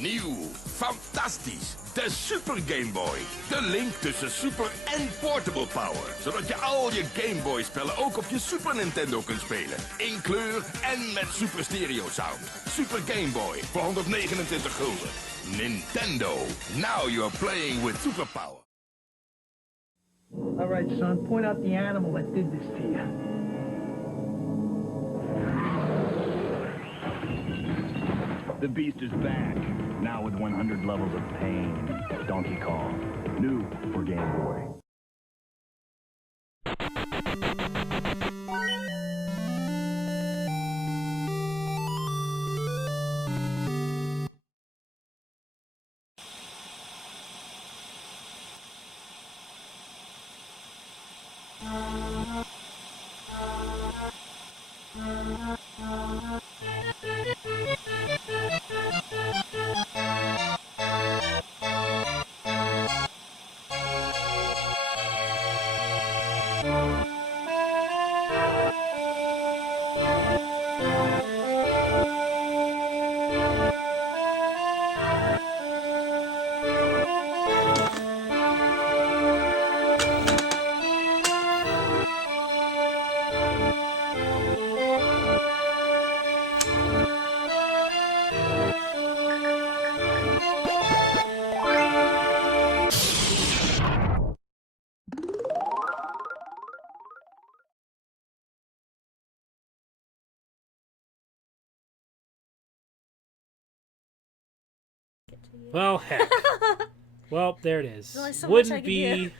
Nieuw, fantastisch, de Super Game Boy. De link tussen Super en Portable Power. Zodat je al je Game Boy spellen ook op je Super Nintendo kunt spelen. In kleur en met Super Stereo Sound. Super Game Boy voor 129 gulden. Nintendo, now you're playing with Super Power. All right, son, point out the animal that did this to you. The beast is back, now with 100 levels of pain. Donkey Kong, new for Game Boy. Well, heck. Well, there it is. So Wouldn't be a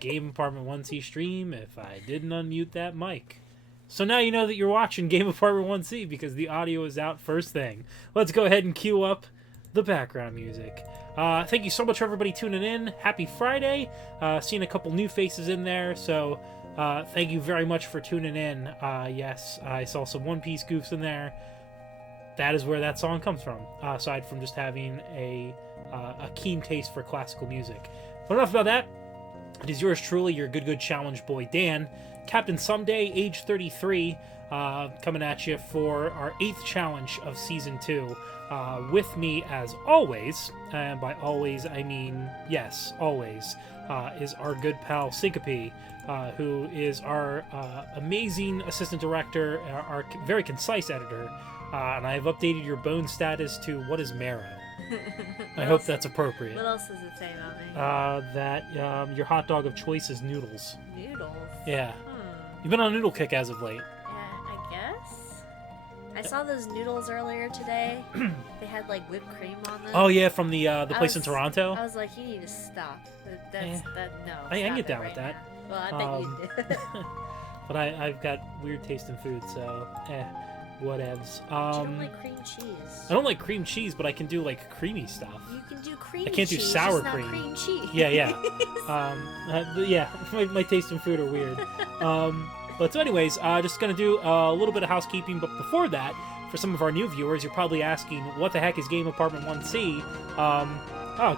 Game Apartment 1C stream if I didn't unmute that mic. So now you know that you're watching Game Apartment 1C because the audio is out first thing. Let's go ahead and cue up the background music. Thank you so much for everybody tuning in. Happy Friday. Seeing a couple new faces in there, so thank you very much for tuning in. Yes, I saw some One Piece goofs in there. That is where that song comes from, aside from just having a keen taste for classical music. But enough about that. It is yours truly, your good challenge boy, Dan, Captain Someday, age 33, coming at you for our 8th challenge of Season 2. With me, as always, and by always I mean yes, always, is our good pal Syncope, who is our amazing assistant director, our very concise editor, and I have updated your bone status to what is marrow. I hope that's appropriate. What else does it say about me? That your hot dog of choice is noodles. Noodles? Yeah. You've been on a noodle kick as of late. Yeah, I guess. I saw those noodles earlier today. They had like whipped cream on them. Oh yeah, from the place in Toronto. I was like, you need to stop. No. I can get down right with that. Now. Well, I bet you did. But I've got weird taste in food, so whatevs. You don't like cream cheese. I don't like cream cheese, but I can do like creamy stuff. You can do cream cheese. I can't do sour just cream. Not cream cheese. Yeah. Yeah. My taste in food are weird. But so anyways, just gonna do a little bit of housekeeping. But before that, for some of our new viewers, you're probably asking, what the heck is Game Apartment 1C?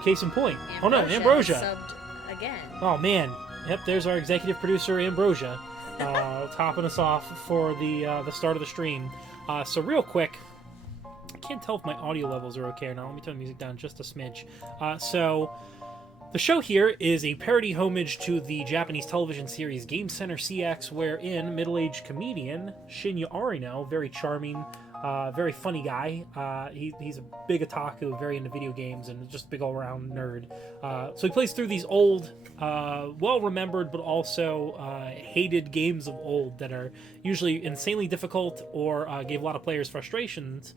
Case in point. Ambrosia. Subbed again. Oh man. Yep, there's our executive producer, Ambrosia, topping us off for the start of the stream. So real quick, I can't tell if my audio levels are okay or not. Let me turn the music down just a smidge. So the show here is a parody homage to the Japanese television series Game Center CX, wherein middle-aged comedian Shinya Arino, very charming, very funny guy. He's a big otaku, very into video games, and just a big all-around nerd. So he plays through these old, well-remembered but also hated games of old that are usually insanely difficult or gave a lot of players frustrations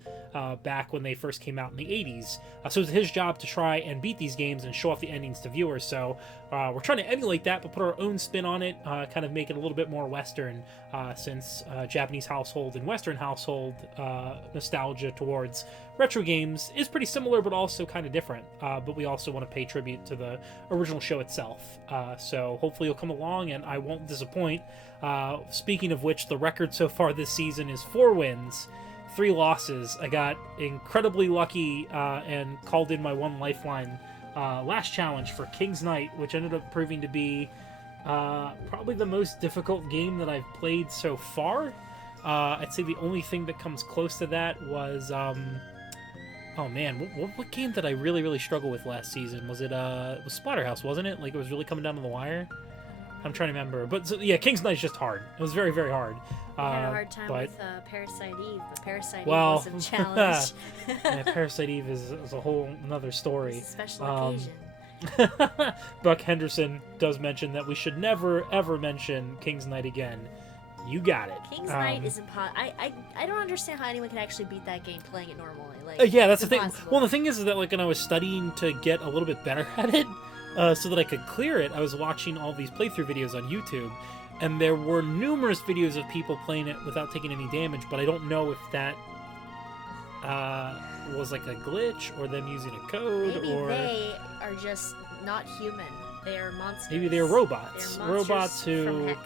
back when they first came out in the 80s. So it's his job to try and beat these games and show off the endings to viewers. So we're trying to emulate that, but put our own spin on it, kind of make it a little bit more Western, since Japanese household and Western household nostalgia towards retro games is pretty similar, but also kind of different. But we also want to pay tribute to the original show itself. So hopefully you'll come along and I won't disappoint. Speaking of which, the record so far this season is 4 wins, 3 losses. I got incredibly lucky and called in my one lifeline last challenge for King's Knight, which ended up proving to be probably the most difficult game that I've played so far. I'd say the only thing that comes close to that was Oh man, what game did I really struggle with last season? Was it was Splatterhouse, wasn't it? Like it was really coming down to the wire. I'm trying to remember, but so, yeah, King's Knight's just hard. It was very hard. I had a hard time with Parasite Eve, but Parasite Eve well, was a challenge. yeah, Parasite Eve is a whole another story. It's a special occasion. Buck Henderson does mention that we should never ever mention King's Knight again. You got it. King's Knight is impossible. I don't understand how anyone can actually beat that game playing it normally. Like, yeah, that's the impossible. thing. Well, the thing is that like when I was studying to get a little bit better at it, so that I could clear it, I was watching all these playthrough videos on YouTube, and there were numerous videos of people playing it without taking any damage, but I don't know if that was like a glitch or them using a code. Maybe or they are just not human. They are monsters. Maybe they're robots. They're monsters Robots who... from heck.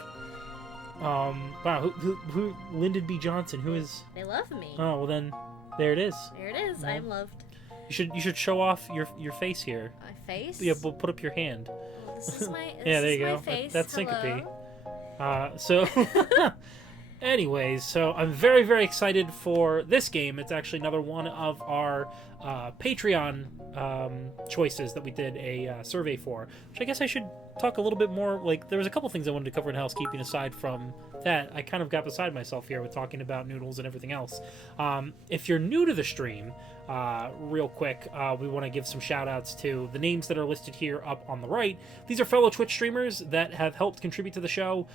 Wow, who Lyndon B. Johnson, who is... They love me. Oh, well then, there it is. There it is. Well, I'm loved. You should show off your face here. My face? Yeah, we'll put up your hand. Well, this is my Yeah, there is you my go. face. That's Hello. syncope. So, anyways, so I'm very excited for this game. It's actually another one of our Patreon choices that we did a survey for, which I guess I should talk a little bit more. Like, there was a couple things I wanted to cover in housekeeping aside from that. I kind of got beside myself here with talking about noodles and everything else. If you're new to the stream, real quick, we want to give some shout outs to the names that are listed here up on the right. These are fellow Twitch streamers that have helped contribute to the show,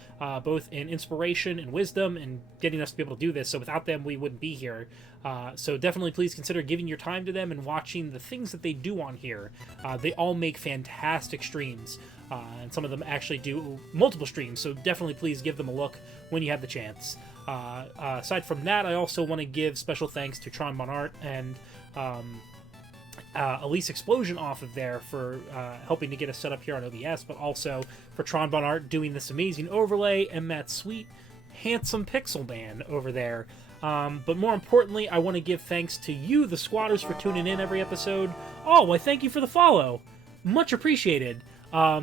both in inspiration and wisdom and getting us to be able to do this. So without them, we wouldn't be here. So definitely please consider giving your time to them and watching the things that they do on here. They all make fantastic streams, and some of them actually do multiple streams, so definitely please give them a look when you have the chance. Aside from that, I also want to give special thanks to Tron Monart and Elise Explosion off of there for helping to get us set up here on OBS, but also for Tron Monart doing this amazing overlay and that sweet, handsome pixel man over there. But more importantly, I want to give thanks to you, the squatters, for tuning in every episode. Oh, why thank you for the follow. Much appreciated.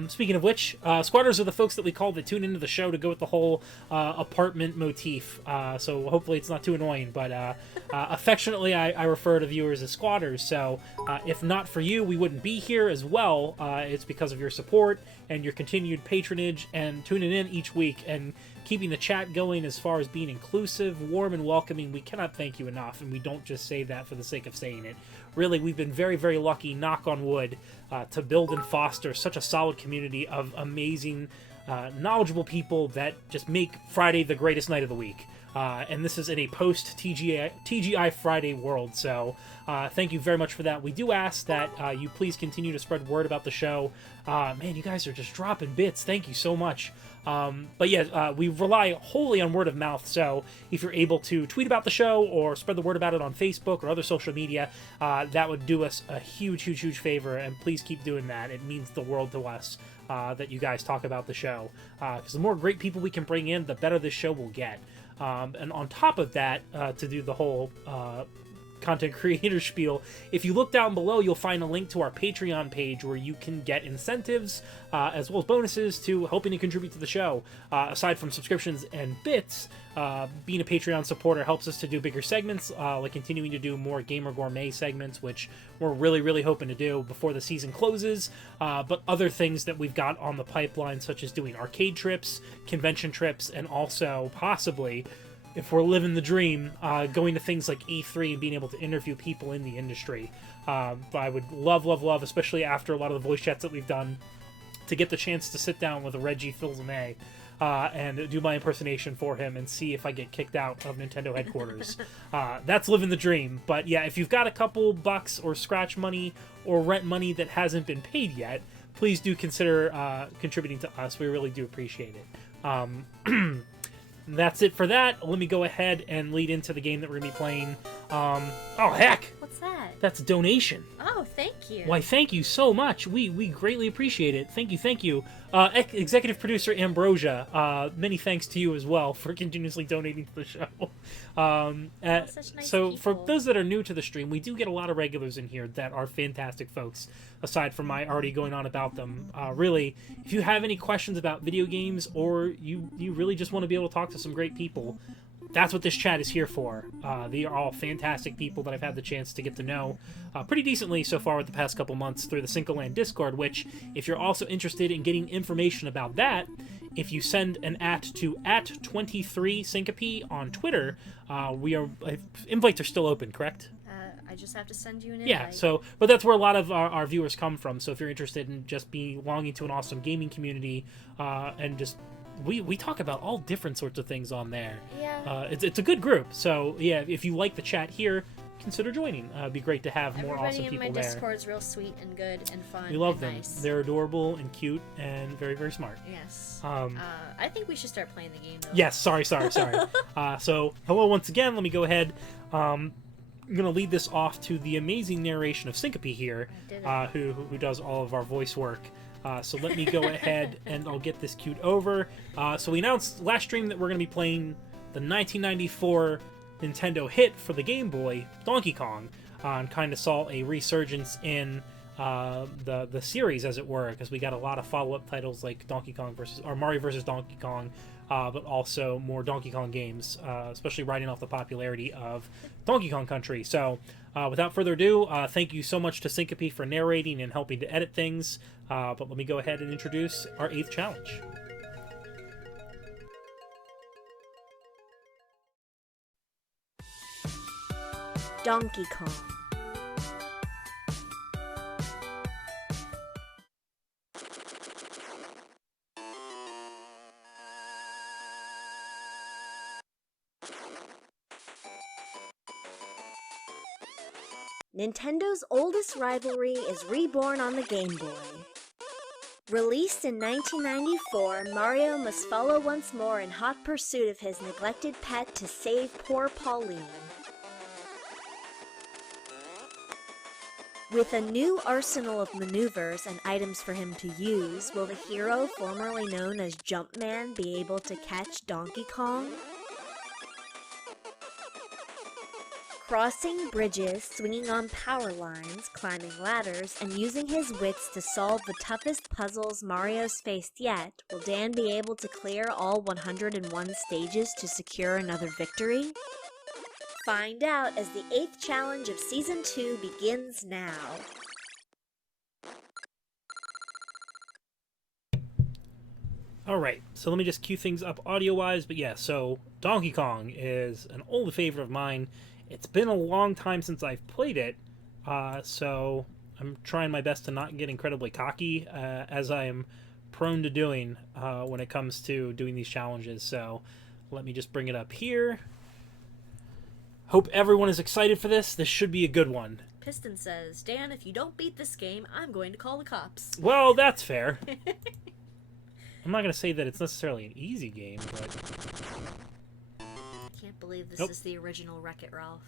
Speaking of which, squatters are the folks that we call that tune into the show to go with the whole apartment motif. So hopefully it's not too annoying, but affectionately I refer to viewers as squatters. So if not for you, we wouldn't be here as well. It's because of your support and your continued patronage and tuning in each week and keeping the chat going as far as being inclusive, warm, and welcoming. We cannot thank you enough, and we don't just say that for the sake of saying it. Really, we've been very lucky, knock on wood, to build and foster such a solid community of amazing, knowledgeable people that just make Friday the greatest night of the week. And this is in a post-TGI Friday world, so thank you very much for that. We do ask that you please continue to spread word about the show. Man, you guys are just dropping bits. Thank you so much. But yeah, we rely wholly on word of mouth, so if you're able to tweet about the show or spread the word about it on Facebook or other social media, that would do us a huge favor, and please keep doing that. It means the world to us that you guys talk about the show, because the more great people we can bring in, the better this show will get. And on top of that, to do the whole content creator spiel, if you look down below, you'll find a link to our Patreon page where you can get incentives as well as bonuses to helping to contribute to the show. Aside from subscriptions and bits, being a Patreon supporter helps us to do bigger segments, like continuing to do more Gamer Gourmet segments, which we're really hoping to do before the season closes, but other things that we've got on the pipeline, such as doing arcade trips, convention trips, and also possibly, if we're living the dream, going to things like E3 and being able to interview people in the industry. I would love, especially after a lot of the voice chats that we've done, to get the chance to sit down with a Reggie Fils-Aimé and do my impersonation for him and see if I get kicked out of Nintendo headquarters. That's living the dream. But yeah, if you've got a couple bucks or scratch money or rent money that hasn't been paid yet, please do consider contributing to us. We really do appreciate it. That's it for that. Let me go ahead and lead into the game that we're going to be playing. Oh, heck! What's that? That's a donation. Oh, thank you. Why, thank you so much. We greatly appreciate it. Thank you. Executive producer Ambrosia, many thanks to you as well for continuously donating to the show. Such nice so people. for those that are new to the stream, we do get a lot of regulars in here that are fantastic folks, aside from my already going on about them. Really, if you have any questions about video games or you really just want to be able to talk to some great people, that's what this chat is here for. They are all fantastic people that I've had the chance to get to know pretty decently so far with the past couple months through the Cinco-Land Discord, which, if you're also interested in getting information about that, if you send an to @23syncope on Twitter, invites are still open, correct? I just have to send you an invite. Yeah, but that's where a lot of our viewers come from. So if you're interested in just belonging to an awesome gaming community, and just we talk about all different sorts of things on there. Yeah. It's a good group. So yeah, if you like the chat here, consider joining. It'd be great to have more awesome people there. Everybody in my Discord's real sweet and good and fun. We love and them. Nice. They're adorable and cute and very, very smart. Yes. I think we should start playing the game though. Yes. Sorry. So hello once again. Let me go ahead. I'm gonna lead this off to the amazing narration of Syncope here, who does all of our voice work. So let me go ahead and I'll get this queued over. So we announced last stream that we're going to be playing the 1994 Nintendo hit for the Game Boy, Donkey Kong, and kind of saw a resurgence in the series, as it were, because we got a lot of follow-up titles like Mario vs. Donkey Kong, but also more Donkey Kong games, especially riding off the popularity of Donkey Kong Country. So without further ado, thank you so much to Syncope for narrating and helping to edit things. But let me go ahead and introduce our 8th challenge. Donkey Kong. Nintendo's oldest rivalry is reborn on the Game Boy. Released in 1994, Mario must follow once more in hot pursuit of his neglected pet to save poor Pauline. With a new arsenal of maneuvers and items for him to use, will the hero formerly known as Jumpman be able to catch Donkey Kong? Crossing bridges, swinging on power lines, climbing ladders, and using his wits to solve the toughest puzzles Mario's faced yet, will Dan be able to clear all 101 stages to secure another victory? Find out as the 8th challenge of Season 2 begins now. Alright, so let me just cue things up audio-wise, but yeah, so Donkey Kong is an old favorite of mine. It's been a long time since I've played it, so I'm trying my best to not get incredibly cocky, as I am prone to doing when it comes to doing these challenges. So let me just bring it up here. Hope everyone is excited for this. This should be a good one. Piston says, Dan, if you don't beat this game, I'm going to call the cops. Well, that's fair. I'm not going to say that it's necessarily an easy game, but... I can't believe this is the original Wreck-It Ralph.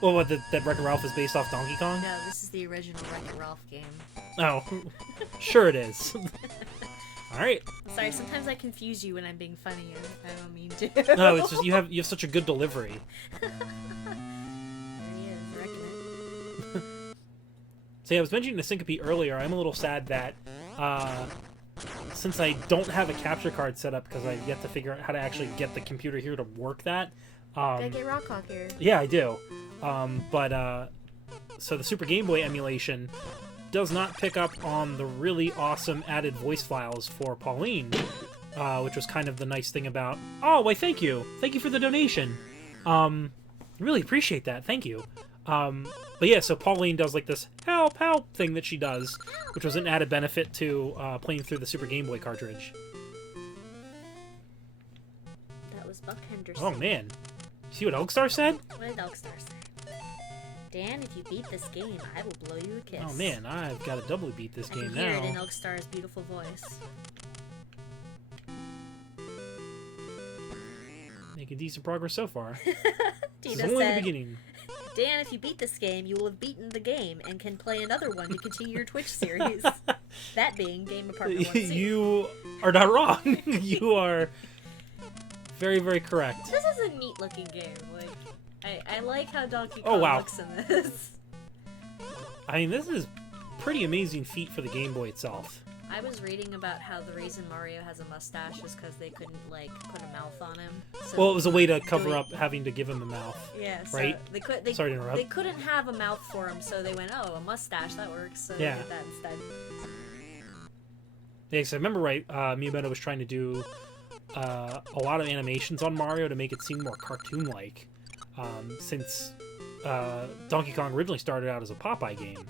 Well, what, that Wreck-It Ralph is based off Donkey Kong? No, this is the original Wreck-It Ralph game. Oh, sure it is. Alright. Sorry, sometimes I confuse you when I'm being funny, and I don't mean to. No, it's just you have such a good delivery. There he is, wrecking it. So yeah, I was mentioning to Syncope earlier, I'm a little sad that since I don't have a capture card set up because I've yet to figure out how to actually get the computer here to work that. Gotta get Rockhawk here. Yeah, I do. So the Super Game Boy emulation does not pick up on the really awesome added voice files for Pauline, which was kind of the nice thing about... Oh, why, thank you. Thank you for the donation. Really appreciate that. Thank you. But yeah, so Pauline does like this help, help thing that she does, which was an added benefit to playing through the Super Game Boy cartridge. That was Buck Henderson. Oh, man. See what Elkstar said? What did Elkstar say? Dan, if you beat this game, I will blow you a kiss. Oh, man, I've got to doubly beat this game now. I can hear it in Elkstar's beautiful voice. Making decent progress so far. Tina This is only said, the beginning. Dan, if you beat this game, you will have beaten the game and can play another one to continue your Twitch series. That being Game Apartment 1C. You are not wrong. You are very, very correct. This is a neat looking game. Like, I like how Donkey Kong looks in this. I mean, this is pretty amazing feat for the Game Boy itself. I was reading about how the reason Mario has a mustache is because they couldn't, like, put a mouth on him. So Well, it was a way to cover up having to give him a mouth. Yeah, so right? Sorry to interrupt. They couldn't have a mouth for him, so they went, oh, a mustache, that works. So Yeah. they did that instead. Yeah, because I remember Miyamoto was trying to do a lot of animations on Mario to make it seem more cartoon-like, since Donkey Kong originally started out as a Popeye game.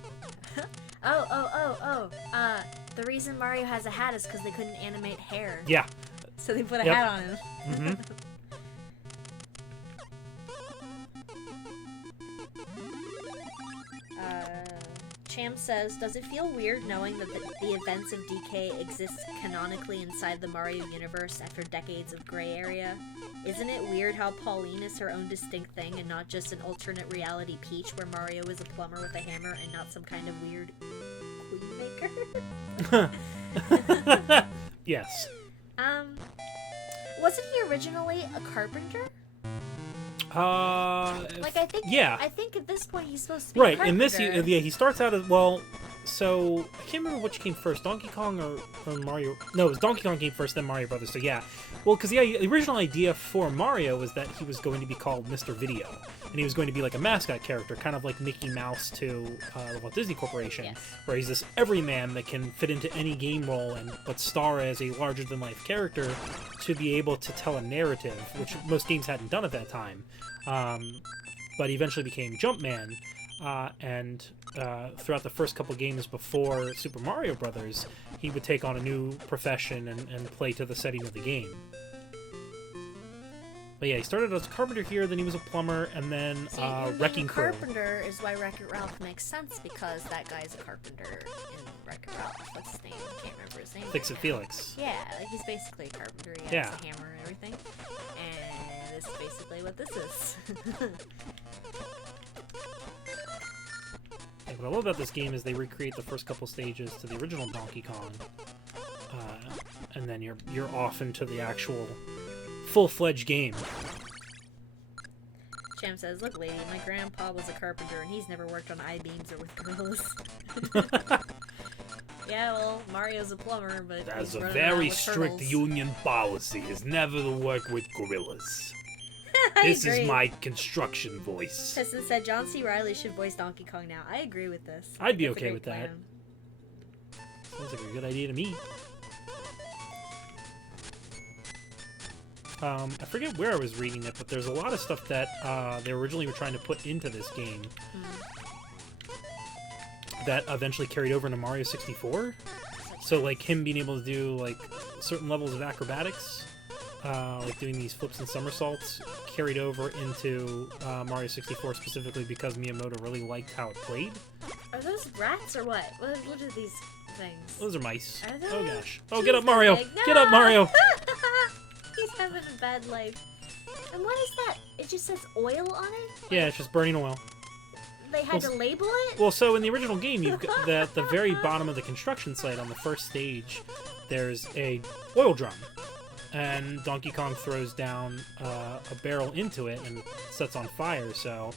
The reason Mario has a hat is because they couldn't animate hair. Yeah. So they put a Yep. hat on him. Mm-hmm. Cham says, does it feel weird knowing that the events of DK exist canonically inside the Mario universe after decades of gray area? Isn't it weird how Pauline is her own distinct thing and not just an alternate reality Peach where Mario is a plumber with a hammer and not some kind of weird queen maker? Yes. Wasn't he originally a carpenter? Like, I think at this point he's supposed to be a right. carpenter. In this, he starts out as, well, so I can't remember which came first, Donkey Kong or Mario. No, it was Donkey Kong came first, then Mario Brothers. So yeah, well, because the original idea for Mario was that he was going to be called Mr. Video, and he was going to be like a mascot character, kind of like Mickey Mouse to the Walt Disney Corporation, Yes. where he's this everyman that can fit into any game role but star as a larger-than-life character to be able to tell a narrative, which most games hadn't done at that time. But he eventually became Jumpman, and throughout the first couple games before Super Mario Brothers, he would take on a new profession and play to the setting of the game. But yeah, he started as a carpenter here, then he was a plumber, and then Wrecking Crew. Carpenter is why Wreck-It Ralph makes sense, because that guy's a carpenter in Wreck-It Ralph. What's his name? I can't remember his name. Fix-It Felix. Yeah, like he's basically a carpenter. He has a hammer and everything. And this is basically what this is. Yeah, what I love about this game is they recreate the first couple stages to the original Donkey Kong, and then you're off into the actual full-fledged game. Cham says, look lady, my grandpa was a carpenter and he's never worked on I-beams or with gorillas. Yeah, well, Mario's a plumber, but That's he's a running around very with strict turtles. union policy, is never to work with gorillas. This is agree. my construction voice. Tesson said John C. Reilly should voice Donkey Kong now. I agree with this. I'd be That's a okay great with that. plan. Sounds like a good idea to me. I forget where I was reading it, but there's a lot of stuff that they originally were trying to put into this game that eventually carried over into Mario 64. So, like, him being able to do, like, certain levels of acrobatics, like doing these flips and somersaults, carried over into Mario 64 specifically because Miyamoto really liked how it played. Are those rats or what? What are these things? Those are mice. Are they? Oh gosh. Oh, Jeez, get up, Mario! big. Get up, Mario! He's having a bad life. And what is that? It just says oil on it? Yeah, it's just burning oil. They had to label it? Well, so in the original game, you've got at the very bottom of the construction site on the first stage, there's a oil drum, and Donkey Kong throws down a barrel into it and sets on fire. So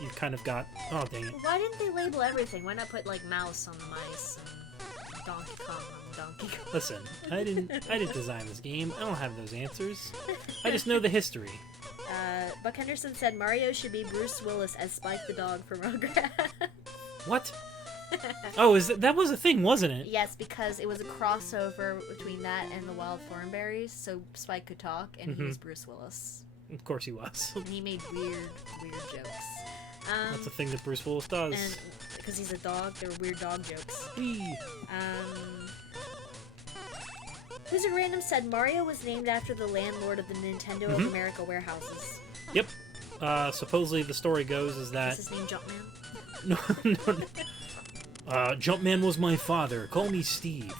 you've kind of got oh dang it. Why didn't they label everything? Why not put like mouse on the mice and Donkey Kong on the Donkey Kong? Listen, I didn't design this game. I don't have those answers. I just know the history. Buck Henderson said Mario should be Bruce Willis as Spike the dog from Rugrats. What? Oh, that was a thing, wasn't it? Yes, because it was a crossover between that and the Wild Thornberries, so Spike could talk, and he was Bruce Willis. Of course he was. And he made weird jokes. That's a thing that Bruce Willis does. And because he's a dog, they were weird dog jokes. Whee! Wizard Random said Mario was named after the landlord of the Nintendo of America warehouses. Yep. Supposedly the story goes is that... Is his name Jumpman? No. Jumpman was my father. Call me Steve.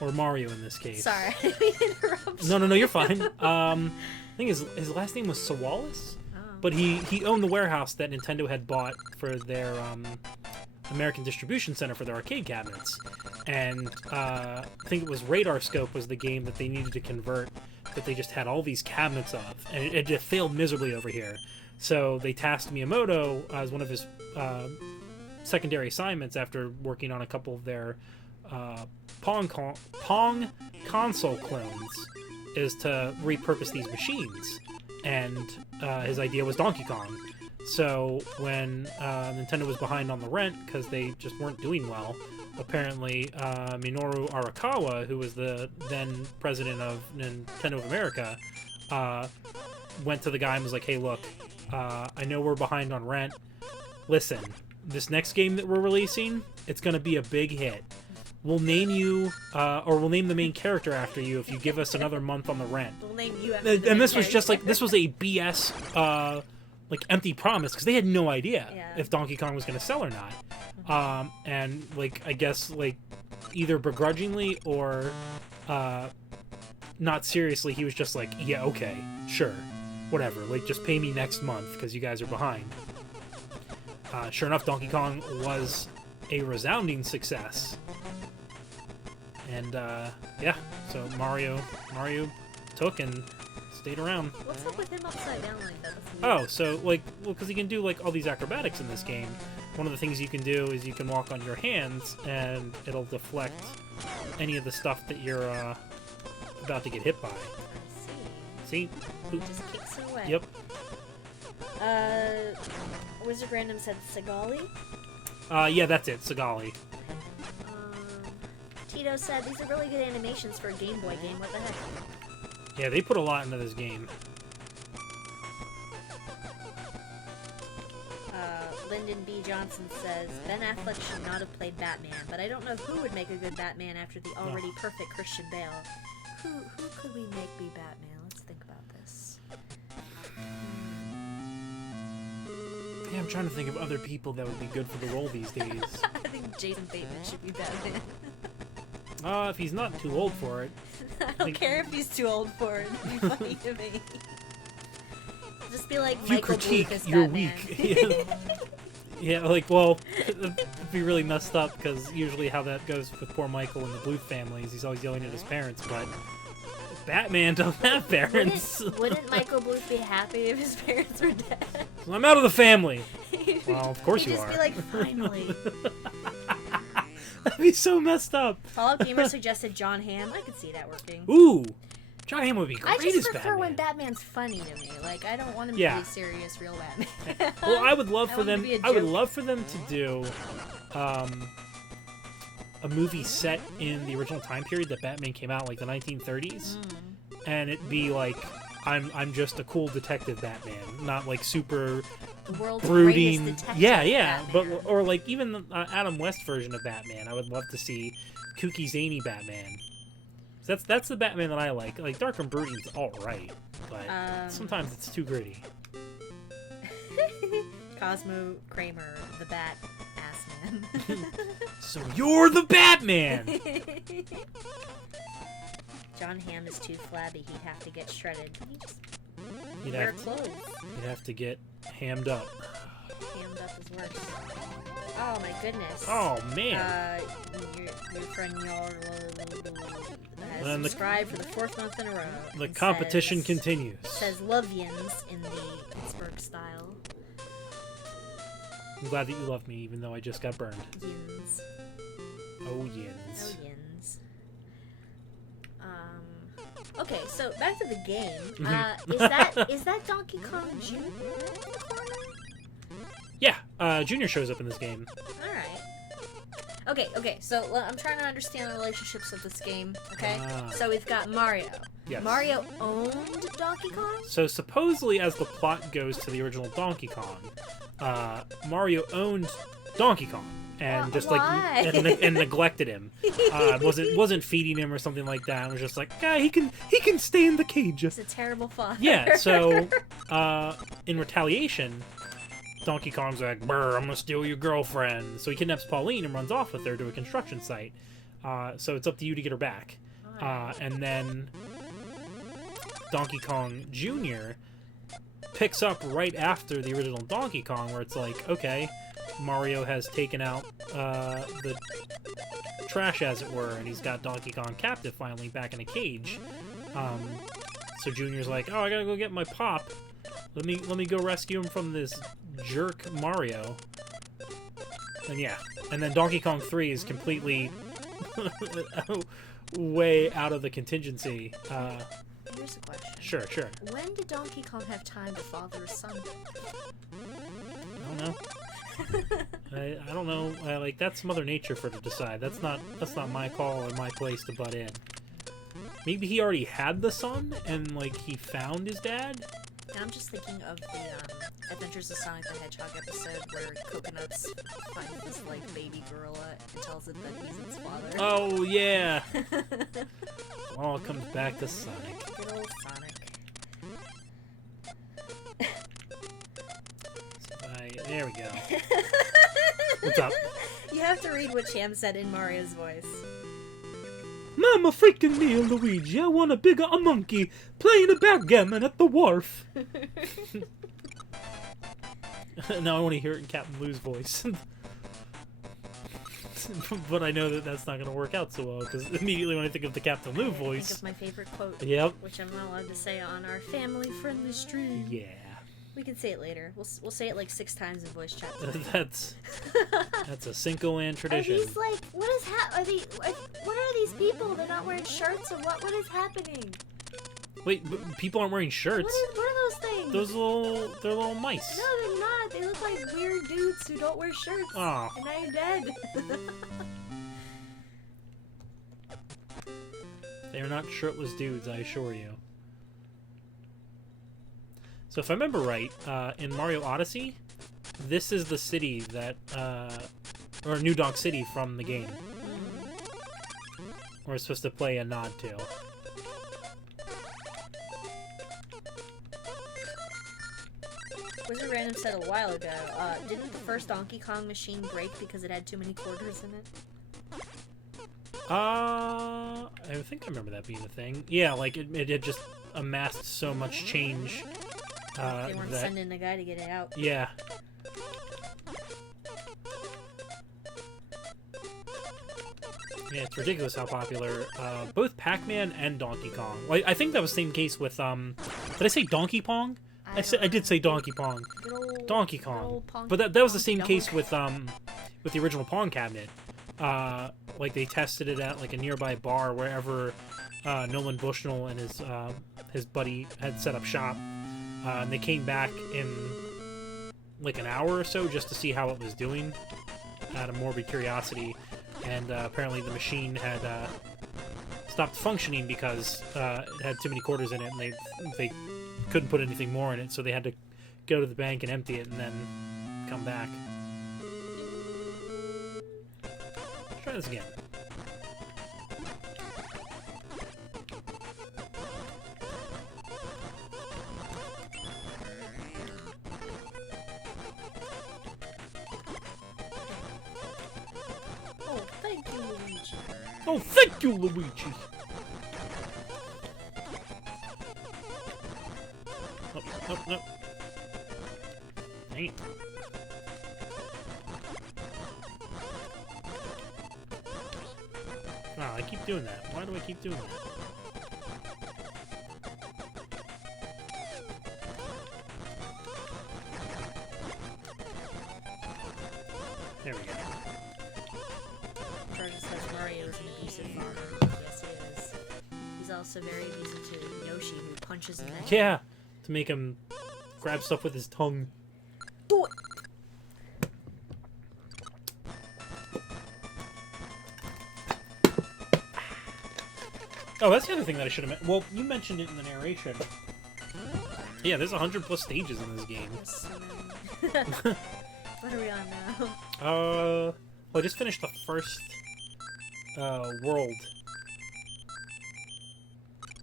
Or Mario in this case. Sorry, I didn't mean to interrupt. No, you're fine. I think his last name was Sawalis, but he owned the warehouse that Nintendo had bought for their American distribution center for their arcade cabinets, and I think it was Radar Scope was the game that they needed to convert, that they just had all these cabinets of, and it just failed miserably over here. So they tasked Miyamoto as one of his secondary assignments after working on a couple of their Pong console clones is to repurpose these machines, and his idea was Donkey Kong. So when Nintendo was behind on the rent because they just weren't doing well, apparently Minoru Arakawa, who was the then president of Nintendo of America, went to the guy and was like, hey, look, I know we're behind on rent. Listen, this next game that we're releasing, it's going to be a big hit. We'll name you, or we'll name the main character after you if you give us another month on the rent. We'll name you after the And this main was just like, character. this was a BS, like, empty promise, because they had no idea Yeah. if Donkey Kong was going to sell or not. And, like, I guess, like, either begrudgingly or not seriously, he was just like, yeah, okay, sure, whatever, like, just pay me next month, because you guys are behind. Sure enough, Donkey Kong was a resounding success. And, yeah, so Mario took and stayed around. What's up with him upside down like that? That's Oh, weird. so, like, well, because you can do, like, all these acrobatics in this game. One of the things you can do is you can walk on your hands, and it'll deflect any of the stuff that you're, about to get hit by. I See? see. Just kicks it away. Yep. Wizard Random said Sigali. Yeah, that's it, Sigali. Tito said, these are really good animations for a Game Boy game. What the heck? Yeah, they put a lot into this game. Lyndon B. Johnson says, Ben Affleck should not have played Batman, but I don't know who would make a good Batman after the already perfect Christian Bale. Who could we make be Batman? Let's think about this. Yeah, I'm trying to think of other people that would be good for the role these days. I think Jason Bateman should be Batman. If he's not too old for it. I don't care if he's too old for it. It'd be funny to me. Just be like If you Michael critique, Bluth as you're Batman. weak. Yeah, like, well, it'd be really messed up, because usually how that goes with poor Michael and the Bluth family is he's always yelling at his parents, but Batman don't have parents. Wouldn't Michael Bluth be happy if his parents were dead? So I'm out of the family. Well, of course He'd you just are. be like, finally. That'd be so messed up. Fallout Gamer suggested John Hamm. I could see that working. Ooh, John Hamm would be I great just as prefer Batman. when Batman's funny to me. Like, I don't want him Yeah. to be serious, real Batman. Well, I would love I for want him them. to be a I would joke. love for them to do a movie set in the original time period that Batman came out, like the 1930s, and it be like I'm just a cool detective Batman, not like super The world's brooding. greatest detective Yeah, Batman. but or like even the Adam West version of Batman. I would love to see kooky zany Batman. That's the Batman that I like. Like dark and brooding's all right, but sometimes it's too gritty. Cosmo Kramer, the Bat Ass Man. So you're the Batman. John Hamm is too flabby. He'd have to get shredded. He just You'd wear have, clothes. you'd have to get hammed up. Hammed up is worse. Oh my goodness. Oh man. Your friend Yarl has And the- subscribed for the 4th month in a row. The and competition says, continues. Says love yins in the Pittsburgh style. I'm glad that you love me, even though I just got burned. Yins. Oh, No yins. yins. Okay, so back to the game. Mhm. Is that Donkey Kong Jr. in the corner? Yeah, Junior shows up in this game. Alright. Okay, so I'm trying to understand the relationships of this game, okay? Ah. So we've got Mario. Yes. Mario owned Donkey Kong? So supposedly, as the plot goes to the original Donkey Kong, Mario owned Donkey Kong and just Why? like and neglected him. Wasn't feeding him or something like that. It was just like, yeah, he can stay in the cage. It's a terrible father. Yeah. So in retaliation, Donkey Kong's like, "Brr, I'm gonna steal your girlfriend." So he kidnaps Pauline and runs off with her to a construction site. So it's up to you to get her back. And then Donkey Kong Jr. picks up right after the original Donkey Kong, where it's like, okay, Mario has taken out the trash, as it were, and he's got Donkey Kong captive finally back in a cage. So Junior's like, oh, I gotta go get my pop. Let me go rescue him from this jerk Mario. And yeah, and then Donkey Kong 3 is completely way out of the contingency. Here's a question. Sure. When did Donkey Kong have time to father a son? I don't know. I don't know. Like, that's Mother Nature for to decide. That's not my call or my place to butt in. Maybe he already had the son and like he found his dad. I'm just thinking of the Adventures of Sonic the Hedgehog episode where Coconuts finds this like baby gorilla and tells it that he's its father. Oh yeah. All comes back to Sonic. Good old Sonic. There we go. What's up? You have to read what Cham said in Mario's voice. Mama freaking me, Luigi. I want a bigger monkey playing a backgammon at the wharf. Now I want to hear it in Captain Lou's voice. But I know that that's not going to work out so well, because immediately when I think of the Captain Lou voice... Think of my favorite quote. Yep. Which I'm not allowed to say on our family-friendly stream. Yeah. We can say it later. We'll say it like 6 times in voice chat. That's a Cinco Land tradition. Are these like, what are these people? They're not wearing shirts or what? What is happening? Wait, but people aren't wearing shirts? What are those things? They're little mice. No, they're not. They look like weird dudes who don't wear shirts. Oh. And now you're dead. They're not shirtless dudes, I assure you. So if I remember right, in Mario Odyssey, this is the city that, or New Donk City from the game. We're supposed to play a nod to. Wizard Random said a while ago, didn't the first Donkey Kong machine break because it had too many quarters in it? I think I remember that being a thing. Yeah, like, it had just amassed so much change. They weren't sending a guy to get it out. Yeah. Yeah, it's ridiculous how popular both Pac-Man and Donkey Kong. Like, I think that was the same case with did I say Donkey Pong? I did say Donkey Pong. Donkey Kong. But that was the same case with the original Pong cabinet. Like they tested it at like a nearby bar wherever Nolan Bushnell and his buddy had set up shop. And they came back in like an hour or so just to see how it was doing out of morbid curiosity. And apparently the machine had stopped functioning because it had too many quarters in it, and they couldn't put anything more in it, so they had to go to the bank and empty it and then come back. Let's try this again. Oh, thank you, Luigi! Oh. Dang it. Oh, I keep doing that. Why do I keep doing that? There we go. Mario is an abusive father. Yes, he is. He's also very abusive to Yoshi, who punches him. Yeah, to make him grab stuff with his tongue. Do it. Oh, that's the other thing that I should have. Well, you mentioned it in the narration. Yeah, there's 100+ stages in this game. What are we on now? Well, I just finished the first world,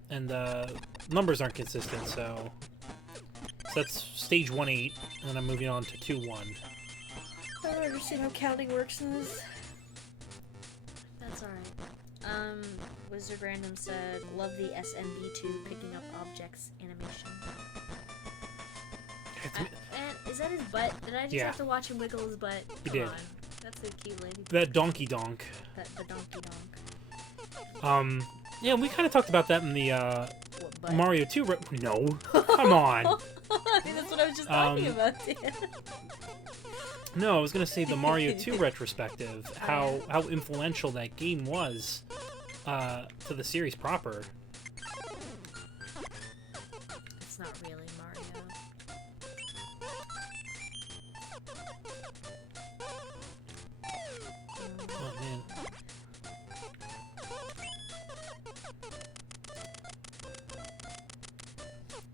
and the numbers aren't consistent, so that's stage 1-8, and I'm moving on to 2-1. I don't understand how counting works in this. That's alright. Wizard Random said, love the SMB2 picking up objects animation. And is that his butt? Did I just have to watch him wiggle his butt? He did. On. That's a cute lady. That donkey donk. The donkey donk. Yeah, we kind of talked about that in the Mario 2. No, come on. I mean, that's what I was just talking about. No, I was gonna say the Mario 2 retrospective. How influential that game was to the series proper. It's not really Mario. Oh man.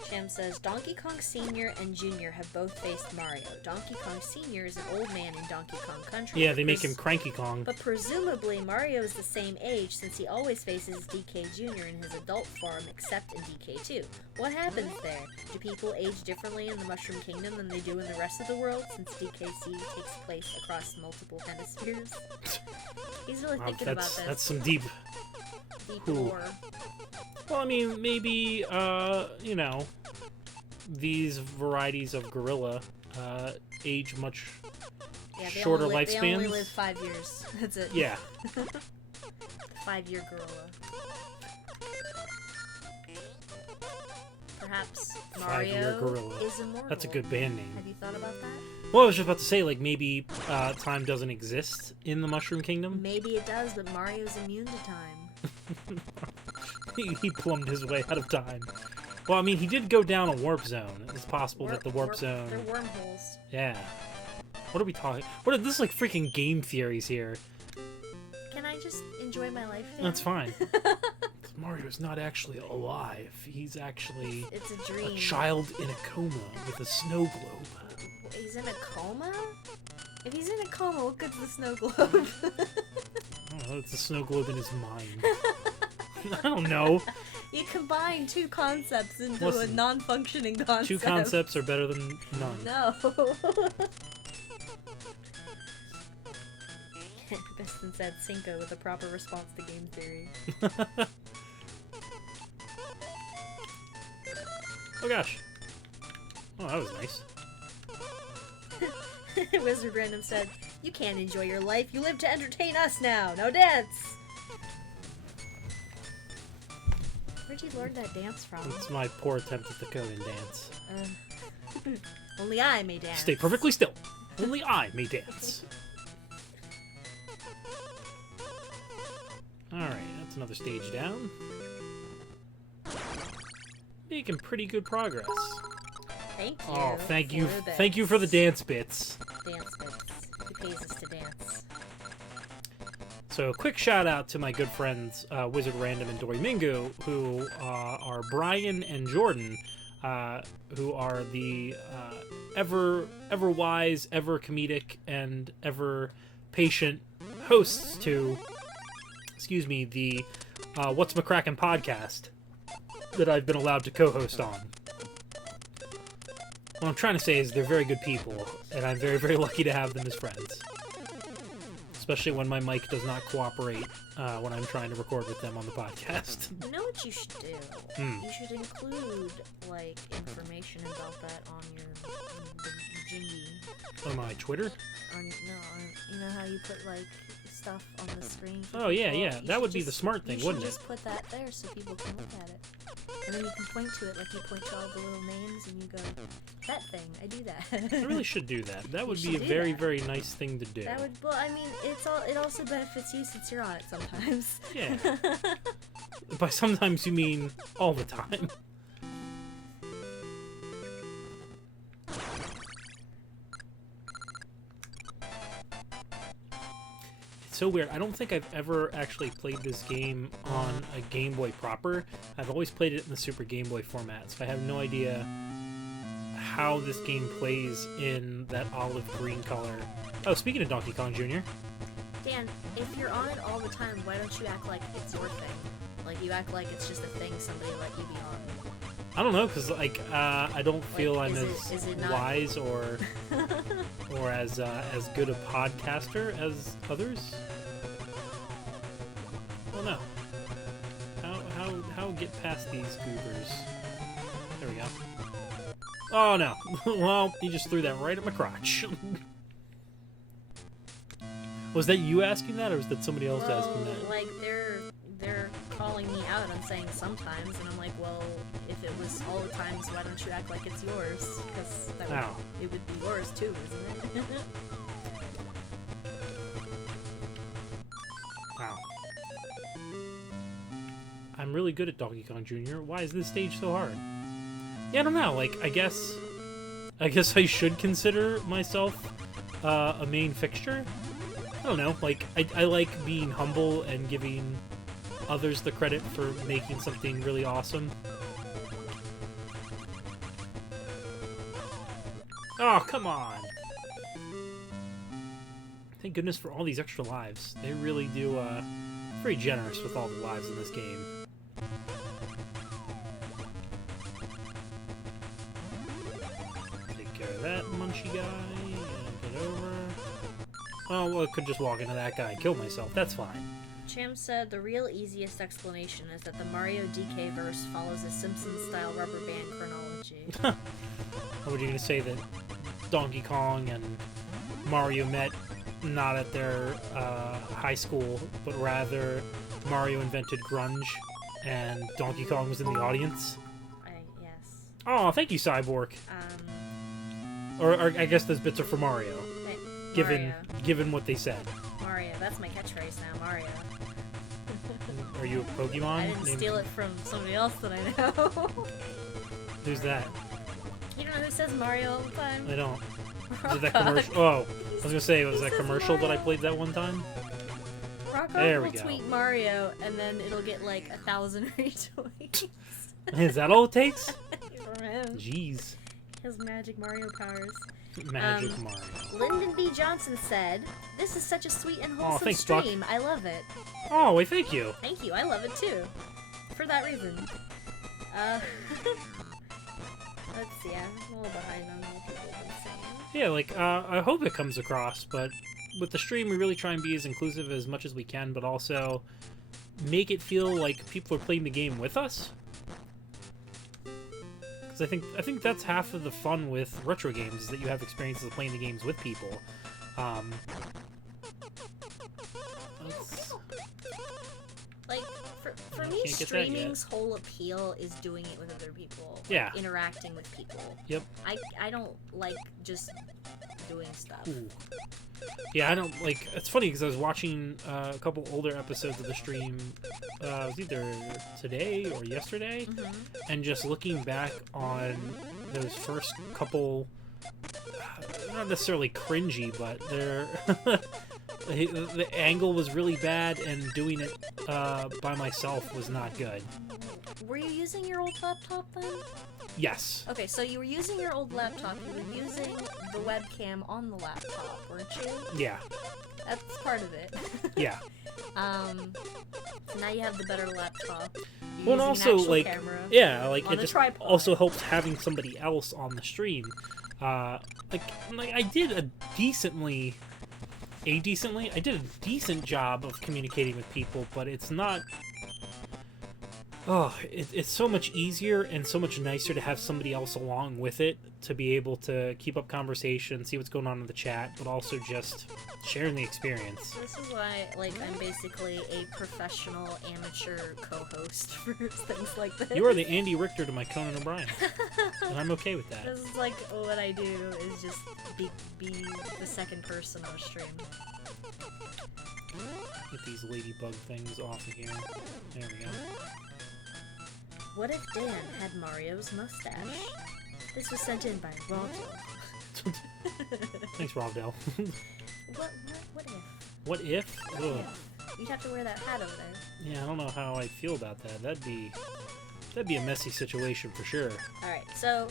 Shem says, Donkey Kong Sr. and Jr. have both faced Mario. Donkey Kong Sr. is an old man in Donkey Kong Country. Yeah, they make him Cranky Kong. But presumably, Mario is the same age since he always faces DK Jr. in his adult form except in DK2. What happens there? Do people age differently in the Mushroom Kingdom than they do in the rest of the world since DKC takes place across multiple hemispheres? He's really thinking about this. That's some deep lore. Well, I mean, maybe, you know, these varieties of gorilla age much shorter lifespans. They only live 5 years. That's it. Yeah. 5-year gorilla. Perhaps Mario gorilla. is immortal. That's a good band name. Have you thought about that? Well, I was just about to say, like, maybe time doesn't exist in the Mushroom Kingdom. Maybe it does, but Mario's immune to time. He plumbed his way out of time. Well, I mean, he did go down a warp zone. It's possible that the warp zone... They're wormholes. Yeah. What are we talking... This is like freaking game theories here. Can I just enjoy my life? That's fine. Mario's not actually alive. He's actually... It's a dream. A child in a coma with a snow globe. He's in a coma? If he's in a coma, what good's the snow globe? I don't know, it's a snow globe in his mind. I don't know. You combine two concepts into a non-functioning concept. Two concepts are better than none. No. Biston said Cinco with a proper response to game theory. Oh gosh. Oh, that was nice. Wizard Random said, you can't enjoy your life. You live to entertain us now. Now dance! Where'd you learn that dance from? It's my poor attempt at the Conan dance. Only I may dance. Stay perfectly still. Only I may dance. Alright, that's another stage down. Making pretty good progress. Thank you. Oh, thank you. Thank you for the dance bits. Dance bits. Who pays us to dance? So, quick shout out to my good friends Wizard Random and Dory Mingu, who are Brian and Jordan, who are the ever wise, ever comedic, and ever patient hosts to, excuse me, the What's McCracken podcast that I've been allowed to co-host on. What I'm trying to say is they're very good people, and I'm very, very lucky to have them as friends. Especially when my mic does not cooperate when I'm trying to record with them on the podcast. You know what you should do? You should include, like, information about that on your jingy. On my Twitter? You know how you put, like, stuff on the screen for Oh, yeah, people? yeah. That would be the smart thing, wouldn't it? You should just put that there so people can look at it. And then you can point to it, like you point to all the little names, and you go, that thing, I do that. I really should do that. That would be a very, very nice thing to do. That would, well, I mean, it also benefits you since you're on it sometimes. Yeah. By sometimes you mean all the time. It's so weird. I don't think I've ever actually played this game on a Game Boy proper. I've always played it in the Super Game Boy format, so I have no idea how this game plays in that olive green color. Oh, speaking of Donkey Kong Jr. Dan, if you're on it all the time, why don't you act like it's your thing? Like, you act like it's just a thing somebody let you be on. I don't know, because, like, I don't feel like, I'm as wise or as good a podcaster as others. Well, no. How get past these goobers? There we go. Oh, no. Well, you just threw that right at my crotch. Was that you asking that, or was that somebody else asking that? Like, they're calling me out on saying sometimes, and I'm like, well, if it was all the times, why don't you act like it's yours? Because it would be yours too, isn't it? Wow. I'm really good at Donkey Kong Jr. Why is this stage so hard? Yeah, I don't know. Like, I guess I should consider myself a main fixture. I don't know. Like, I like being humble and giving others the credit for making something really awesome. Oh, come on! Thank goodness for all these extra lives. They really do, very generous with all the lives in this game. Take care of that munchy guy, and get over. Oh, well, I could just walk into that guy and kill myself. That's fine. Cham said the real easiest explanation is that the Mario DK verse follows a Simpsons-style rubber band chronology. Or were you going to say that Donkey Kong and Mario met not at their high school, but rather Mario invented grunge and Donkey Kong was in the audience? Yes. Oh, thank you, Cyborg. Or I guess those bits are for Mario. Given what they said. Mario, that's my catchphrase now, Mario. Are you a Pokemon? I didn't steal it from somebody else that I know. Who's that? You don't know who says Mario all the time? I don't. Is it that commercial? Oh, I was gonna say, was that commercial that I played that one time? There we go. Tweet Mario, and then it'll get like 1,000 retweets. Is that all it takes? From him. Jeez. His magic Mario powers. Magic Mario. Lyndon B. Johnson said, "This is such a sweet and wholesome thanks, stream. Buck. I love it." Oh, wait, thank you. Thank you. I love it too. For that reason. Let's see. I'm a little behind on what people have been saying. Yeah, like, I hope it comes across, but with the stream, we really try and be as inclusive as much as we can, but also make it feel like people are playing the game with us. Because I think that's half of the fun with retro games, is that you have experiences of playing the games with people. Like, for me, streaming's whole appeal is doing it with other people. Yeah. Like, interacting with people. Yep. I don't like just doing stuff. Ooh. Yeah, I don't, like, it's funny because I was watching a couple older episodes of the stream, it was either today or yesterday, and just looking back on those first couple, not necessarily cringy, but they're, the angle was really bad, and doing it by myself was not good. Were you using your old laptop then? Yes. Okay, so you were using your old laptop, you were using the webcam on the laptop, weren't you? Yeah. That's part of it. Yeah. So now you have the better laptop. You're Well, and also, like, yeah, like, it just tripod. also helps having somebody else on the stream. Like I did a decent job of communicating with people, but it's not... Oh, it's so much easier and so much nicer to have somebody else along with it to be able to keep up conversation, see what's going on in the chat, but also just sharing the experience. This is why, like, I'm basically a professional amateur co-host for things like this. You are the Andy Richter to my Conan O'Brien, and I'm okay with that. This is like what I do is just be the second person on a stream. Get these ladybug things off of here. There we go. What if Dan had Mario's mustache? This was sent in by Ronald. Thanks, Robdell. What if? What if? Ugh. You'd have to wear that hat over there. Yeah, I don't know how I feel about that. That'd be a messy situation for sure. Alright, so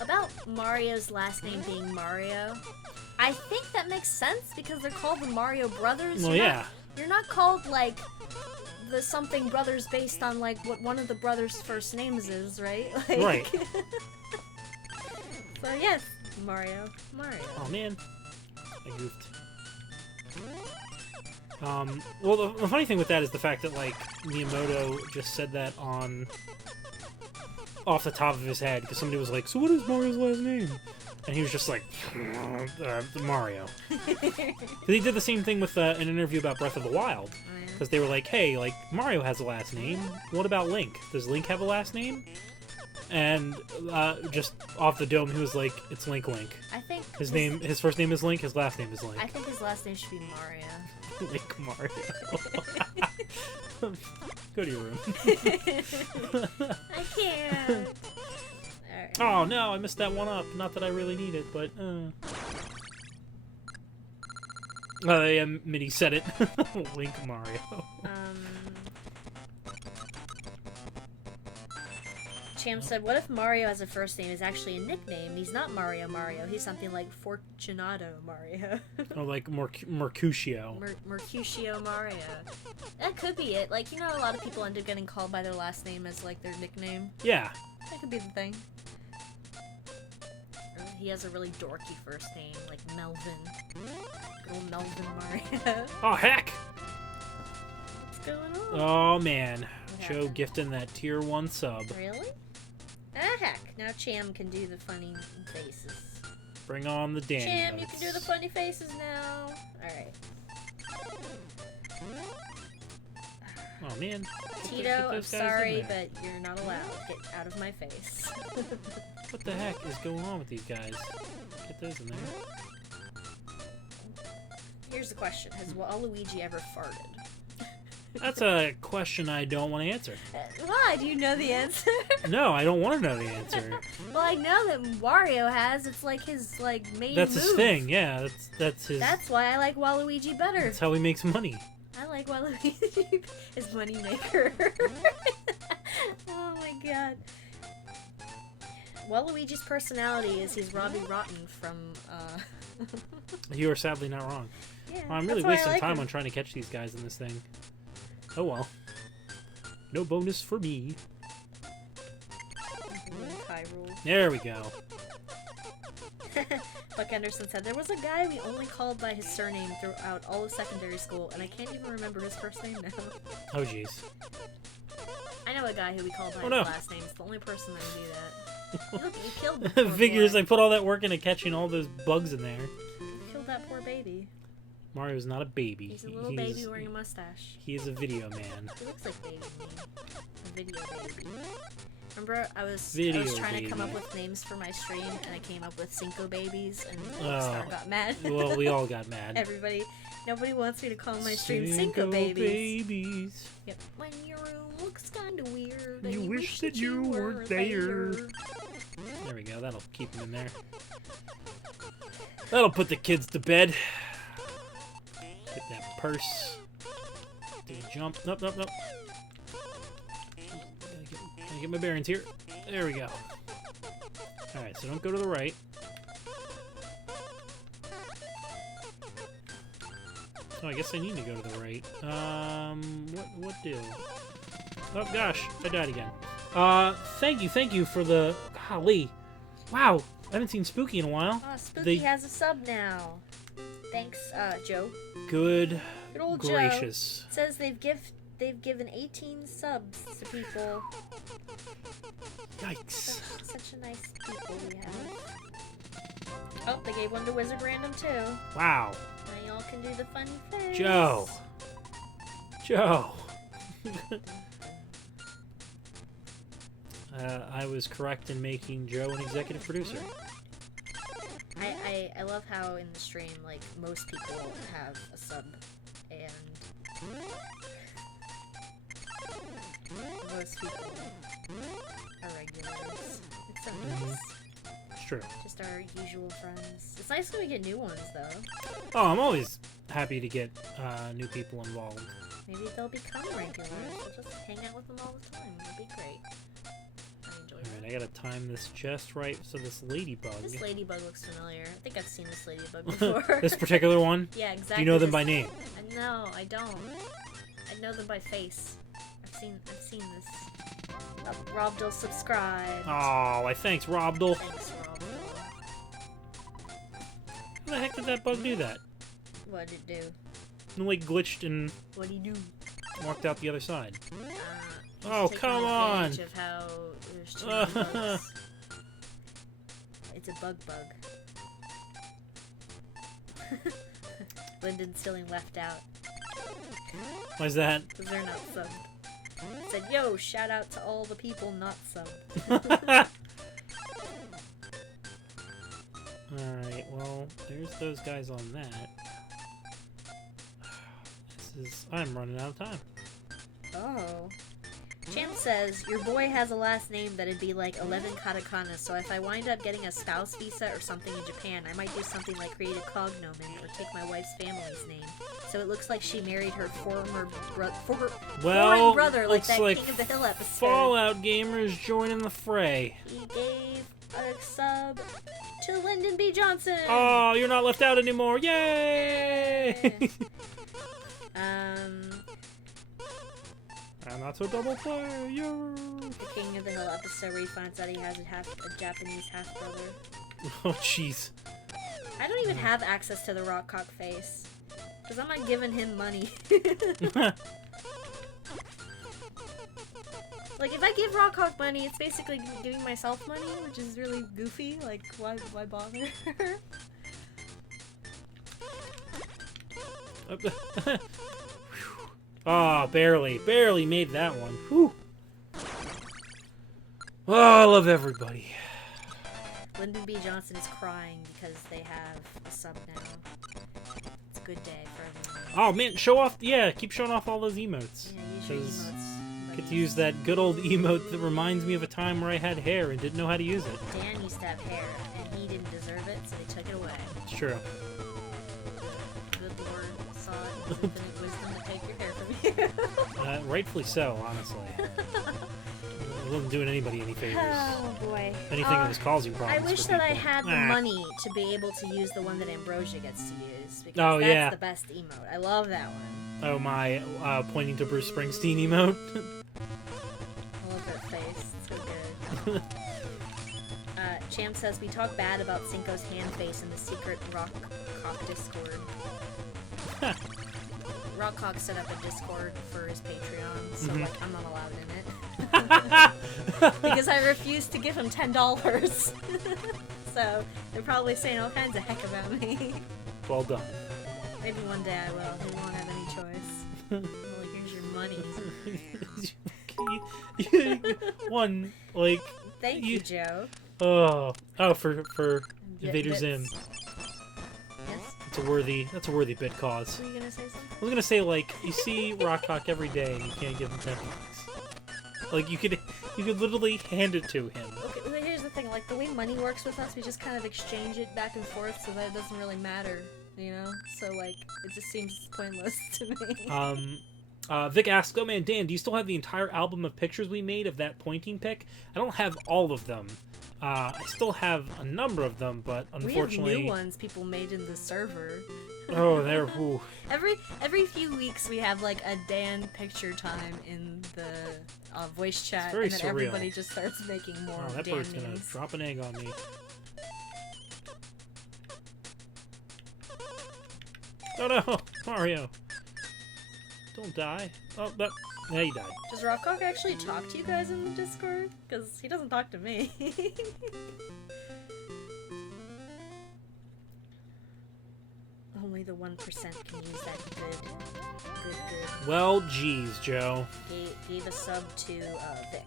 about Mario's last name being Mario, I think that makes sense because they're called the Mario Brothers. Well, yeah. You're not called, like, the something brothers based on, like, what one of the brothers' first names is, right? Like, right. So, yes, Mario. Oh, man. I goofed. Well, the funny thing with that is the fact that, like, Miyamoto just said that off the top of his head, because somebody was like, so what is Mario's last name? And he was just like, Mario. He did the same thing with an interview about Breath of the Wild. Because they were like, hey, like, Mario has a last name. What about Link? Does Link have a last name? and just off the dome, he was like, "It's Link Link." I think His first name is Link. His last name is Link. I think his last name should be Mario. Link Mario. Go to your room. I can't. Alright. Oh no, I missed that one up. Not that I really need it, but. Oh yeah, Minnie said it. Link Mario. Cham said, "What if Mario as a first name is actually a nickname? He's not Mario Mario. He's something like Fortunato Mario." Or like Mercutio. Mercutio Mario. That could be it. Like, you know, a lot of people end up getting called by their last name as like their nickname. Yeah. That could be the thing. Or he has a really dorky first name, like Melvin. Good old Melvin Mario. Oh heck! What's going on? Oh man, What Joe happened? gifting that tier 1 sub. Really? Ah heck! Now Cham can do the funny faces. Bring on the Danny. Cham, you can do the funny faces now. Alright. Oh man. Tito, Get I'm those guys in sorry, there. but you're not allowed. Get out of my face. What the heck is going on with these guys? Get those in there. Here's the question. Has Waluigi ever farted? That's a question I don't want to answer. Why? Do you know the answer? No, I don't want to know the answer. Well, I know that Wario has. It's like his main That's move. his thing, yeah. That's his. That's why I like Waluigi better. That's how he makes money. I like Waluigi. His money maker. Oh my god. Waluigi's personality is he's Robbie Rotten from You are sadly not wrong. yeah, Well, I'm really that's why I wasting like time him. on trying to catch these guys in this thing. Oh well. No bonus for me. Kai rule. There we go. Buck Anderson said, "There was a guy we only called by his surname throughout all of secondary school, and I can't even remember his first name now." Oh jeez. I know a guy who we called by Oh, his no. last name. It's the only person that would do that. Look, you killed the poor Figures boy. I put all that work into catching all those bugs in there. You killed that poor baby. Mario's not a baby. He's a little baby wearing a mustache. He is a video man. He looks like baby me. A video baby. Remember, I was Video trying to come up baby. with names for my stream, and I came up with Cinco Babies, and Oh. Star got mad. Well, we all got mad. Nobody wants me to call my stream Cinco Babies. Babies. Yep. When your room looks kinda weird, You and wish that you weren't there. There we go. That'll keep him in there. That'll put the kids to bed. Get that purse. Do a jump. Nope, nope, nope. Gotta get my bearings here. There we go. Alright, so don't go to the right. Oh, I guess I need to go to the right. What do? Oh gosh, I died again. Thank you for the... Golly. Wow, I haven't seen Spooky in a while. Oh, Spooky They- has a sub now. Thanks, Joe. Good Good old gracious. Joe. It says they've given 18 subs to people. Yikes. Such a nice people we have. Oh, they gave one to Wizard Random too. Wow. Now y'all can do the funny face. Joe. Joe. I was correct in making Joe an executive producer. I love how in the stream, like, most people have a sub, and most people are regulars. It's so nice. It's true. Just our usual friends. It's nice when we get new ones, though. Oh, I'm always happy to get new people involved. Maybe they'll become regulars. We'll just hang out with them all the time. It'll be great. I enjoy Alright, that. I gotta time this just right so this ladybug... This ladybug looks familiar. I think I've seen this ladybug before. This particular one? Yeah, exactly. Do you know them this- by name? No, I don't. I know them by face. I've seen this. Oh, Robdil subscribed. Oh, thanks, Robdle. Thanks, Robdil. How the heck did that bug do that? What'd it do? It like glitched and What'd he do? walked out the other side. He's Oh, taking come on. advantage of how there's too many bugs. It's a bug. Lyndon's feeling left out Why's that? because they're not subbed. Said, yo, shout out to all the people not sub. Alright, well, there's those guys on that. I'm running out of time. Oh. Champ says, your boy has a last name that'd be like 11 katakana, so if I wind up getting a spouse visa or something in Japan, I might do something like create a cognomen or take my wife's family's name. So it looks like she married her foreign brother, like that like King of the Hill episode. Fallout gamers joining the fray. He gave a sub to Lyndon B. Johnson! Oh, you're not left out anymore! Yay! I'm not so double player, The King of the Hill episode where he finds out he has a Japanese half-brother. Oh, jeez. I don't even have access to the Rockcock face. Because I'm not giving him money. Like, if I give Rockcock money, it's basically giving myself money, which is really goofy. Like, why bother? Oh, barely made that one. Whew. Oh, I love everybody. Lyndon B. Johnson is crying because they have a sub now. It's a good day for everyone. Oh man, show off! Yeah, keep showing off all those emotes. Yeah, use your emotes. Get to use that good old emote that reminds me of a time where I had hair and didn't know how to use it. Dan used to have hair, and he didn't deserve it, so they took it away. It's true. Good Lord saw it with infinite wisdom to take your hair from you. Rightfully so, honestly. It wasn't doing anybody any favors. Oh boy. If anything, it was causing I problems wish for that I people. had the money to be able to use the one that Ambrosia gets to use, because Oh, that's yeah. the best emote. I love that one. Oh my, pointing to Bruce Springsteen emote. I love that face. It's so good. Champ says, we talk bad about Cinco's hand face in the secret Rockcock Discord. Rockcock set up a Discord for his Patreon, so like I'm not allowed in it. Because I refused to give him $10. So they're probably saying all kinds of heck about me. Well done. Maybe one day I will. He won't have any choice. Well, here's your money. One, like... Thank you, Joe. Oh, for Invader bits. Zim. Yes? That's a worthy bit cause. Were you gonna say something? I was gonna say, like, you see Rockcock every day and you can't give him $10. Like, you could literally hand it to him. Okay, well, here's the thing. Like, the way money works with us, we just kind of exchange it back and forth so that it doesn't really matter, you know? So, like, it just seems pointless to me. Vic asks, oh man, Dan, do you still have the entire album of pictures we made of that pointing pic? I don't have all of them. I still have a number of them, but unfortunately... We have new ones people made in the server. Oh, they're... Ooh. Every few weeks we have, like, a Dan picture time in the voice chat, very and then surreal. everybody just starts making more Oh, that Dan bird's gonna memes. drop an egg on me. Oh no! Mario! Don't die. Oh, but... Yeah, he died. Does Rockcock actually talk to you guys in the Discord? Because he doesn't talk to me. Only the 1% can use that good. Well, geez, Joe. Gave a sub to Vic, I think.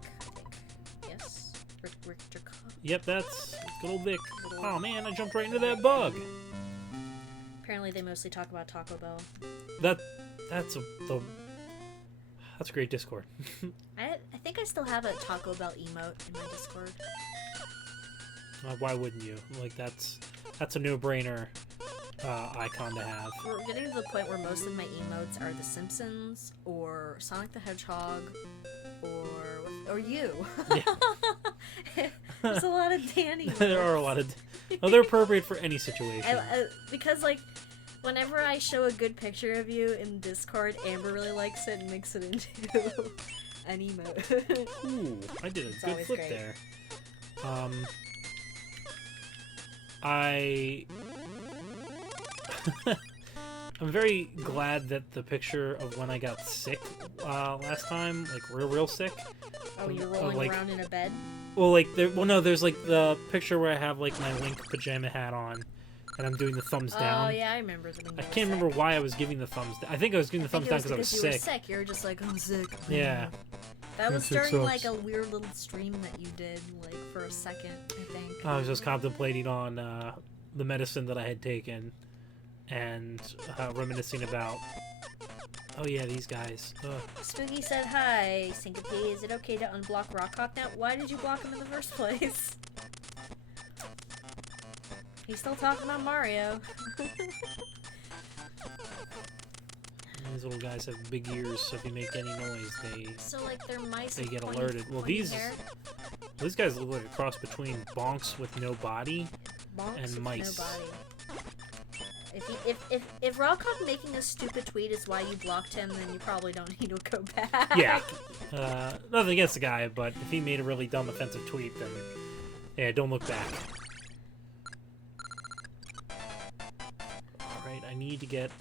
Yes? Richter Cobb? Yep, that's good old Vic. Oh man, I jumped right into that bug. Apparently they mostly talk about Taco Bell. That's a great Discord. I think I still have a Taco Bell emote in my Discord. Why wouldn't you? Like, that's a no-brainer icon to have. We're getting to the point where most of my emotes are The Simpsons, or Sonic the Hedgehog, or you. Yeah. There's a lot of Danny emotes. There are a lot of... Well, they're appropriate for any situation. Because, like, whenever I show a good picture of you in Discord, Amber really likes it and makes it into an emote. Ooh, I did a It's good always flip great. there. I'm very glad that the picture of when I got sick last time, like real sick. Oh, you're rolling like, around in a bed? Well, like, there's like the picture where I have like my Link pajama hat on, and I'm doing the thumbs down. Oh, yeah, I remember. I can't remember why I was giving the thumbs down. I think I was giving the thumbs down because I was you sick. were sick. You were just like, I'm sick. Yeah. That was It during sucks. like a weird little stream that you did, like for a second, I think. I was just contemplating on the medicine that I had taken and reminiscing about, oh yeah, these guys. Ugh. Spooky said hi. Syncope, is it okay to unblock Rockhawk now? Why did you block him in the first place? He's still talking about Mario. These little guys have big ears, so if you make any noise, So like they're mice. they with get pointy- alerted. Well, pointy these hair? guys look like a cross between bonks with no body. Bonks and with mice. No body. If Rockhawk making a stupid tweet is why you blocked him, then you probably don't need to go back. Yeah. Nothing against the guy, but if he made a really dumb offensive tweet, then yeah, don't look back. Alright, I need to get...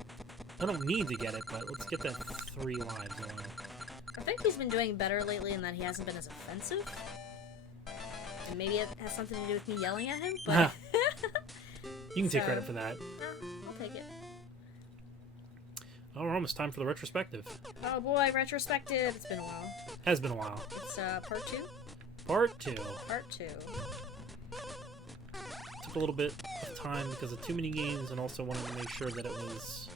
I don't need to get it, but let's get that 3 lives on. I think he's been doing better lately in that he hasn't been as offensive. And maybe it has something to do with me yelling at him, but... You can take So- credit for that. I'll take it. Oh, we're almost time for the retrospective. Oh boy, retrospective. It's been a while. Has been a while. It's part 2? Part 2. Part 2. Took a little bit of time because of too many games and also wanting to make sure that it was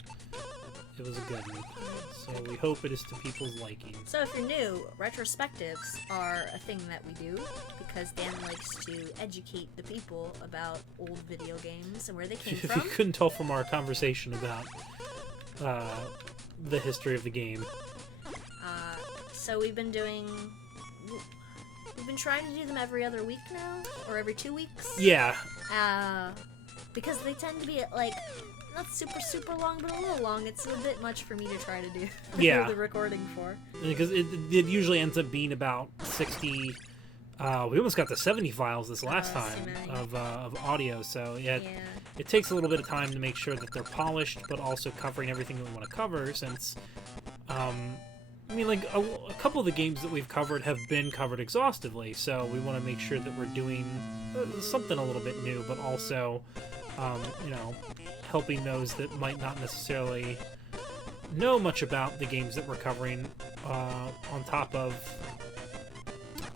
a good one. So we hope it is to people's liking. So if you're new, retrospectives are a thing that we do because Dan likes to educate the people about old video games and where they came If from. you couldn't tell from our conversation about the history of the game. So we've been trying to do them every other week now, or every 2 weeks. Yeah. Because they tend to be like not super long, but a little long. It's a bit much for me to try to do. Yeah. The recording for. Because it usually ends up being about 60... we almost got to 70 files this last so time many. of audio, so yeah, Yeah. it takes a little bit of time to make sure that they're polished, but also covering everything that we want to cover, since, I mean, like, a couple of the games that we've covered have been covered exhaustively, so we want to make sure that we're doing something a little bit new, but also, you know, helping those that might not necessarily know much about the games that we're covering, on top of...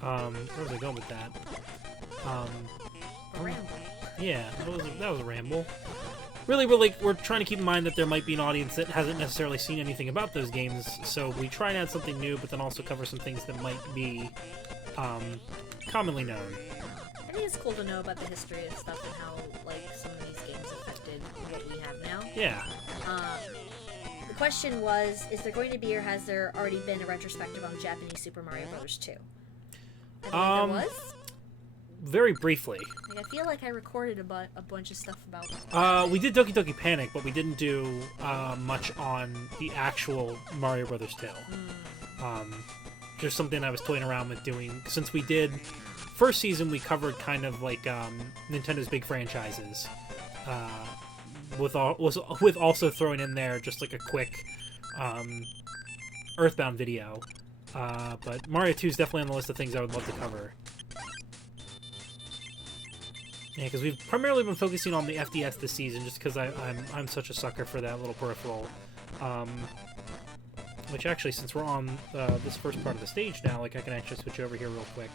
where was I going with that? A ramble. Yeah, that was a ramble. Really, we're trying to keep in mind that there might be an audience that hasn't necessarily seen anything about those games, so we try and add something new, but then also cover some things that might be commonly known. I think it's cool to know about the history of stuff and how like some of these games affected what we have now. Yeah. The question was, is there going to be or has there already been a retrospective on Japanese Super Mario Bros. 2? I believe there was. Very briefly. Like, I feel like I recorded a bunch of stuff about it. We did Doki Doki Panic, but we didn't do much on the actual Mario Brothers 2. Just something I was toying around with doing. Since we did... First season, we covered kind of like Nintendo's big franchises. With also throwing in there just like a quick Earthbound video. But Mario 2 is definitely on the list of things I would love to cover. Yeah, because we've primarily been focusing on the FDS this season, just because I'm such a sucker for that little peripheral. Which actually, since we're on this first part of the stage now, like I can actually switch over here real quick.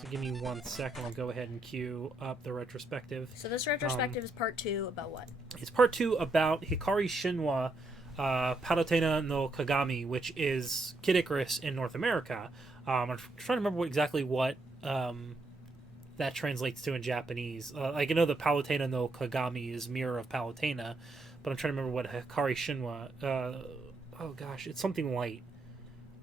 So give me 1 second, I'll go ahead and queue up the retrospective. So this retrospective is part 2 about what? It's part 2 about Hikari Shinwa Palutena no Kagami, which is Kid Icarus in North America. I'm trying to remember exactly what that translates to in Japanese. Like, I know the Palutena no Kagami is Mirror of Palutena, but I'm trying to remember what Hikari Shinwa... oh gosh, it's something light.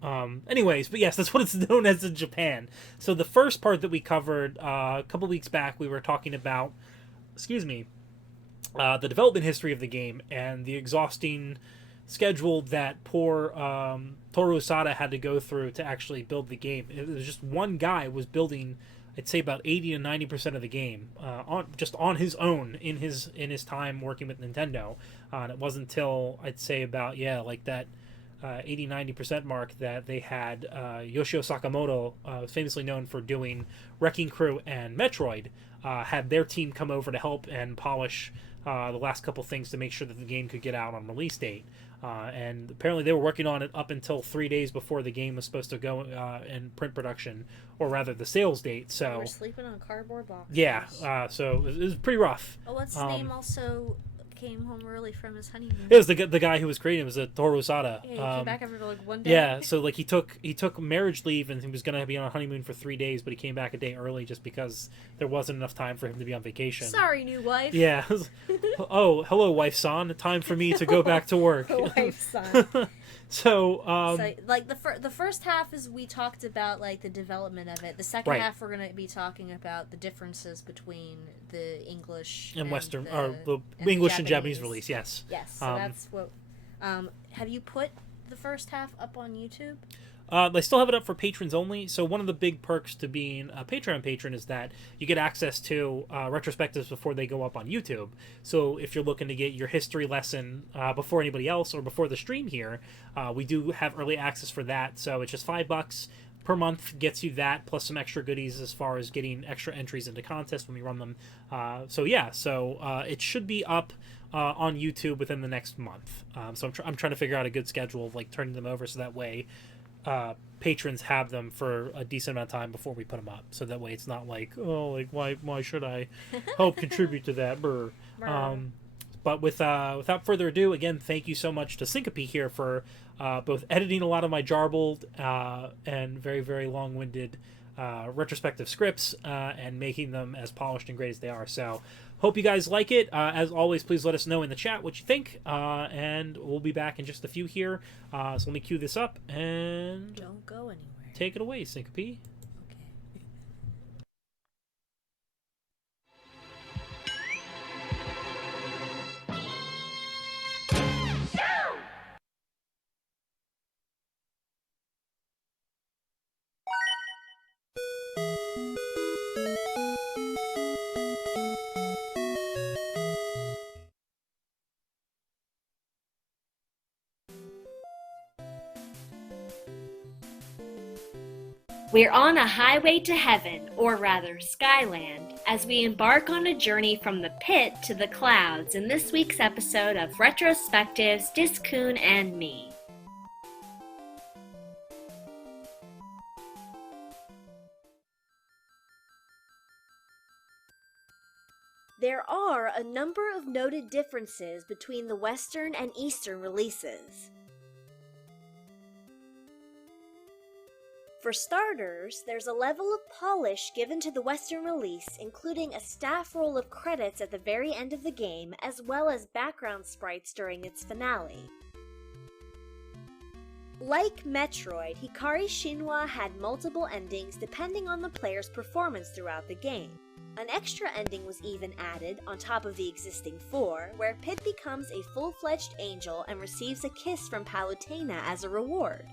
Anyways, but yes, that's what it's known as in Japan. So the first part that we covered a couple weeks back, we were talking about, the development history of the game and the exhausting schedule that poor Toru Usada had to go through to actually build the game. It was just one guy was building, I'd say, about 80 to 90% of the game on his own in his time working with Nintendo. And it wasn't until I'd say about like that 80-90% mark that they had Yoshio Sakamoto, famously known for doing Wrecking Crew and Metroid, had their team come over to help and polish the last couple things to make sure that the game could get out on release date. And apparently they were working on it up until 3 days before the game was supposed to go in print production, or rather the sales date. So we're sleeping on cardboard boxes. yeah, so it was pretty rough. Oh, what's his name? Also came home early from his honeymoon. It was the guy who was creating it was Toru Sada. Yeah, he came back after like 1 day. Yeah, so like he took marriage leave and he was gonna be on a honeymoon for 3 days, but he came back a day early just because there wasn't enough time for him to be on vacation. Sorry, new wife. Yeah. Oh, hello, wife-san. Time for me to go back to work. Wife-san. So, like the first half is we talked about like the development of it. The second Right. half we're going to be talking about the differences between the English and Western, the, or the and English the and Japanese release, yes. Yes, so that's what. Have you put the first half up on YouTube? They still have it up for patrons only. So one of the big perks to being a Patreon patron is that you get access to retrospectives before they go up on YouTube. So if you're looking to get your history lesson before anybody else or before the stream here, we do have early access for that. So it's just $5 per month, gets you that plus some extra goodies as far as getting extra entries into contests when we run them. So it should be up on YouTube within the next month. So I'm trying to figure out a good schedule of like turning them over so that way patrons have them for a decent amount of time before we put them up, so that way it's not like, oh, like why should I help contribute to that? Brr. But without further ado, again, thank you so much to Syncope here for both editing a lot of my jarbled and very, very long-winded retrospective scripts and making them as polished and great as they are. So hope you guys like it. As always, please let us know in the chat what you think, and we'll be back in just a few here. So let me cue this up and Don't go anywhere. take it away, Syncope. We're on a highway to heaven, or rather Skyland, as we embark on a journey from the pit to the clouds in this week's episode of Retrospectives Disk-kun Me. There are a number of noted differences between the Western and Eastern releases. For starters, there's a level of polish given to the Western release, including a staff roll of credits at the very end of the game, as well as background sprites during its finale. Like Metroid, Hikari Shinwa had multiple endings depending on the player's performance throughout the game. An extra ending was even added, on top of the existing 4, where Pit becomes a full-fledged angel and receives a kiss from Palutena as a reward.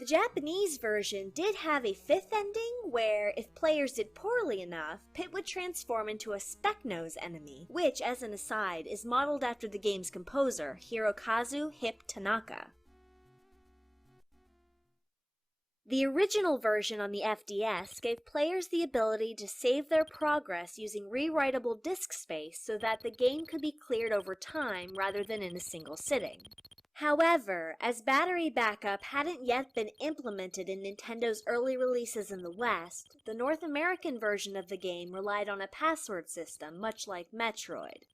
The Japanese version did have a 5th ending where, if players did poorly enough, Pit would transform into a Specknose enemy, which, as an aside, is modeled after the game's composer, Hirokazu Hip Tanaka. The original version on the FDS gave players the ability to save their progress using rewritable disk space so that the game could be cleared over time rather than in a single sitting. However, as battery backup hadn't yet been implemented in Nintendo's early releases in the West, the North American version of the game relied on a password system, much like Metroid.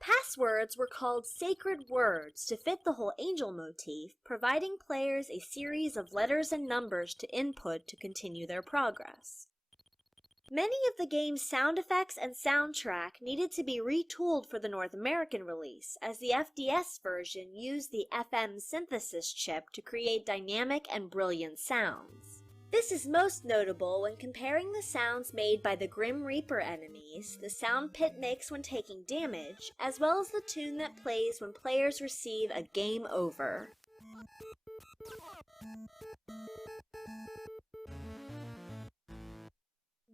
Passwords were called sacred words to fit the whole angel motif, providing players a series of letters and numbers to input to continue their progress. Many of the game's sound effects and soundtrack needed to be retooled for the North American release, as the FDS version used the FM synthesis chip to create dynamic and brilliant sounds. This is most notable when comparing the sounds made by the Grim Reaper enemies, the sound Pit makes when taking damage, as well as the tune that plays when players receive a game over.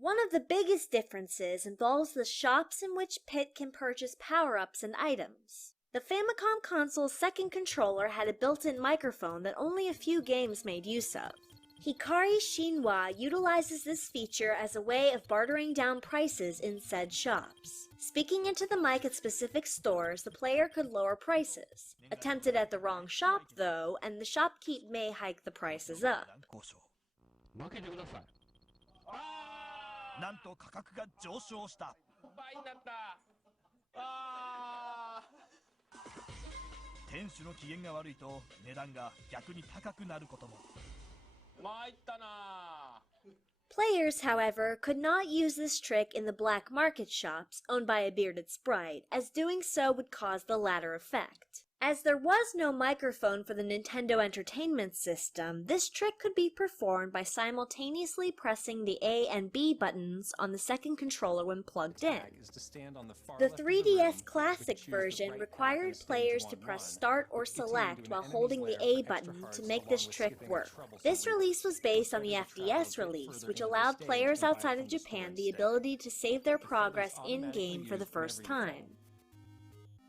One of the biggest differences involves the shops in which Pit can purchase power-ups and items. The Famicom console's second controller had a built-in microphone that only a few games made use of. Hikari Shinwa utilizes this feature as a way of bartering down prices in said shops. Speaking into the mic at specific stores, the player could lower prices. Attempted at the wrong shop, though, and the shopkeep may hike the prices up. 負けてください。なんと価格が上昇した。倍になった。店主の機嫌が悪いと値段が逆に高くなることも。参ったな。 Players, however, could not use this trick in the black market shops owned by a bearded sprite, as doing so would cause the latter effect. As there was no microphone for the Nintendo Entertainment System, this trick could be performed by simultaneously pressing the A and B buttons on the second controller when plugged in. The 3DS Classic version required players to press Start or Select while holding the A button to make this trick work. This release was based on the FDS release, which allowed players outside of Japan the ability to save their progress in-game for the first time.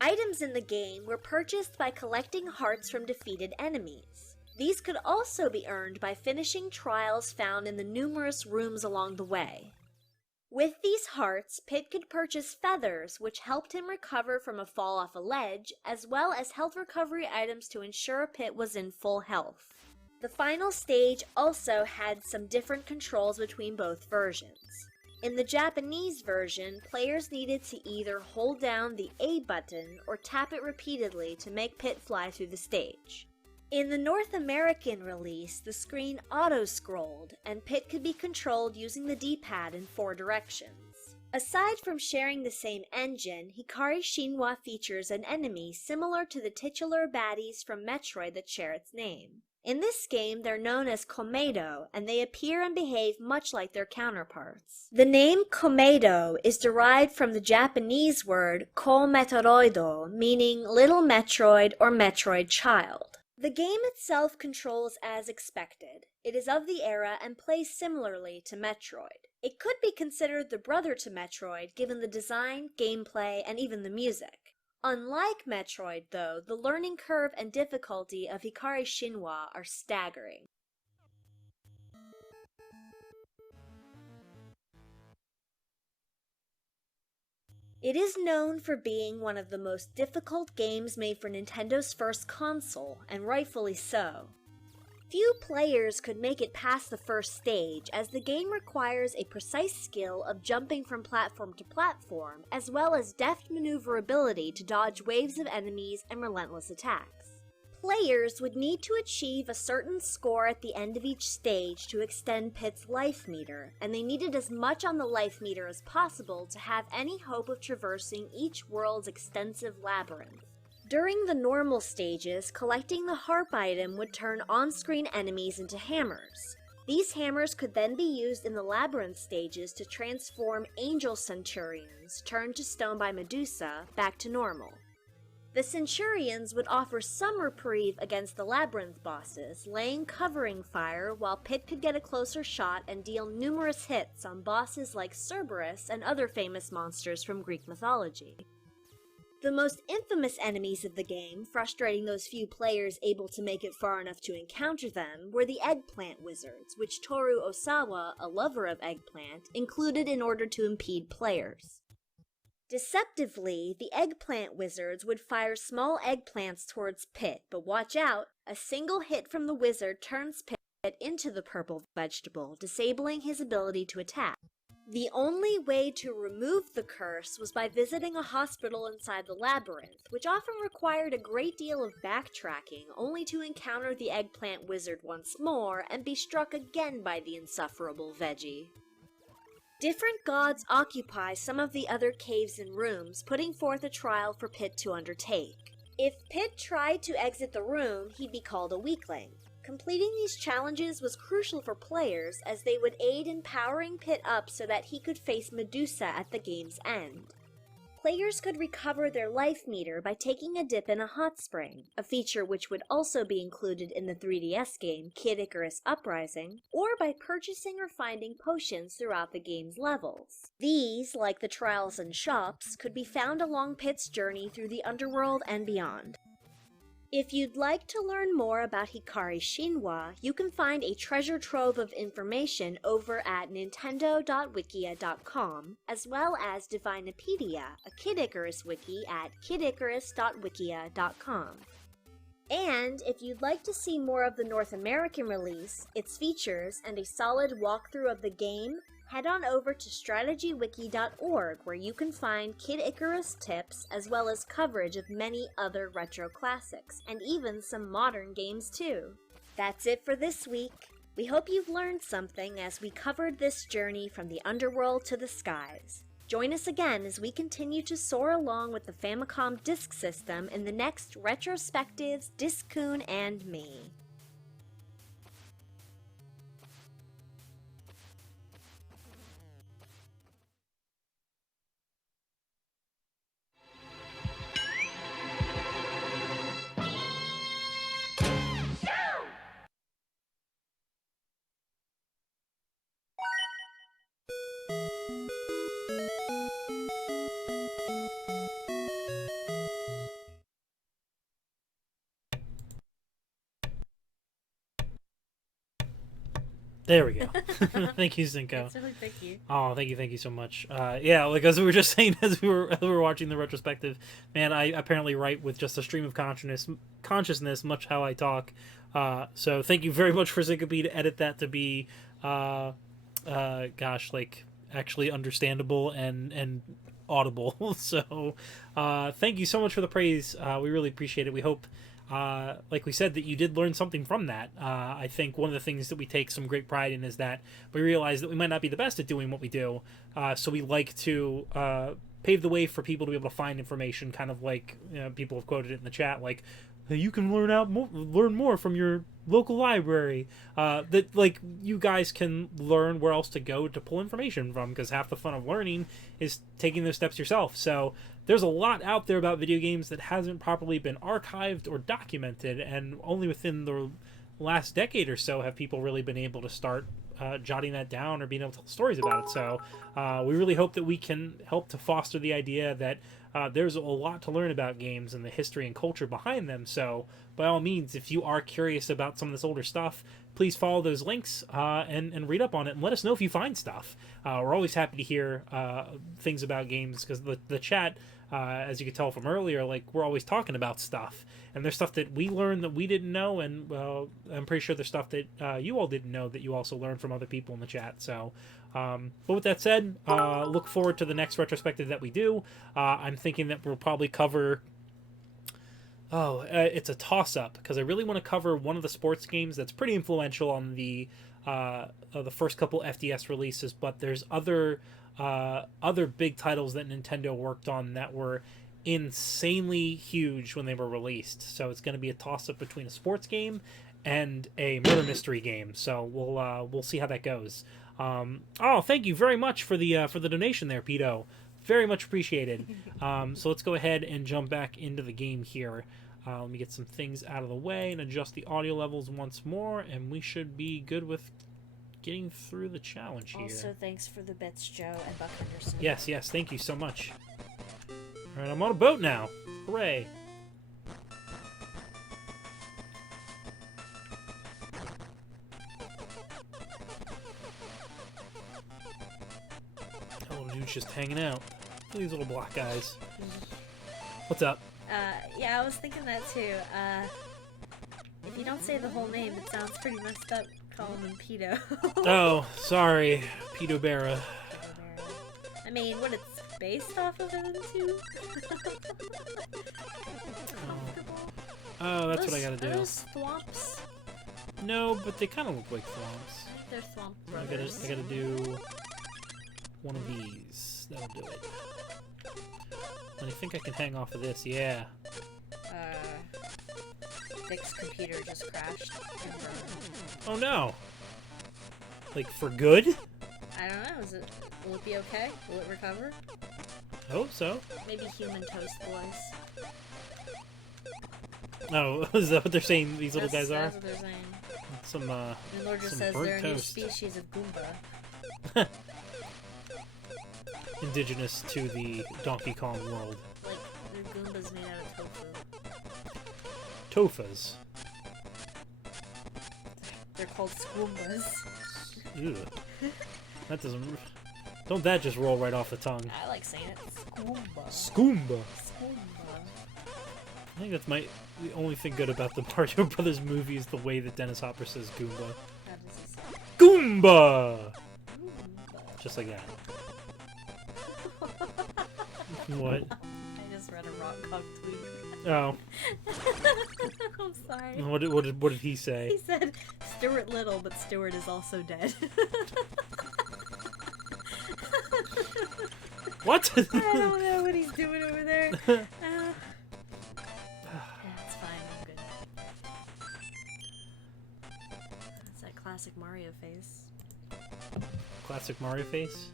Items in the game were purchased by collecting hearts from defeated enemies. These could also be earned by finishing trials found in the numerous rooms along the way. With these hearts, Pit could purchase feathers, which helped him recover from a fall off a ledge, as well as health recovery items to ensure Pit was in full health. The final stage also had some different controls between both versions. In the Japanese version, players needed to either hold down the A button or tap it repeatedly to make Pit fly through the stage. In the North American release, the screen auto-scrolled, and Pit could be controlled using the D-pad in 4 directions. Aside from sharing the same engine, Hikari Shinwa features an enemy similar to the titular baddies from Metroid that share its name. In this game, they're known as Komedo, and they appear and behave much like their counterparts. The name Komedo is derived from the Japanese word Ko-Metoroido, meaning Little Metroid or Metroid Child. The game itself controls as expected. It is of the era and plays similarly to Metroid. It could be considered the brother to Metroid, given the design, gameplay, and even the music. Unlike Metroid, though, the learning curve and difficulty of Hikari Shinwa are staggering. It is known for being one of the most difficult games made for Nintendo's first console, and rightfully so. Few players could make it past the first stage, as the game requires a precise skill of jumping from platform to platform, as well as deft maneuverability to dodge waves of enemies and relentless attacks. Players would need to achieve a certain score at the end of each stage to extend Pit's life meter, and they needed as much on the life meter as possible to have any hope of traversing each world's extensive labyrinth. During the normal stages, collecting the harp item would turn on-screen enemies into hammers. These hammers could then be used in the labyrinth stages to transform angel centurions, turned to stone by Medusa, back to normal. The centurions would offer some reprieve against the labyrinth bosses, laying covering fire while Pit could get a closer shot and deal numerous hits on bosses like Cerberus and other famous monsters from Greek mythology. The most infamous enemies of the game, frustrating those few players able to make it far enough to encounter them, were the Eggplant Wizards, which Toru Osawa, a lover of eggplant, included in order to impede players. Deceptively, the Eggplant Wizards would fire small eggplants towards Pit, but watch out, a single hit from the wizard turns Pit into the purple vegetable, disabling his ability to attack. The only way to remove the curse was by visiting a hospital inside the labyrinth, which often required a great deal of backtracking, only to encounter the Eggplant Wizard once more and be struck again by the insufferable veggie. Different gods occupy some of the other caves and rooms, putting forth a trial for Pit to undertake. If Pit tried to exit the room, he'd be called a weakling. Completing these challenges was crucial for players, as they would aid in powering Pit up so that he could face Medusa at the game's end. Players could recover their life meter by taking a dip in a hot spring, a feature which would also be included in the 3DS game Kid Icarus Uprising, or by purchasing or finding potions throughout the game's levels. These, like the trials and shops, could be found along Pit's journey through the underworld and beyond. If you'd like to learn more about Hikari Shinwa, you can find a treasure trove of information over at nintendo.wikia.com, as well as Divinopedia, a Kid Icarus wiki at kidicarus.wikia.com. And if you'd like to see more of the North American release, its features, and a solid walkthrough of the game, head on over to strategywiki.org, where you can find Kid Icarus tips as well as coverage of many other retro classics, and even some modern games too. That's it for this week. We hope you've learned something as we covered this journey from the underworld to the skies. Join us again as we continue to soar along with the Famicom Disk System in the next Retrospectives Disk-kun Me. There we go. Thank you, Zinko. Absolutely, thank you. Oh, thank you so much. Yeah, like as we were just saying as we were watching the retrospective, man, I apparently write with just a stream of consciousness, much how I talk. So thank you very much for Zinkope to edit that to be, gosh, like actually understandable and audible. So thank you so much for the praise. We really appreciate it. We hope, like we said, that you did learn something from that. I think one of the things that we take some great pride in is that we realize that we might not be the best at doing what we do, so we like to pave the way for people to be able to find information, kind of like, you know, people have quoted it in the chat, like, you can learn more from your local library. That, like, you guys can learn where else to go to pull information from, because half the fun of learning is taking those steps yourself. So there's a lot out there about video games that hasn't properly been archived or documented, and only within the last decade or so have people really been able to start jotting that down or being able to tell stories about it. So we really hope that we can help to foster the idea that there's a lot to learn about games and the history and culture behind them. So by all means, if you are curious about some of this older stuff, please follow those links and read up on it, and let us know if you find stuff. We're always happy to hear things about games, because the chat, as you could tell from earlier, like, we're always talking about stuff, and there's stuff that we learned that we didn't know, and I'm pretty sure there's stuff that you all didn't know that you also learned from other people in the chat. So but with that said, look forward to the next retrospective that we do. I'm thinking that we'll probably cover, it's a toss-up, because I really want to cover one of the sports games that's pretty influential on the first couple FDS releases, but there's other big titles that Nintendo worked on that were insanely huge when they were released. So it's going to be a toss-up between a sports game and a murder mystery game. So we'll see how that goes. Thank you very much for the donation there, Pito. Very much appreciated. So let's go ahead and jump back into the game here. Let me get some things out of the way and adjust the audio levels once more, and we should be good with getting through the challenge here. Also, thanks for the bits, Joe and Buck Henderson. Yes, thank you so much. Alright, I'm on a boat now. Hooray. That little dude's just hanging out. Look at these little black guys. What's up? Yeah, I was thinking that too. If you don't say the whole name, it sounds pretty messed up calling him Pedo. Oh, sorry. Pedo Barra. I mean, what it's based off of him too? Oh, that's what I gotta do. Are those thwomps? No, but they kind of look like thwomps. I think they're thwomp I brothers. gotta do one of these. That'll do it. And I think I can hang off of this, yeah. Dick's computer just crashed. Oh no! Like, for good? I don't know, will it be okay? Will it recover? I hope so. Maybe human toast boys. Oh, is that what they're saying these little guys are? That's what they're saying. Some, And Lord just some says burnt they're a new toast. species of Goomba. Indigenous to the Donkey Kong world. Like, they're Goombas made out of tofu. Tofas. They're called Squoombas. Ew. That doesn't... Don't that just roll right off the tongue? I like saying it. Squoomba. Skoomba. Squoomba. I think that's the only thing good about the Mario Brothers movie is the way that Dennis Hopper says Goomba. How does it sound? Goomba! Goomba. Just like that. What? I just read a rock cock tweet. Oh. I'm sorry. What did he say? He said, Stuart Little, but Stuart is also dead. What? I don't know what he's doing over there. Yeah, it's fine. I'm good. It's that classic Mario face. Classic Mario face?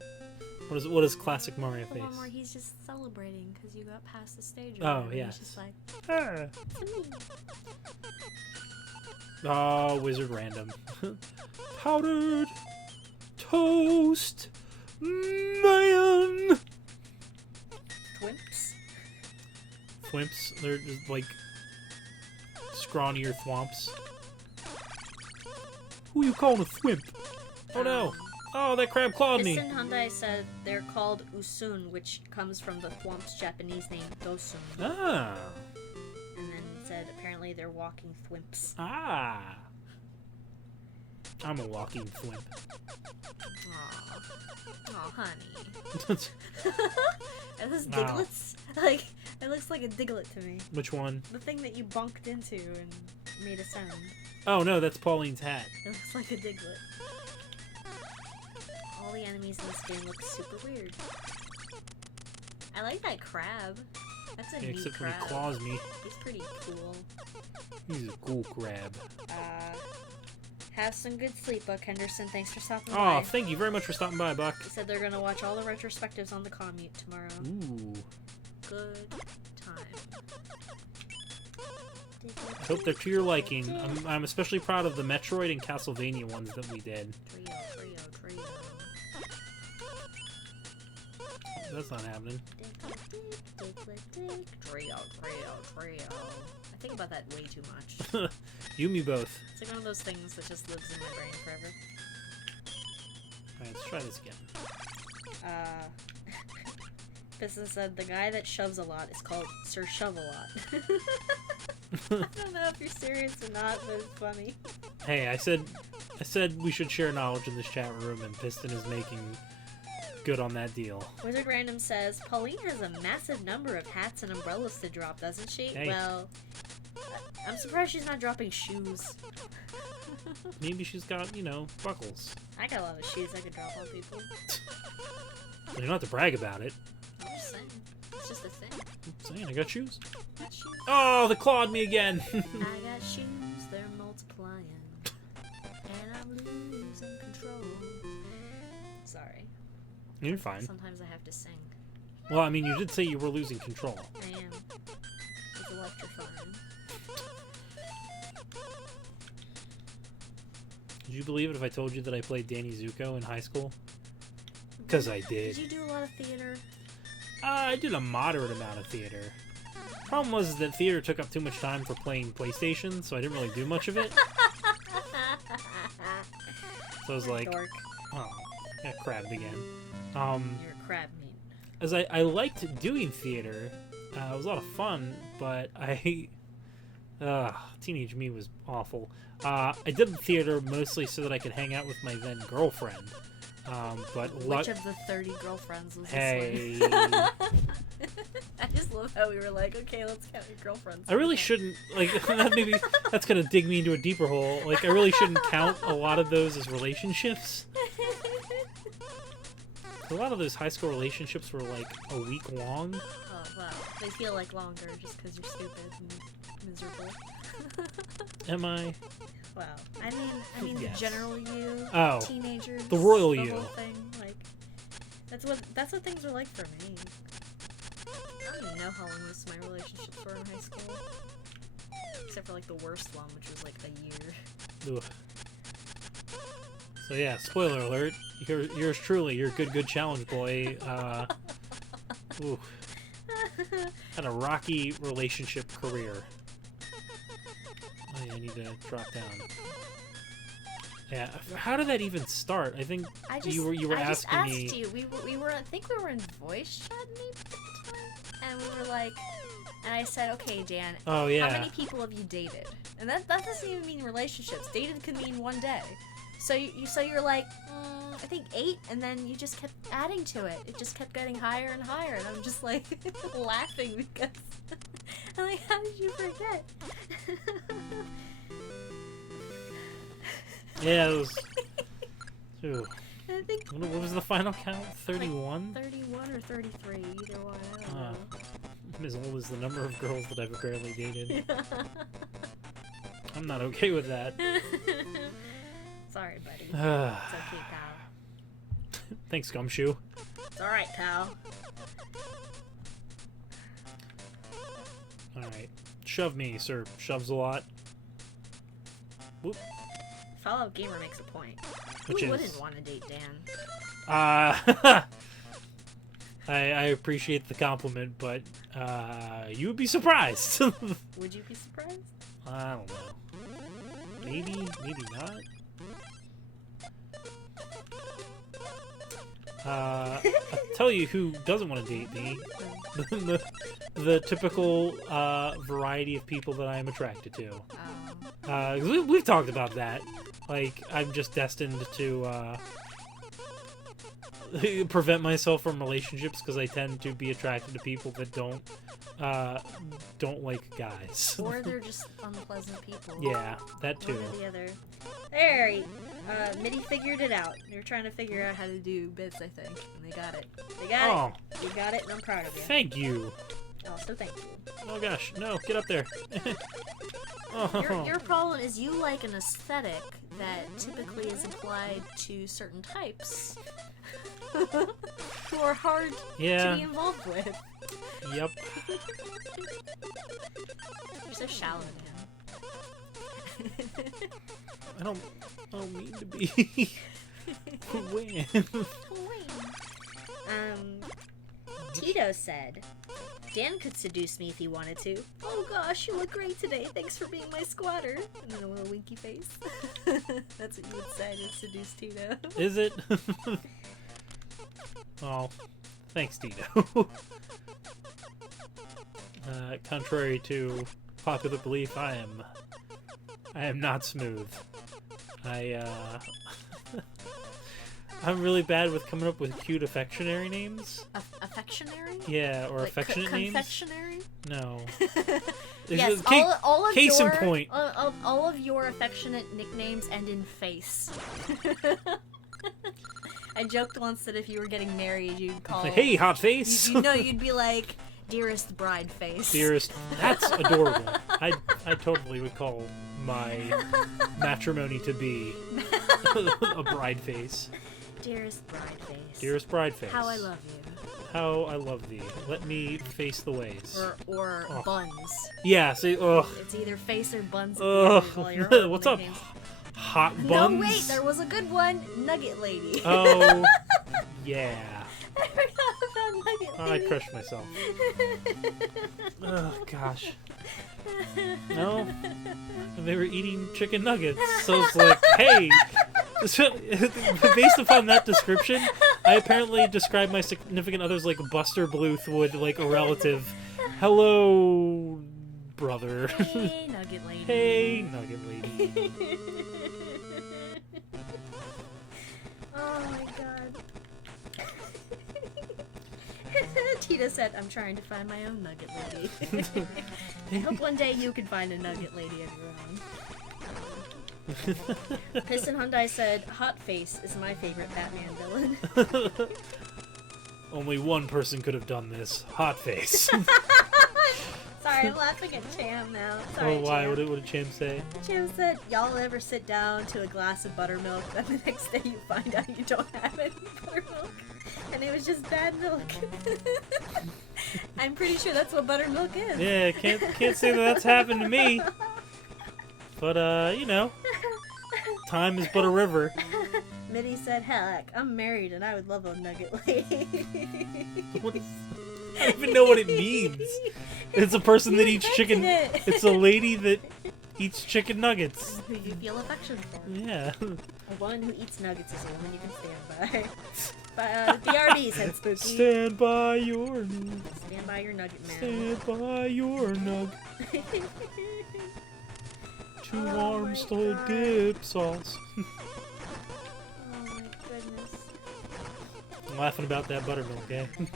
What is classic Mario The face? one where he's just celebrating because you got past the stage. Oh, yeah. yes. He's just like, Ah. it's me. Oh, wizard random. Powdered toast man. Twimps. Thwimps, they're just like scrawnier thwomps. Who you calling a thwimp? Oh no! Oh, that crab clawed me. Piston Hyundai said they're called Usun, which comes from the Thwomp's Japanese name Dosun. Ah. And then it said apparently they're walking thwimps. Ah. I'm a walking thwimp. Aw. Aw, honey. Are those Wow. diglets? Like, it looks like a diglet to me. Which one? The thing that you bunked into and made a sound. Oh no, that's Pauline's hat. It looks like a diglet. All the enemies in this game look super weird. I like that crab. That's a Yeah, neat except when crab. he claws me. He's pretty cool. He's a cool crab. Have some good sleep, Buck Henderson. Thanks for stopping Oh, by. thank you very much for stopping by, Buck. They said they're gonna watch all the retrospectives on the commute tomorrow. Ooh. Good time. I hope they're to your liking. I'm especially proud of the Metroid and Castlevania ones that we did. Trio. That's not happening. Trio. I think about that way too much. You, me both. It's like one of those things that just lives in my brain forever. Alright, let's try this again. Piston said the guy that shoves a lot is called Sir Shove-a-Lot. I don't know if you're serious or not, but it's funny. Hey, I said we should share knowledge in this chat room, and Piston is making good on that deal. Wizard Random says, Pauline has a massive number of hats and umbrellas to drop, doesn't she? Hey. Well, I'm surprised she's not dropping shoes. Maybe she's got, buckles. I got a lot of shoes I could drop on people. You don't have to brag about it. I'm just saying. It's just a thing. I'm saying, I got shoes. Got shoes. Oh, they clawed me again. I got shoes, they're multiplying. And I'm losing control. Sorry. You're fine. Sometimes I have to sing. Well, I mean, you did say you were losing control. I am. It's electrifying. Did you believe it if I told you that I played Danny Zuko in high school? Because I did. Did you do a lot of theater? I did a moderate amount of theater. Problem was that theater took up too much time for playing PlayStation, so I didn't really do much of it. So I was like, Dork. oh, I got crabbed again. You're a crab meat. As I liked doing theater, it was a lot of fun, but teenage me was awful. I did theater mostly so that I could hang out with my then girlfriend. But Which of the 30 girlfriends was hey, this one? I just love how we were like, okay, let's count your girlfriends. I really shouldn't, maybe that's gonna dig me into a deeper hole. I really shouldn't count a lot of those as relationships. A lot of those high school relationships were a week long. Oh, well, they feel like longer just because you're stupid and miserable. Am I? Well, I mean, Yes. the general you, Oh, teenagers, the royal the you. whole thing, that's what things are like for me. I don't even know how long most of my relationships were in high school. Except for like the worst one, which was like a year. Ugh. So yeah, spoiler alert. Yours truly, your good challenge boy. Ooh. Had a rocky relationship career. Oh yeah, I need to drop down. Yeah, how did that even start? I think you were asking me. I just asked you. We were I think we were in voice chat maybe at the time, and we were like, and I said, okay, Dan. Oh yeah. How many people have you dated? And that doesn't even mean relationships. Dated could mean one day. So you're like, I think 8, and then you just kept adding to it. It just kept getting higher and higher, and I'm just like laughing because I'm like, how did you forget? Yeah, it was. Ooh. I think What was the final count? 31? like 31 or 33, either one. I don't know. I'm as old as the number of girls that I've barely dated. I'm not okay with that. Sorry, buddy. It's okay, pal. Thanks, Gumshoe. It's alright, pal. Alright. Shove me, sir. Shoves a lot. Whoop. Fallout Gamer makes a point. Which Who is- wouldn't want to date Dan? I appreciate the compliment, but you would be surprised. Would you be surprised? I don't know. Maybe not. I'll tell you who doesn't want to date me. the typical variety of people that I am attracted to. We've talked about that. Like, I'm just destined to prevent myself from relationships because I tend to be attracted to people that don't like guys. Or they're just unpleasant people. Yeah, that too. One or the other. There, Mitty figured it out. They were trying to figure out how to do bits, I think, and they got it. They got it. You got it, and I'm proud of you. Thank you. Also, thank you. Oh gosh, no, get up there. Oh. Your problem is you like an aesthetic that typically is applied to certain types who are hard to be involved with. Yep. You're so shallow, man. I don't mean to be. When? Tito said, Dan could seduce me if he wanted to. Oh gosh, you look great today. Thanks for being my squatter. And then a little winky face. That's what you would say to seduce Tito. Is it? Oh, thanks, Tito. Contrary to popular belief, I am not smooth. I'm really bad with coming up with cute affectionary names. Affectionary? Yeah, or like affectionate names. Confectionary? No. Yes, all of case your, in point. all of your affectionate nicknames end in face. I joked once that if you were getting married, you'd call... Hey, hot face! You'd be like, dearest bride face. Dearest... That's adorable. I totally would call my matrimony to be a bride face. Dearest bride face. Dearest bride face. How I love you. How I love thee. Let me face the ways. Or buns. Yeah, see, ugh. It's either face or buns. Ugh. What's up? Nicknames. Hot buns? No, wait, there was a good one. Nugget Lady. Oh, yeah. I forgot about Nugget I Lady. crushed myself. Oh, gosh. No? They were eating chicken nuggets, so it's like, hey! Based upon that description, I apparently described my significant others like Buster Bluth would like a relative. Hello, brother. Hey, Nugget Lady. Hey, Nugget Lady. Oh my god. Tita said, I'm trying to find my own Nugget Lady. I hope one day you can find a Nugget Lady of your own. Piston Hyundai said, Hot Face is my favorite Batman villain. Only one person could have done this. Hot face. Sorry, I'm laughing at Cham now. Sorry, Oh, why? Cham. What did Cham say? Cham said, y'all ever sit down to a glass of buttermilk, then the next day you find out you don't have any buttermilk? And it was just bad milk. I'm pretty sure that's what buttermilk is. Yeah, can't say that that's happened to me. But, you know, time is but a river. Mitty said, heck, I'm married and I would love a nugget lady. I don't even know what it means. It's a person that eats chicken. It's a lady that eats chicken nuggets. Who you feel affection for. Yeah. A woman who eats nuggets is a woman you can stand by. But BRB said spooky. Stand by your nug. Stand by your nugget man. Stand by your nug. Two arms to dip sauce. Oh my goodness. I'm laughing about that buttermilk, eh? I'm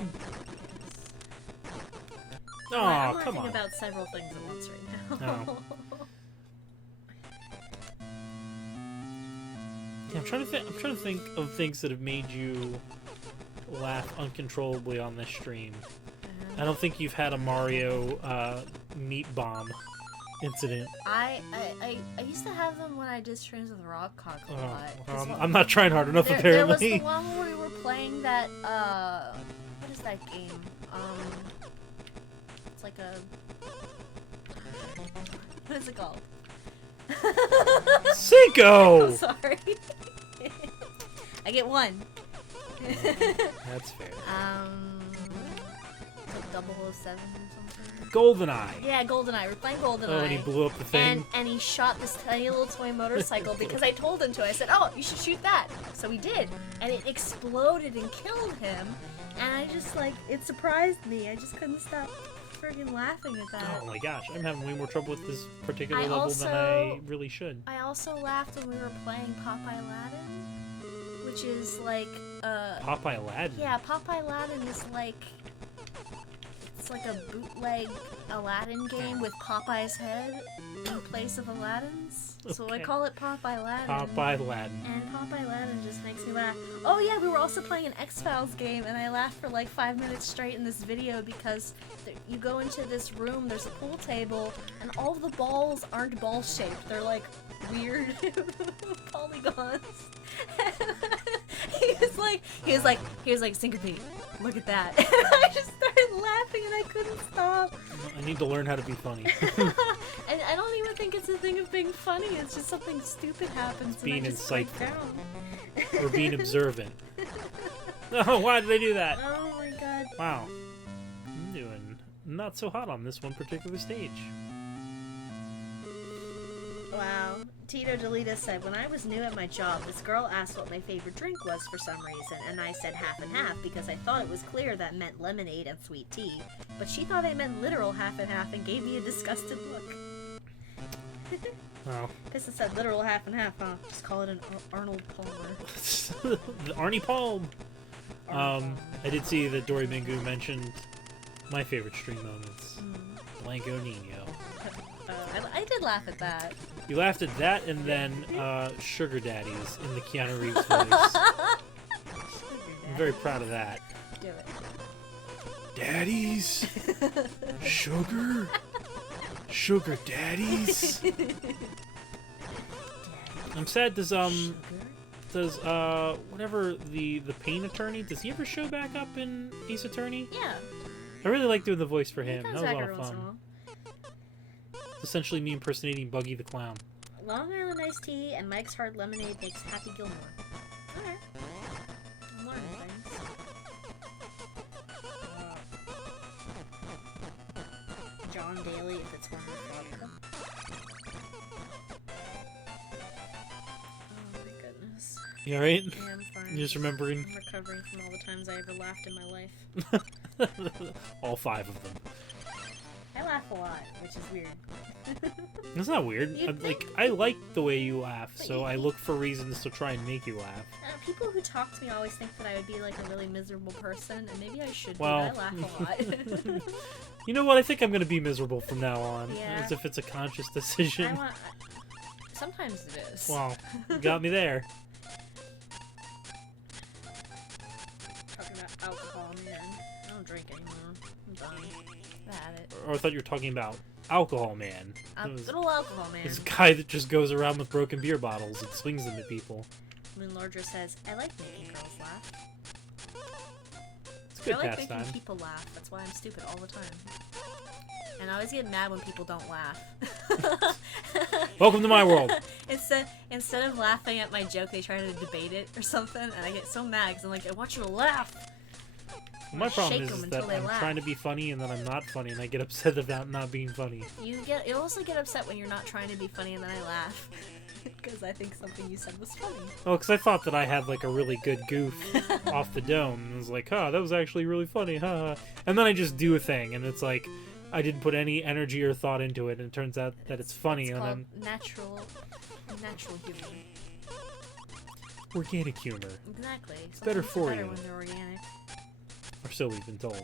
Oh, laughing come on. about several things at once right now. Oh. Yeah, I'm trying to think of things that have made you laugh uncontrollably on this stream. I don't think you've had a Mario meat bomb incident. I used to have them when I did streams with Rockcock a lot. I'm not trying hard enough, apparently. There was the one where we were playing that, what is that game? It's like a... What is it called? Cinco! I'm sorry. I get one. That's fair. 007 or something? GoldenEye. Yeah, GoldenEye. We're playing GoldenEye. Oh, and he blew up the thing. And he shot this tiny little toy motorcycle because I told him to. I said, oh, you should shoot that. So he did. And it exploded and killed him. And I just, like, it surprised me. I just couldn't stop friggin' laughing at that. Oh my gosh, I'm having way more trouble with this particular I level also- than I really should. I also laughed when we were playing Popeye Aladdin, which is like, Popeye Aladdin? yeah, Popeye Aladdin is like, it's like a bootleg Aladdin game with Popeye's head in place of Aladdin's. So I Okay. call it Popeye Aladdin. Popeye Aladdin. And Popeye Aladdin just makes me laugh. Oh yeah, we were also playing an X-Files game, and I laughed for like 5 minutes straight in this video because you go into this room, there's a pool table, and all the balls aren't ball-shaped. They're like weird polygons. he was like, Syncope, look at that. And I just started laughing and I couldn't stop. I need to learn how to be funny. And I don't even think it's a thing of being funny, it's just something stupid happens and being I just break insightful. down. Or being observant. Oh, why did I do that? Oh my god. Wow. I'm doing not so hot on this one particular stage. Wow. Tito Delita said, when I was new at my job, this girl asked what my favorite drink was for some reason, and I said half and half because I thought it was clear that meant lemonade and sweet tea, but she thought I meant literal half and half and gave me a disgusted look. Oh. Pissa said literal half and half, huh? Just call it an Arnold Palmer. The Arnie Palm. I did see that Dory Mingu mentioned my favorite stream moments. Blanco Nino. I did laugh at that. You laughed at that and then Sugar Daddies in the Keanu Reeves voice. I'm very proud of that. Do it. Daddies? Sugar? Sugar Daddies? I'm sad does whatever the Pain Attorney, does he ever show back up in Ace Attorney? Yeah. I really like doing the voice for him. He That comes was a back lot every of once in a fun. while. It's essentially me impersonating Buggy the Clown. Long Island iced tea and Mike's Hard Lemonade makes Happy Gilmore. Okay. I'm learning things. John Daly, if it's one with vodka. Oh my goodness. You alright? Yeah, I'm fine. You just remembering? I'm recovering from all the times I ever laughed in my life. All 5 of them. I laugh a lot, which is weird. That's not weird. You'd think- I like the way you laugh, But so you I think- look for reasons to try and make you laugh. People who talk to me always think that I would be like a really miserable person, and maybe I should Well, be. I laugh a lot. You know what? I think I'm gonna be miserable from now on, Yeah. as if it's a conscious decision. Sometimes it is. Wow, you got me there. Talking about alcohol, man. I don't drink anymore. I'm done. I had it. Or I thought you were talking about Alcohol Man. It was Little alcohol, man. this guy that just goes around with broken beer bottles and swings them at people. Moon Lordra says, I like making girls laugh. It's Good I like pastime. making people laugh. That's why I'm stupid all the time. And I always get mad when people don't laugh. Welcome to my world. Instead of laughing at my joke, they try to debate it or something, and I get so mad because I'm like, I want you to laugh. My problem Shake is 'em that until they I'm laugh. trying to be funny and then I'm not funny, and I get upset about not being funny. You also get upset when you're not trying to be funny, and then I laugh because I think something you said was funny. Oh, because I thought that I had like a really good goof off the dome, and I was like, huh, that was actually really funny, huh? And then I just do a thing, and it's like I didn't put any energy or thought into it, and it turns out that it's funny, It's and called then natural humor. organic humor, Exactly. better Sometimes for better you. when they're organic. or so we've been told.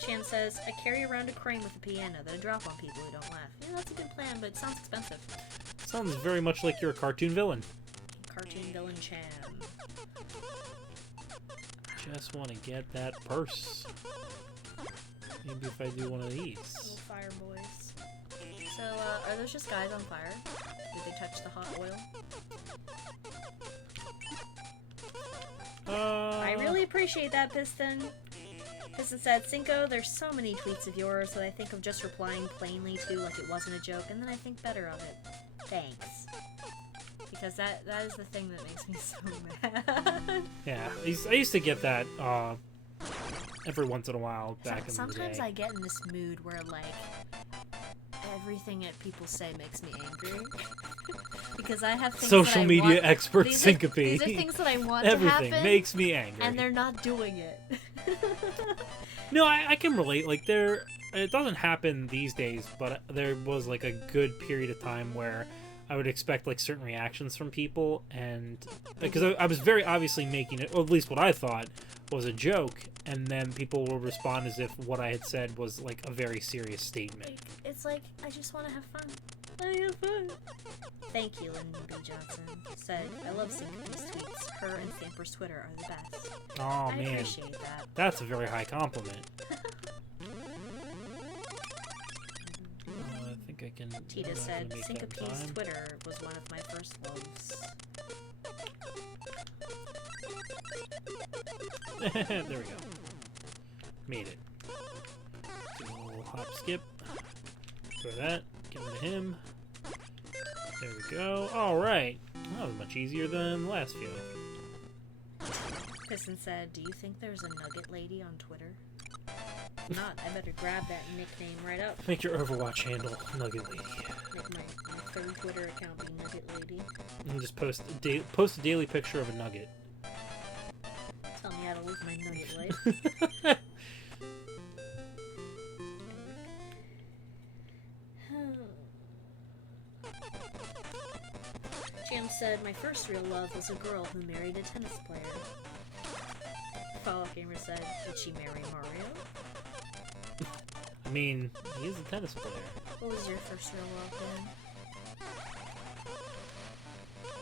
Chan says, I carry around a crane with a piano that I drop on people who don't laugh. Yeah, that's a good plan, but it sounds expensive. Sounds very much like you're a cartoon villain. Cartoon villain Chan. Just want to get that purse. Maybe if I do one of these. Little fire boys. So, are those just guys on fire? Did they touch the hot oil? I really appreciate that, Piston. Piston said, Cinco, there's so many tweets of yours that I think of just replying plainly to like it wasn't a joke, and then I think better of it. Thanks. Because that is the thing that makes me so mad. Yeah, I used to get that every once in a while back in the day. Sometimes I get in this mood where, like, everything that people say makes me angry. Because I have things Social that I media want. expert These Syncope. These are things that I want to Everything happen. makes me angry. And they're not doing it. No, I can relate. Like, it doesn't happen these days, but there was, like, a good period of time where I would expect, like, certain reactions from people, and because I was very obviously making it, or at least what I thought was a joke, and then people will respond as if what I had said was, like, a very serious statement. It's like, I just want to have fun. I have fun. Thank you, Lyndon B. Johnson. Said, I love Syncope's tweets. Her and Stamper's Twitter are the best. Oh, I man. appreciate that. That's a very high compliment. I think I can... Tita I'm not said, gonna make that in Syncope's time. Twitter was one of my first loves. There we go. Made it. Do a little hop skip. Throw that. Get rid of him. There we go. Alright. That was much easier than the last few. Piston said, do you think there's a Nugget Lady on Twitter? If not, I better grab that nickname right up. Make your Overwatch handle Nugget Lady. Make my third Twitter account be Nugget Lady. And just post a daily picture of a nugget. Tell me how to live my nugget life. Jam said, my first real love was a girl who married a tennis player. Fallout Gamer said, did she marry Mario? I mean, he is a tennis player. What was your first real love, Dan?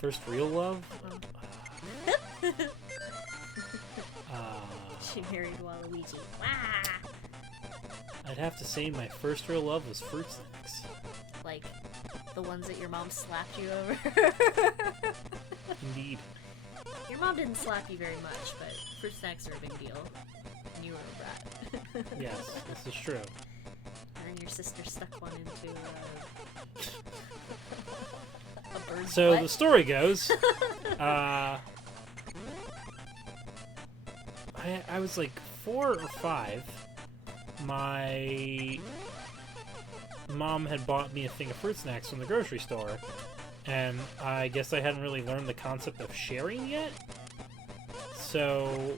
First real love? She married Waluigi. Wah! I'd have to say my first real love was fruit snacks. Like, the ones that your mom slapped you over? Indeed. Your mom didn't slap you very much, but fruit snacks are a big deal. And you were a brat. Yes, this is true. And then your sister stuck one into a bird's So butt. the story goes, I was like 4 or 5. My mom had bought me a thing of fruit snacks from the grocery store, and I guess I hadn't really learned the concept of sharing yet. So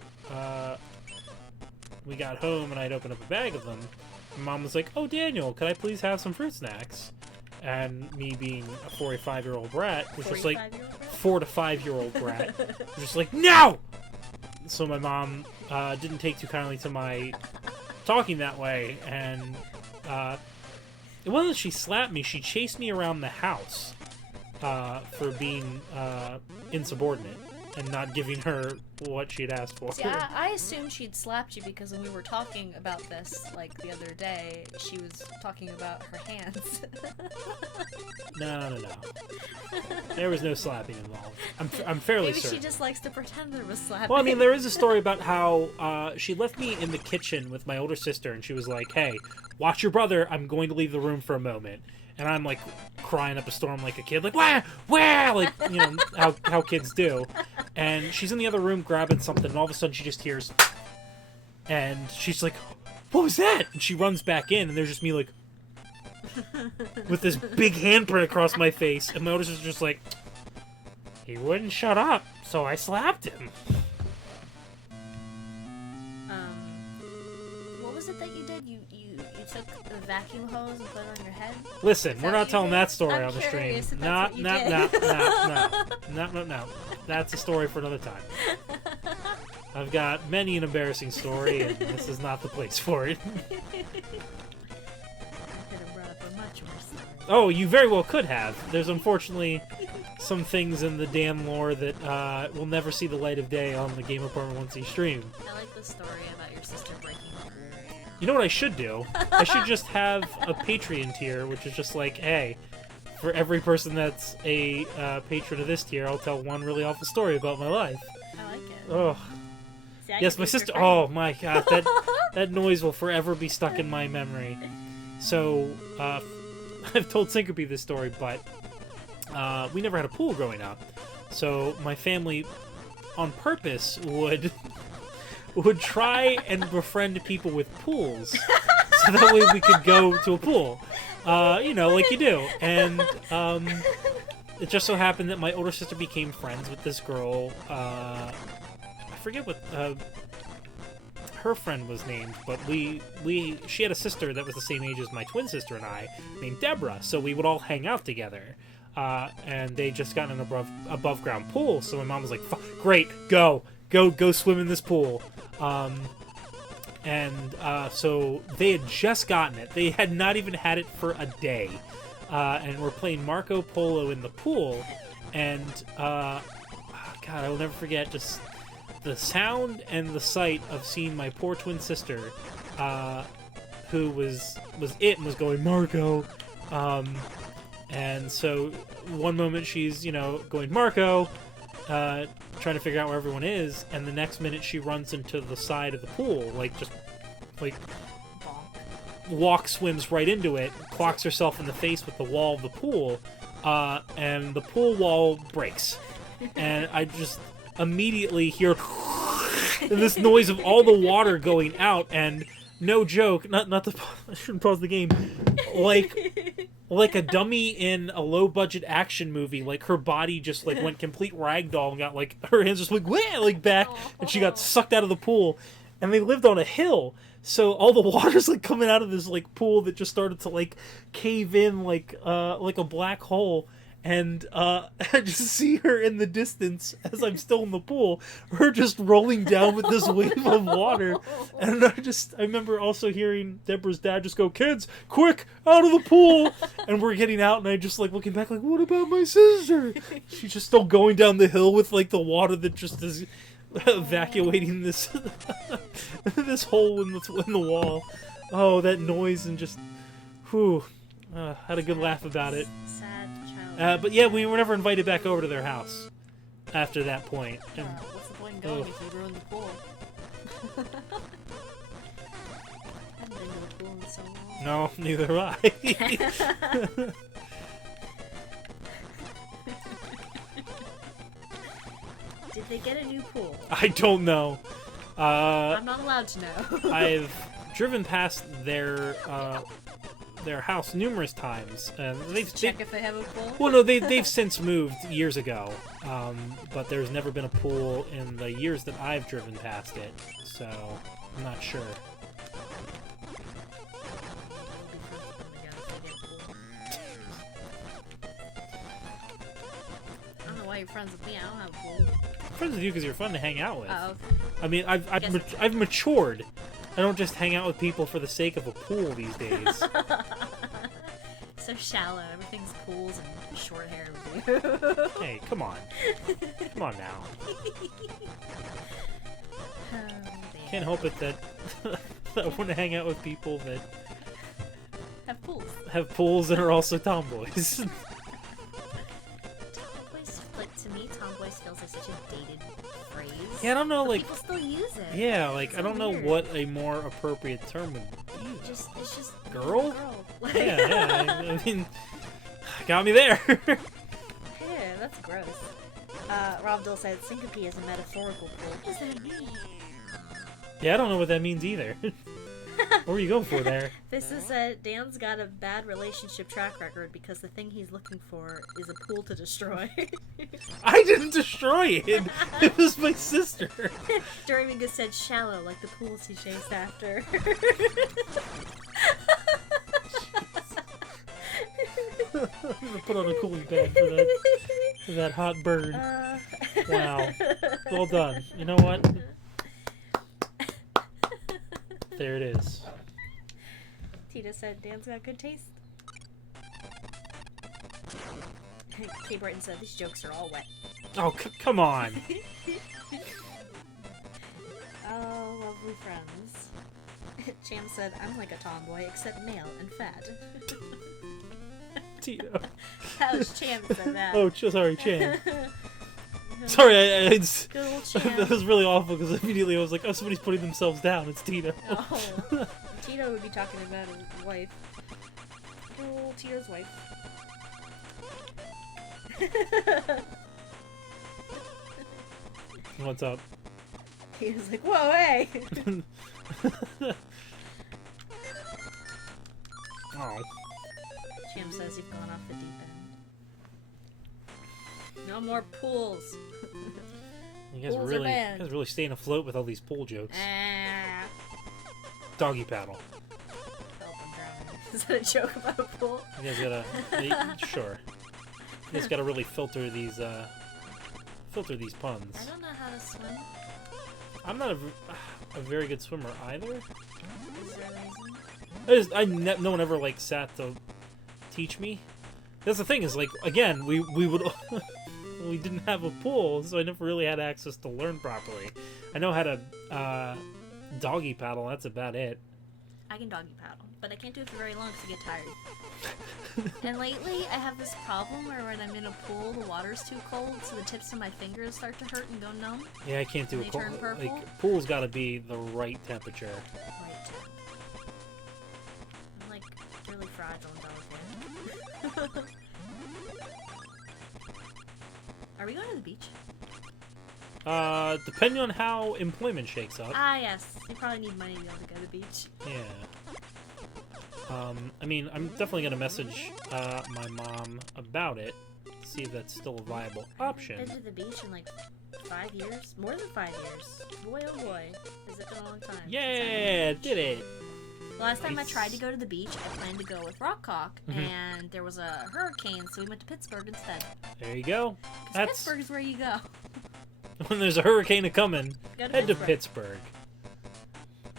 we got home and I'd open up a bag of them. My mom was like, "Oh, Daniel, could I please have some fruit snacks?" And me being a 4 or 5-year-old brat was just like, 45-year-old brat? 4 to 5-year-old brat was just like, "No!" So my mom didn't take too kindly to my talking that way, and it wasn't that she slapped me, she chased me around the house for being insubordinate. and not giving her what she'd asked for. See, I assumed she'd slapped you because when we were talking about this, like, the other day, she was talking about her hands. No. There was no slapping involved. I'm fairly Maybe certain. she just likes to pretend there was slapping. Well, I mean, there is a story about how she left me in the kitchen with my older sister, and she was like, "Hey, watch your brother. I'm going to leave the room for a moment." And I'm like crying up a storm like a kid, like where, like, you know how kids do. And she's in the other room grabbing something, and all of a sudden she just hears, and she's like, "What was that?" And she runs back in, and there's just me like, with this big handprint across my face, and my older sister's just like, "He wouldn't shut up, so I slapped him." What was it that you did? You took the vacuum hose and put it on your head? Listen, we're that not what you telling did? that story I'm on the stream. curious if No. that's what you That's a story for another time. I've got many an embarrassing story, and this is not the place for it. I could have brought up a much worse story. Oh, you very well could have. There's unfortunately some things in the Dan lore that will never see the light of day on the Game Apartment 1C stream. I like the story about your sister breaking the rule. You know what I should do? I should just have a Patreon tier, which is just like, hey, for every person that's a patron of this tier, I'll tell one really awful story about my life. I like it. Oh. See, I Yes, could my be your sister. friend. Oh my god, that noise will forever be stuck in my memory. So, I've told Syncope this story, but we never had a pool growing up. So my family, on purpose, would try and befriend people with pools, so that way we could go to a pool. You know, like you do. And it just so happened that my older sister became friends with this girl. I forget what her friend was named, but she had a sister that was the same age as my twin sister and I, named Deborah. So we would all hang out together. And they just got an above ground pool. So my mom was like, "Great, go swim in this pool." So they had just gotten it. They had not even had it for a day. And we're playing Marco Polo in the pool. And, God, I will never forget just the sound and the sight of seeing my poor twin sister, who was going, "Marco." And so one moment she's, going, "Marco," trying to figure out where everyone is, and the next minute she runs into the side of the pool, swims right into it, clocks herself in the face with the wall of the pool, and the pool wall breaks. And I just immediately hear this noise of all the water going out, and no joke, not to, I shouldn't pause the game, like a dummy in a low-budget action movie, like her body just went complete ragdoll and got her hands just back, and she got sucked out of the pool. And they lived on a hill, so all the water's coming out of this pool that just started to cave in like a black hole. And I just see her in the distance as I'm still in the pool, her just rolling down with this wave of water. And I remember also hearing Deborah's dad just go, "Kids, quick, out of the pool!" And we're getting out, and I just looking back what about my sister? She's just still going down the hill with the water that just is evacuating this this hole in the wall. Oh, that noise, and just, whew, had a good laugh about it. But yeah, we were never invited back over to their house after that point. And, what's the point in going if you ruin the pool? I haven't been to the pool in so long. no, neither have I. Did they get a new pool? I don't know. I'm not allowed to know. I've driven past their house numerous times. Check if they have a pool? Well, no, they've since moved years ago. But there's never been a pool in the years that I've driven past it, so I'm not sure. I don't know why you're friends with me. I don't have a pool. I'm friends with you because you're fun to hang out with. Oh, okay. I mean, I've matured. I don't just hang out with people for the sake of a pool these days. so shallow. Everything's pools and short hair with you. Hey, come on. Come on now. Can't help it that I want to hang out with people that Have pools. And are also tomboys. Tomboys, like, to me, tomboys feels like such a dated phrase. Yeah, I don't know, But like... people still use it. Yeah, like, It's I don't know weird. what a more appropriate term would be. It's just Girl? girl. Yeah, I mean... Got me there! Yeah, that's gross. Rob Dill said syncope is a metaphorical pool. What does that mean? Yeah, I don't know what that means either. What were you going for there? This is Dan's got a bad relationship track record because the thing he's looking for is a pool to destroy. I didn't destroy it! It was my sister! Doringa said shallow, like the pools he chased after. I'm gonna put on a cooling pad for that hot burn. Wow. Well done. You know what? There it is. Tita said Dan's got good taste. Kay Britton said these jokes are all wet. Oh, come on. Oh, lovely friends. Cham said, I'm like a tomboy, except male and fat. Tito. That was Cham that said that. Oh, sorry, Chan. Sorry, Good old Cham. that was really awful because immediately I was like, oh, somebody's putting themselves down. It's Tito. Oh. Tito would be talking about his wife. Good old Tito's wife. What's up? He was like, whoa, hey! Oh. Cham says you've gone off the deep end. No more pools. You guys Pools are really, bad. staying afloat with all these pool jokes. Ah. Doggy paddle. Help, I'm drowning. Is that a joke about a pool? You guys gotta, sure. You guys gotta really filter these puns. I don't know how to swim. I'm not a very good swimmer either. Is there a reason? No one ever like sat to teach me. That's the thing is like again we would we didn't have a pool, so I never really had access to learn properly. I know how to doggy paddle. That's about it. I can doggy paddle, but I can't do it for very long because I get tired. And lately, I have this problem where when I'm in a pool, the water's too cold, so the tips of my fingers start to hurt and go numb. Yeah, I can't do They a turn purple? like pool's got to be the right temperature. Right. I'm like really fragile and delicate. Are we going to the beach? Depending on how employment shakes up. Ah, yes. You probably need money to be able to go to the beach. Yeah. I mean, I'm definitely gonna message my mom about it, see if that's still a viable option. Been to the beach in like 5 years? More than 5 years. Boy, oh boy. Has it been a long time? Yeah, did it. Last time I Nice. tried to go to the beach, I planned to go with Rockcock, and there was a hurricane, so we went to Pittsburgh instead. There you go. 'Cause That's Pittsburgh is where you go. when there's a hurricane a coming. Go to Head to Pittsburgh.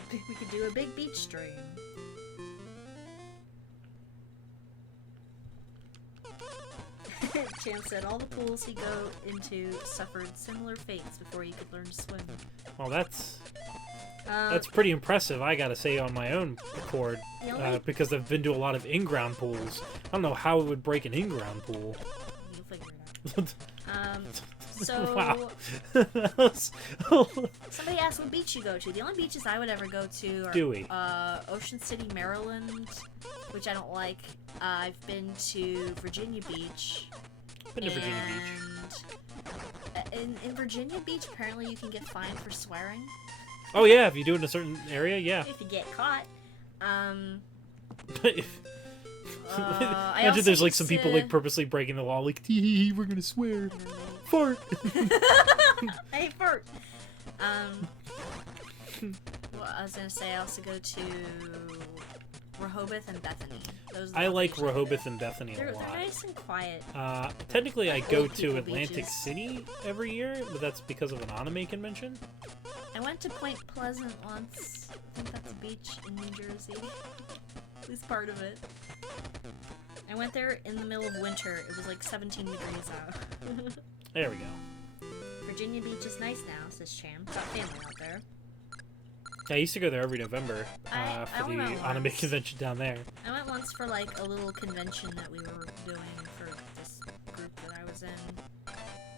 Pittsburgh. We could do a big beach stream. Cham said all the pools he go into suffered similar fates before he could learn to swim. Well, that's pretty impressive, I gotta say, on my own accord, The only- because I've been to a lot of in-ground pools. I don't know how it would break an in-ground pool. You'll figure it out. So Wow. somebody asked what beach you go to. The only beaches I would ever go to are Dewey. Ocean City, Maryland, which I don't like. I've been to Virginia Beach. Been to Virginia Beach. In Virginia Beach, apparently you can get fined for swearing Oh yeah, if you do it in a certain area, yeah. if you get caught. If- I Imagine also there's like used some people to- like purposely breaking the law, like, tee hee, we're gonna swear. And then Fart. I hate fart. Well, I was gonna say I also go to Rehoboth and Bethany. Those are the I like beaches. Rehoboth and Bethany They're a lot. nice and quiet. Technically, I Like go old to people Atlantic beaches. City every year, but that's because of an anime convention. I went to Point Pleasant once. I think that's beach in New Jersey. At least part of it. I went there in the middle of winter. It was like 17 degrees out. There we go. Virginia Beach is nice now, says Cham. Got family out there. Yeah, I used to go there every November I for the went anime once. convention down there. I went once for like a little convention that we were doing for this group that I was in.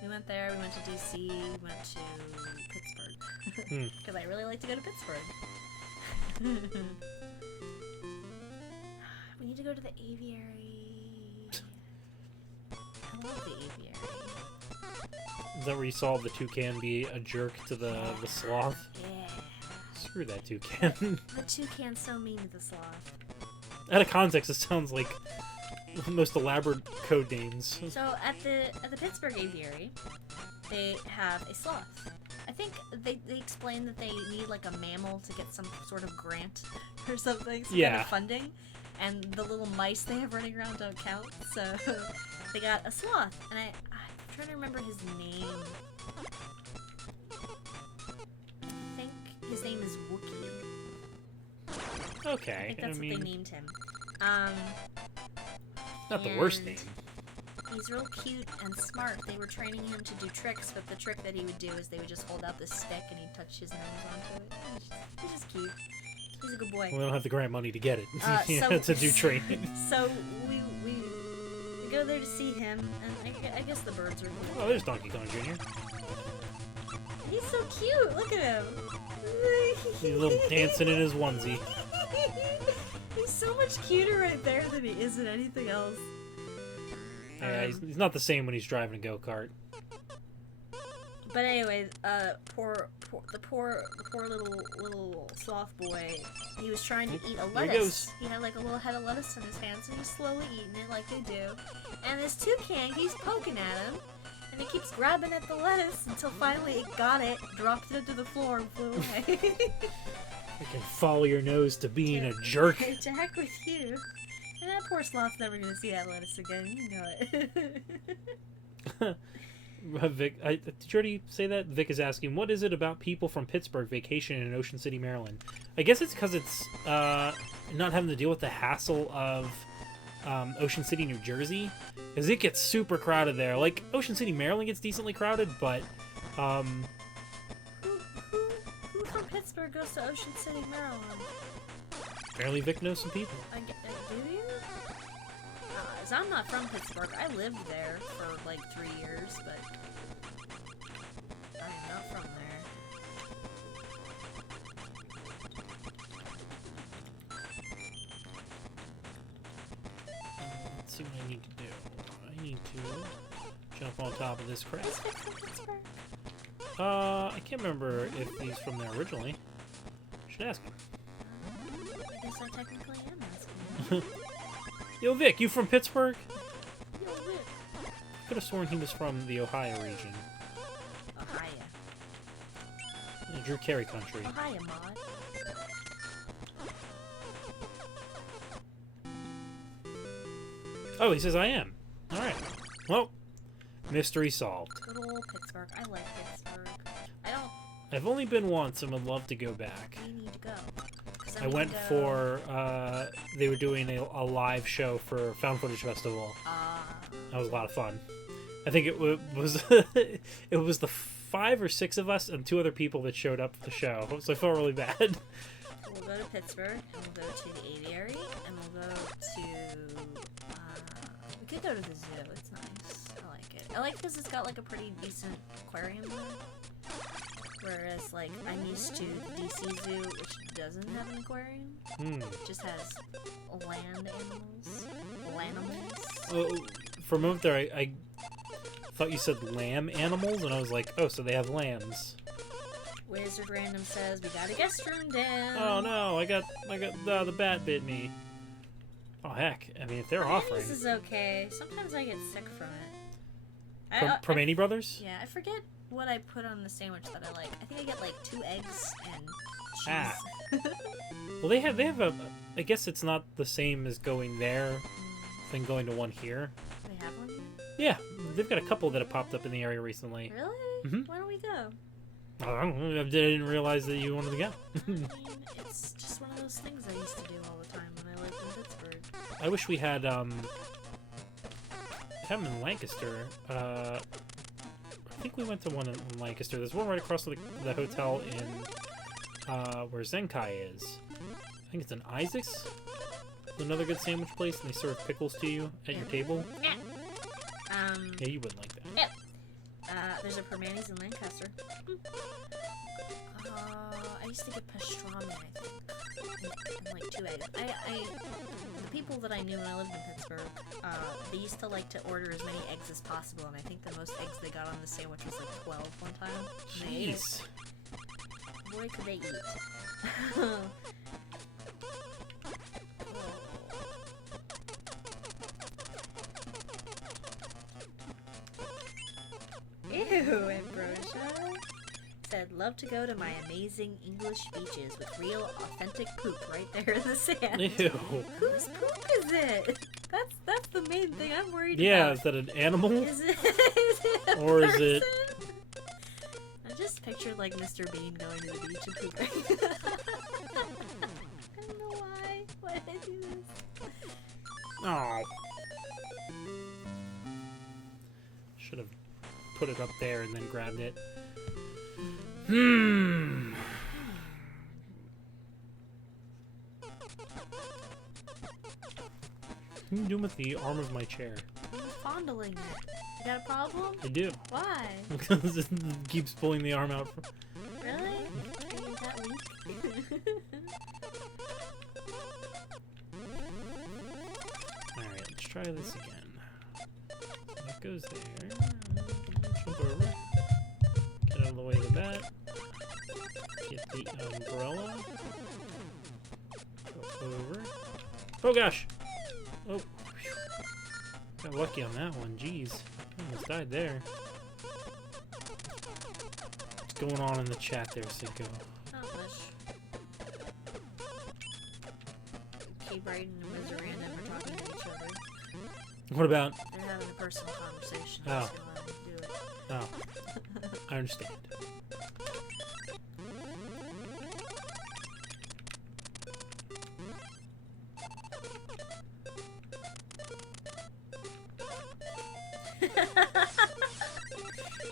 We went there, we went to DC, we went to Pittsburgh. Because I really like to go to Pittsburgh. We need to go to the aviary. I love the aviary. Is that where you saw the toucan be a jerk to the sloth? Yeah. Screw that toucan. The toucan's so mean to the sloth. Out of context, it sounds like the most elaborate code names. So at the Pittsburgh aviary, they have a sloth. I think they explain that they need like a mammal to get some sort of grant or something, some kind of funding, and the little mice they have running around don't count. So they got a sloth, and I'm trying to remember his name. I think his name is Wookie. Okay, I think that's what they named him. Not the worst name. He's real cute and smart. They were training him to do tricks, but the trick that he would do is they would just hold out this stick and he'd touch his nose onto it. He's just cute. He's a good boy. We don't have the grant money to get it. So- to do training. So we go there to see him, and I guess the birds are cool. Oh, there's Donkey Kong Jr. He's so cute. Look at him. He's a little dancing in his onesie. He's so much cuter right there than he is in anything else. Yeah, he's not the same when he's driving a go-kart. But anyway, the poor little sloth boy. He was trying to eat a There he lettuce. goes. He had like a little head of lettuce in his hands, and he's slowly eating it like they do. And this toucan keeps poking at him, and he keeps grabbing at the lettuce until finally it got it, dropped it onto the floor, and flew away. You can follow your nose to being a jerk. To heck with you. And that poor sloth's never gonna see that lettuce again. You know it. Vic, did you already say that? Vic is asking, what is it about people from Pittsburgh vacationing in Ocean City, Maryland? I guess it's because it's not having to deal with the hassle of Ocean City, New Jersey, because it gets super crowded there. Like, Ocean City, Maryland gets decently crowded, but Who from Pittsburgh goes to Ocean City, Maryland? apparently Vic knows some people. Do you? 'Cause I'm not from Pittsburgh. I lived there for like 3 years, but I'm not from there. Let's see what I need to do. I need to jump on top of this crap. Is Vic from Pittsburgh? I can't remember if he's from there originally. Should ask him. I guess I technically am asking. Yo, Vic, you from Pittsburgh? Yo, Vic. Could have sworn he was from the Ohio region. Ohio. Drew Carey country. Ohio, mod. Oh, he says I am. Alright. Well, mystery solved. Good old Pittsburgh. I like Pittsburgh. I don't. I've only been once and would love to go back. We need to go. 'Cause I need went to go- for, they were doing a live show for Found Footage Festival. That was a lot of fun. I think it was it was the 5 or 6 of us and 2 other people that showed up for the show, so I felt really bad. We'll go to Pittsburgh, and we'll go to the aviary, and we'll go to. We could go to the zoo. It's nice. I like it. I like because it's got like a pretty decent aquarium there. Whereas, like, I'm used to the DC Zoo, which doesn't have an aquarium. It just has land animals. Oh, for a moment there, I thought you said lamb animals, and I was like, oh, so they have lambs. Wizard Random says, we got a guest room down. Oh no, I got the bat bit me. Oh heck, I mean, if they're offering. This is okay. Sometimes I get sick from it. From Annie Brothers? Yeah, I forget what I put on the sandwich that I like. I think I get like 2 eggs and cheese. Ah. Well, they have a. I guess it's not the same as going there than going to one here. They have one here? Yeah, they've got a couple that have popped up in the area recently. Really? Mhm. Why don't we go? I didn't realize that you wanted to go. I mean, it's just one of I wish we had them in Lancaster. I think we went to one in Lancaster. There's one right across the hotel in where Zenkai is. I think it's in Isaac's. Another good sandwich place, and they serve pickles to you at your table. Yeah. Yeah, you wouldn't like that. Yeah. There's a Permanis in Lancaster. I used to get pastrami, I think. And like 2 eggs. The people that I knew when I lived in Pittsburgh, they used to like to order as many eggs as possible, and I think the most eggs they got on the sandwich was like 12 one time. Jeez. Boy, could they eat. Ew, Ambrosia. Said, love to go to my amazing English beaches with real, authentic poop right there in the sand. Ew. Whose poop is it? That's the main thing I'm worried Yeah, about. is that an animal? Is it a Or is it... person? I just pictured like Mr. Bean going to the beach and pooping. I don't know why. Why did I do this? Oh. Should have put it up there and then grabbed it. What are you doing with the arm of my chair? I'm fondling it. You got a problem? I do. Why? Because it keeps pulling the arm out. Really? Are you that weak? Alright, let's try this again. That goes there. Jump over. Get out of the way of that. Get the umbrella. Go over. Oh gosh! Oh. Whew. Got lucky on that one, jeez. Almost died there. What's going on in the chat there, Cinco? Not much. Kid Icarus and Wizard are talking to each other. What about... They're having a personal conversation. Oh. So let them do it. Oh. I understand.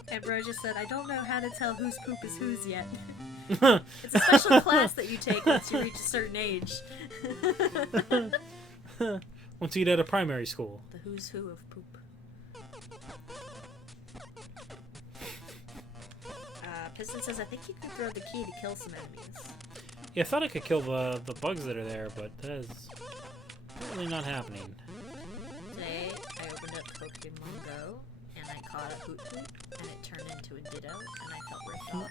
Ambrosia said, I don't know how to tell whose poop is whose yet. It's a special class that you take once you reach a certain age. Once you get out of primary school. The who's who of poop. Piston says, I think you could throw the key to kill some enemies. Yeah, I thought I could kill the bugs that are there, but that is really not happening. Today, I opened up Pokemon Go, and I caught a Hoot Hoot, and it turned into a Ditto, and I felt ripped off.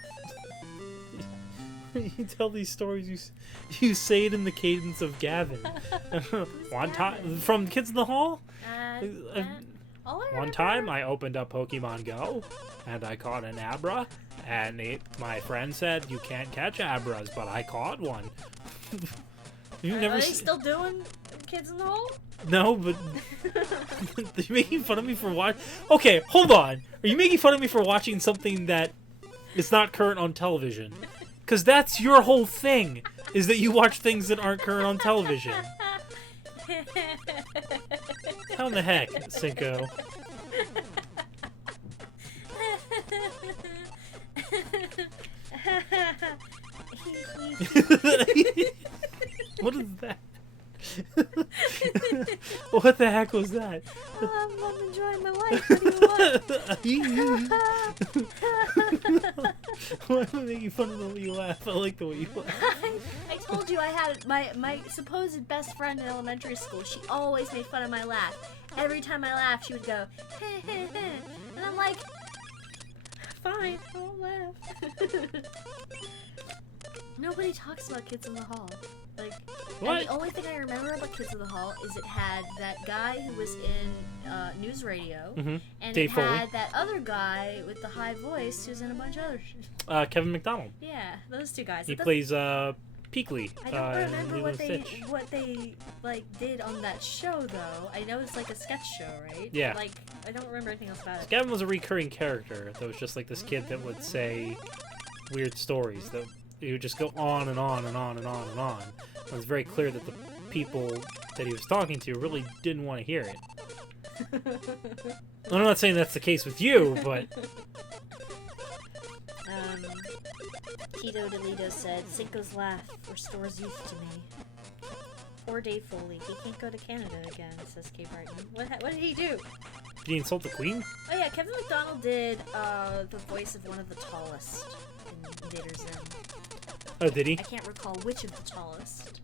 You tell these stories, you say it in the cadence of Gavin. One time, from Kids in the Hall? All I One time, I opened up Pokemon Go, and I caught an Abra, and my friend said, you can't catch Abras, but I caught one. Are they still doing Kids in the Hall? No, but you're making fun of me for watching. Okay, hold on. Are you making fun of me for watching something that is not current on television? Because that's your whole thing, is that you watch things that aren't current on television. How in the heck, Cinco? What is that? What the heck was that? I'm enjoying my life. What do you want? Why am I making fun of the way you laugh? I like the way you laugh. I told you I had my supposed best friend in elementary school. She always made fun of my laugh. Every time I laughed, she would go, heh, heh, heh. And I'm like, fine, I won't laugh. Nobody talks about Kids in the Hall. Like, and the only thing I remember about Kids in the Hall is it had that guy who was in news radio, and Dave it Foley. had that other guy with the high voice who's in a bunch of other shit. Kevin McDonald. Yeah, those two guys. He It doesn't- plays Peakley. I don't remember Lilo what and they Stitch. like did on that show though. I know it's like a sketch show, right? Yeah. Like I don't remember anything else about it. Gavin was a recurring character that was just like this kid that would say weird stories that he would just go on and on and on and on and on. It was very clear that the people that he was talking to really didn't want to hear it. I'm not saying that's the case with you, but... Tito DeLito said, Cinco's laugh restores youth to me. Poor Dave Foley. He can't go to Canada again, says Kay Barton. What did he do? Did he insult the Queen? Oh yeah, Kevin McDonald did the voice of one of the tallest in Invader Zim. Oh, did he? I can't recall which of the tallest.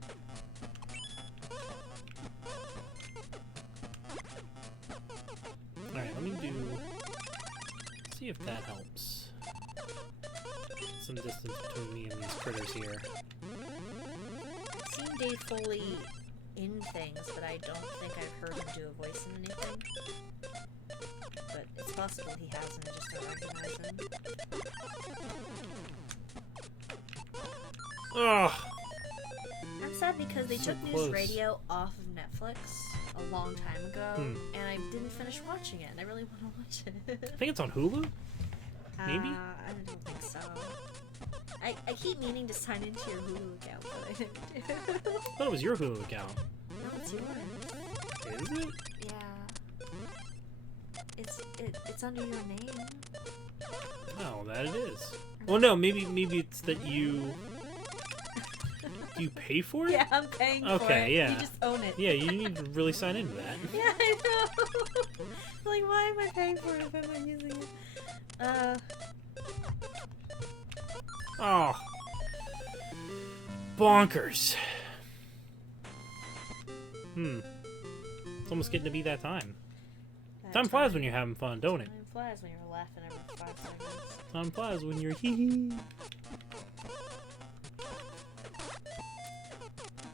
Alright, let me do... see if that helps. Some distance between me and these critters here. I've seen Dave Foley in things, but I don't think I've heard him do a voice in anything. But it's possible he has and I just don't recognize him. Ugh! I'm sad because they So took close. News Radio off of Netflix a long time ago, and I didn't finish watching it, and I really want to watch it. I think it's on Hulu? Maybe? I don't think so. I keep meaning to sign into your Hulu account, but I didn't do. I thought it was your Hulu account. No, it's yours. Is it? Yeah. It's under your name. Oh, that it is. Well, no, maybe it's that you... Do you pay for it? Yeah, I'm paying for it. Okay, yeah. You just own it. Yeah, you need to really sign into that. Yeah, I know. Like, why am I paying for it if I'm not using it? Oh. Bonkers. It's almost getting to be that time. Time flies when you're having fun, don't it? Time flies when you're laughing every 5 seconds. Time flies when you're hee-hee.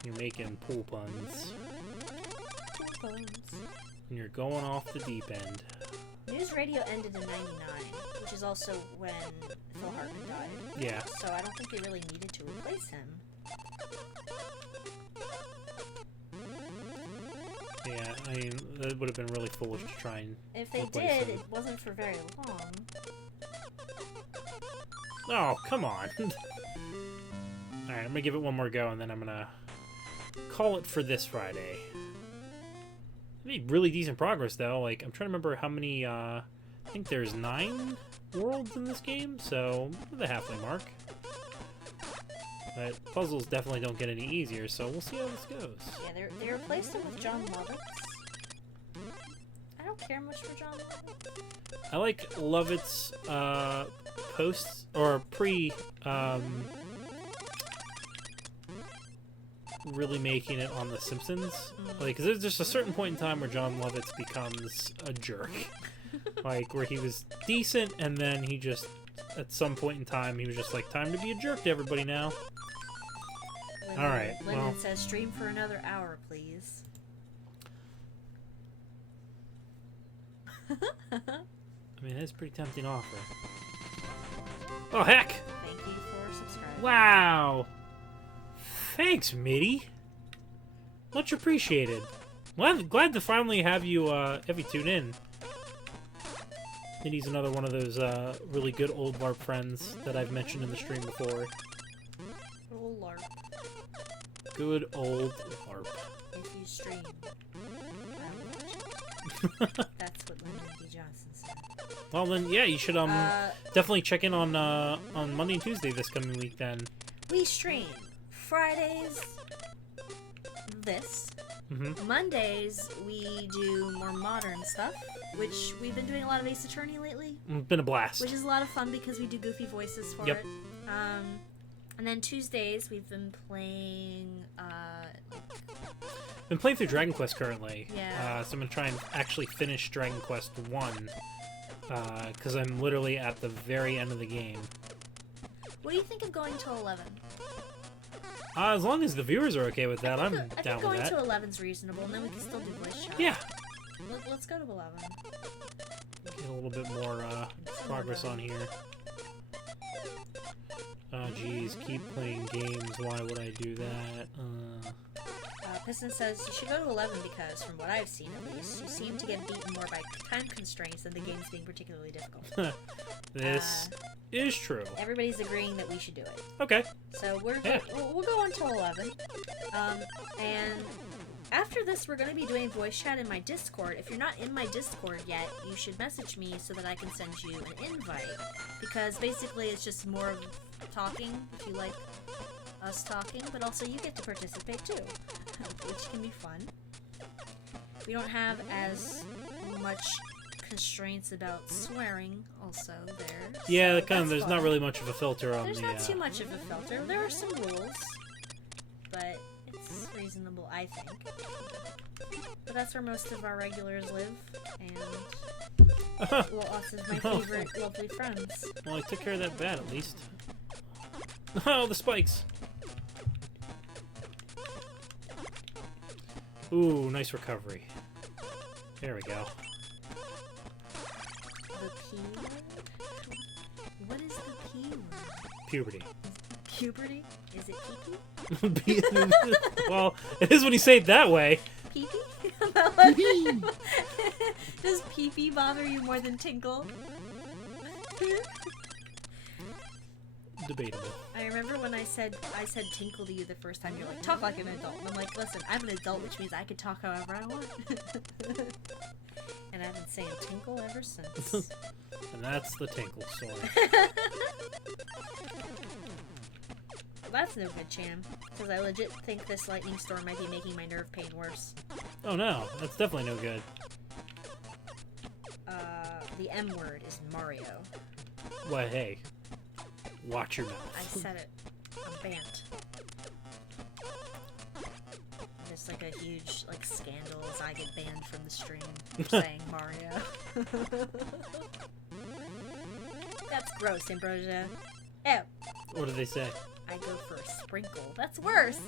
You're making pool puns. And you're going off the deep end. News Radio ended in 99, which is also when Phil Hartman died. Yeah. So I don't think they really needed to replace him. Yeah, I mean, that would have been really foolish to try and If they replace did, him. it wasn't for very long. Oh, come on. Alright, I'm gonna give it one more go, and then I'm gonna call it for this Friday. Made really decent progress, though. Like, I'm trying to remember how many, I think there's 9 worlds in this game, so the halfway mark. But puzzles definitely don't get any easier, so we'll see how this goes. Yeah, they replaced him with John Lovitz. I don't care much for John Lovitz. I like Lovett's, posts, or really making it on The Simpsons. Like, 'cause there's just a certain point in time where John Lovitz becomes a jerk. Like, where he was decent, and then he just, at some point in time, he was just like, time to be a jerk to everybody now. Alright, Lyndon well. says, stream for another hour, please. I mean, that's a pretty tempting offer. Oh, heck! Thank you for subscribing. Wow! Thanks, Mitty. Much appreciated. Well, I'm glad to finally have you tune in. Mitty's another one of those really good old LARP friends that I've mentioned in the stream before. Little LARP. Good old LARP. If you stream, I will watch it. That's what Lyndon B. Johnson said. Well then, yeah, you should definitely check in on Monday and Tuesday this coming week then. We stream Fridays. This. Mondays we do more modern stuff, which we've been doing a lot of Ace Attorney lately. It's been a blast. Which is a lot of fun because we do goofy voices for it. And then Tuesdays we've been playing Been playing through Dragon Quest currently. Yeah. So I'm gonna try and actually finish Dragon Quest 1. Because I'm literally at the very end of the game. What do you think of going to 11? As long as the viewers are okay with that, I'm I down think with going that. to 11's reasonable, and then we can still do voice chat. Yeah. Let's go to 11. Get a little bit more progress on here. Oh, geez, keep playing games. Why would I do that? Piston says you should go to 11 because, from what I've seen at least, you seem to get beaten more by time constraints than the games being particularly difficult. This is true. Everybody's agreeing that we should do it. Okay. So Yeah. we'll go until 11. And after this, we're going to be doing voice chat in my Discord. If you're not in my Discord yet, you should message me so that I can send you an invite. Because basically it's just more of talking, if you like us talking, but also you get to participate too, which can be fun. We don't have as much constraints about swearing also there. Yeah, so kind of. that's There's fun. not really much of a filter on There's the. not too much of a filter. There are some rules, but it's reasonable, I think. But that's where most of our regulars live, and lots of my favorite lovely friends. Well, I took care of that bat at least. Oh, the spikes! Ooh, nice recovery. There we go. The P word? What is the P word? Puberty. Puberty? Is it pee-pee? Well, it is when you say it that way. Pee-pee? Does pee-pee bother you more than tinkle? Debatable. I remember when I said tinkle to you the first time, you're like, talk like an adult. And I'm like, listen, I'm an adult, which means I can talk however I want. And I've been saying tinkle ever since. And that's the tinkle story. Well, that's no good, Cham. Because I legit think this lightning storm might be making my nerve pain worse. Oh no, that's definitely no good. The M word is Mario. Well, hey. Watch your mouth. I said it. I'm banned. There's like a huge scandal as I get banned from the stream for saying Mario. That's gross, Ambrosia. Ew. What did they say? I go for a sprinkle. That's worse.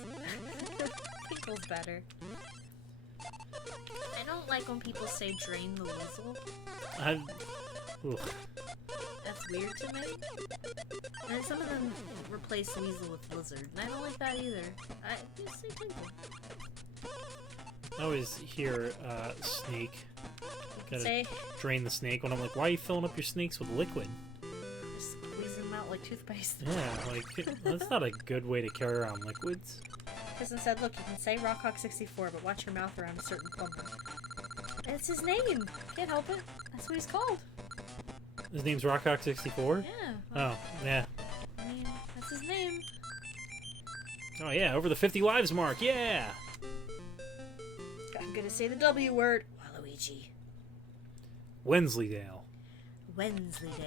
Sprinkle's better. I don't like when people say drain the weasel. Ooh. That's weird to me. And then some of them replace weasel with lizard, and I don't like that either. I just say tinkle. I always hear snake. Gotta Say, drain the snake when I'm like, why are you filling up your snakes with liquid? just squeeze them out like toothpaste. Yeah, like that's not a good way to carry around liquids. Kristen said, look, you can say Rockhawk64, but watch your mouth around a certain plumber. It's his name. Can't help it. That's what he's called. His name's Rockhawk64? Yeah. Oh, yeah. I mean, that's his name. Oh yeah, over the 50 lives mark, yeah! I'm gonna say the W word. Waluigi. Wensleydale. Wensleydale.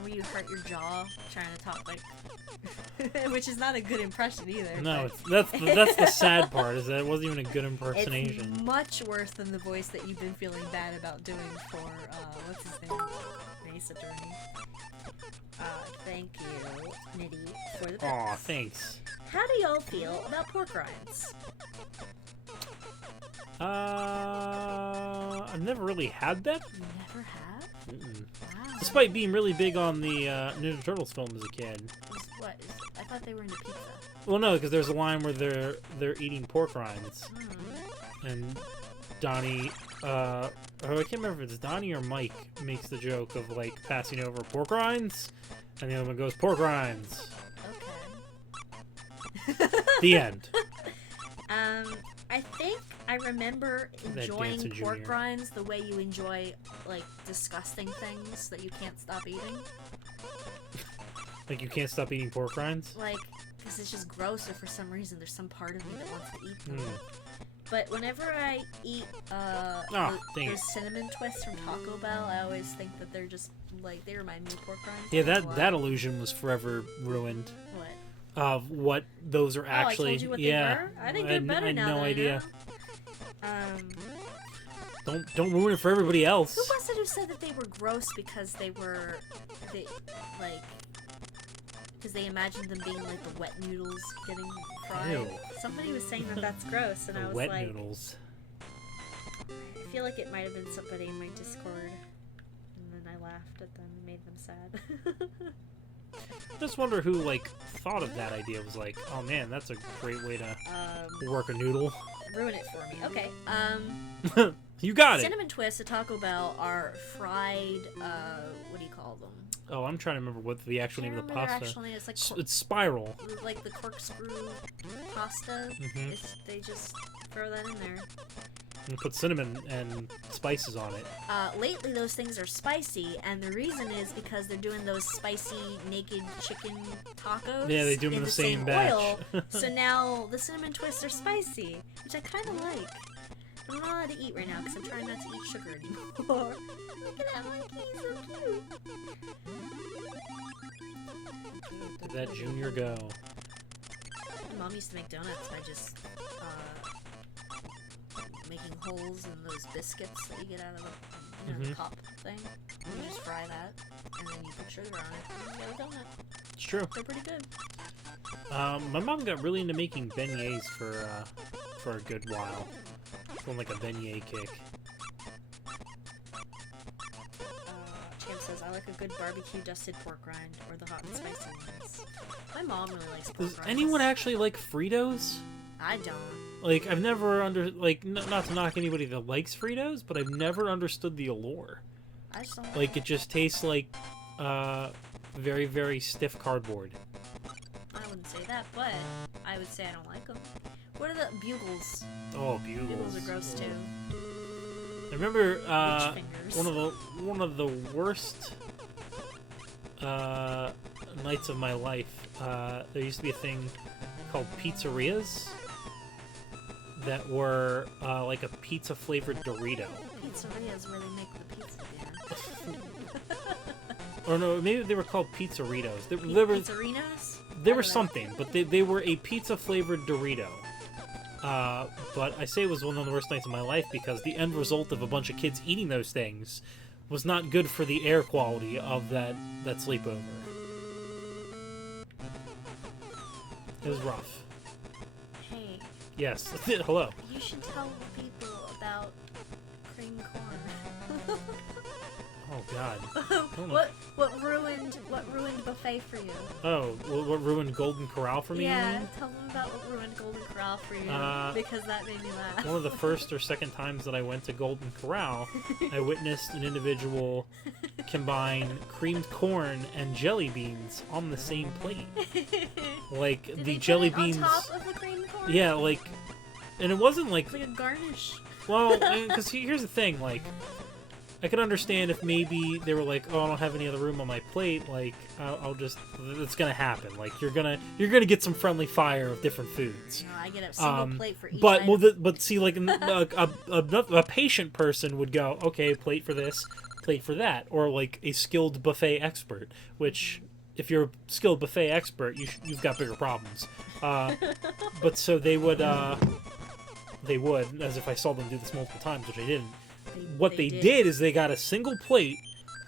Where you hurt your jaw trying to talk like... Which is not a good impression either. No, but- that's the sad part, is that it wasn't even a good impersonation. It's much worse than the voice that you've been feeling bad about doing for, what's his name? Ace Attorney. Thank you, Nitty, for the Aw, bits. thanks. How do y'all feel about pork rinds? I've never really had that. You never have? Mm-mm. Wow. Despite being really big on the Ninja Turtles film as a kid. I thought they were into pizza. Well, no, because there's a line where they're eating pork rinds, and Donnie, I can't remember if it's Donnie or Mike makes the joke of like passing over pork rinds, and the other one goes pork rinds. Okay. The end. I think I remember enjoying Dancing pork Junior. rinds the way you enjoy, like, disgusting things that you can't stop eating. Like you can't stop eating pork rinds. Like, because it's just gross, or for some reason there's some part of me that wants to eat them. Mm. But whenever I eat dang it. those cinnamon twists from Taco Bell, I always think that they're just, like, they remind me of pork rinds. Yeah, I don't know that why. illusion was forever ruined. What? Of what those are actually. I told you what yeah, they were? I think they're better I had now no that I idea. know. Don't ruin it for everybody else. Who was it who said that they were gross because because they imagined them being like the wet noodles getting fried? Ew. Somebody was saying that that's gross, and The I was wet like, noodles. I feel like it might have been somebody in my Discord, and then I laughed at them and made them sad. Just wonder who like thought of that idea. Was like, oh man, that's a great way to work a noodle. Ruin it for me. Okay. You got it. Cinnamon twists at Taco Bell are fried. What do you call them? Oh, I'm trying to remember what the actual name of the pasta. Actually, it's like It's spiral. like the corkscrew pasta. They just throw that in there. And put cinnamon and spices on it. Lately, those things are spicy, and the reason is because they're doing those spicy naked chicken tacos. Yeah, they do them in the same batch. oil. So now the cinnamon twists are spicy, which I kind of like. I'm not allowed to eat right now because I'm trying not to eat sugar anymore. Look at that monkey, he's so cute. Did that Junior go? My mom used to make donuts by just making holes in those biscuits that you get out of the cup thing. You just fry that, and then you put sugar on it, and you get a donut. It's true. They're pretty good. My mom got really into making beignets for a good while. On like a beignet kick. Champ says, I like a good barbecue dusted pork rind, or the hot and spicy ones. My mom really likes pork Does rinds. anyone actually like Fritos? I don't. Like, I've never not to knock anybody that likes Fritos, but I've never understood the allure. I just don't Like, it just tastes like, very, very stiff cardboard. I wouldn't say that, but I would say I don't like them. What are the bugles? Oh, Bugles. Bugles are gross too. I remember, Witch fingers. one of the worst, nights of my life. There used to be a thing called pizzerias that were, like a pizza-flavored Dorito. Pizzeria is where they make the pizza, Dan. Or no, maybe they were called pizzeritos. Pizzerinos? They were something, but they were a pizza-flavored Dorito. But I say it was one of the worst nights of my life because the end result of a bunch of kids eating those things was not good for the air quality of that sleepover. It was rough. Hey, Yes. Hello. you should tell people about cream corn. Oh God. What ruined buffet for you? Oh, what ruined Golden Corral for me? you Yeah, mean? tell them about what ruined Golden Corral for you, because that made me laugh. One of the first or second times that I went to Golden Corral, I witnessed an individual combine creamed corn and jelly beans on the same plate. Like, Did the they put jelly it beans. on top of the cream corn? Yeah, like, and it wasn't like. It's like a garnish. Well, because here's the thing, like, I could understand if maybe they were like, oh, I don't have any other room on my plate, like, I'll just, it's gonna happen. Like, you're gonna get some friendly fire of different foods. No, I get a single plate for each But, item. well, but see, like, a patient person would go, okay, plate for this, plate for that, or, like, a skilled buffet expert, which, if you're a skilled buffet expert, you've got bigger problems. But so they would, as if I saw them do this multiple times, which I didn't. What they did is they got a single plate,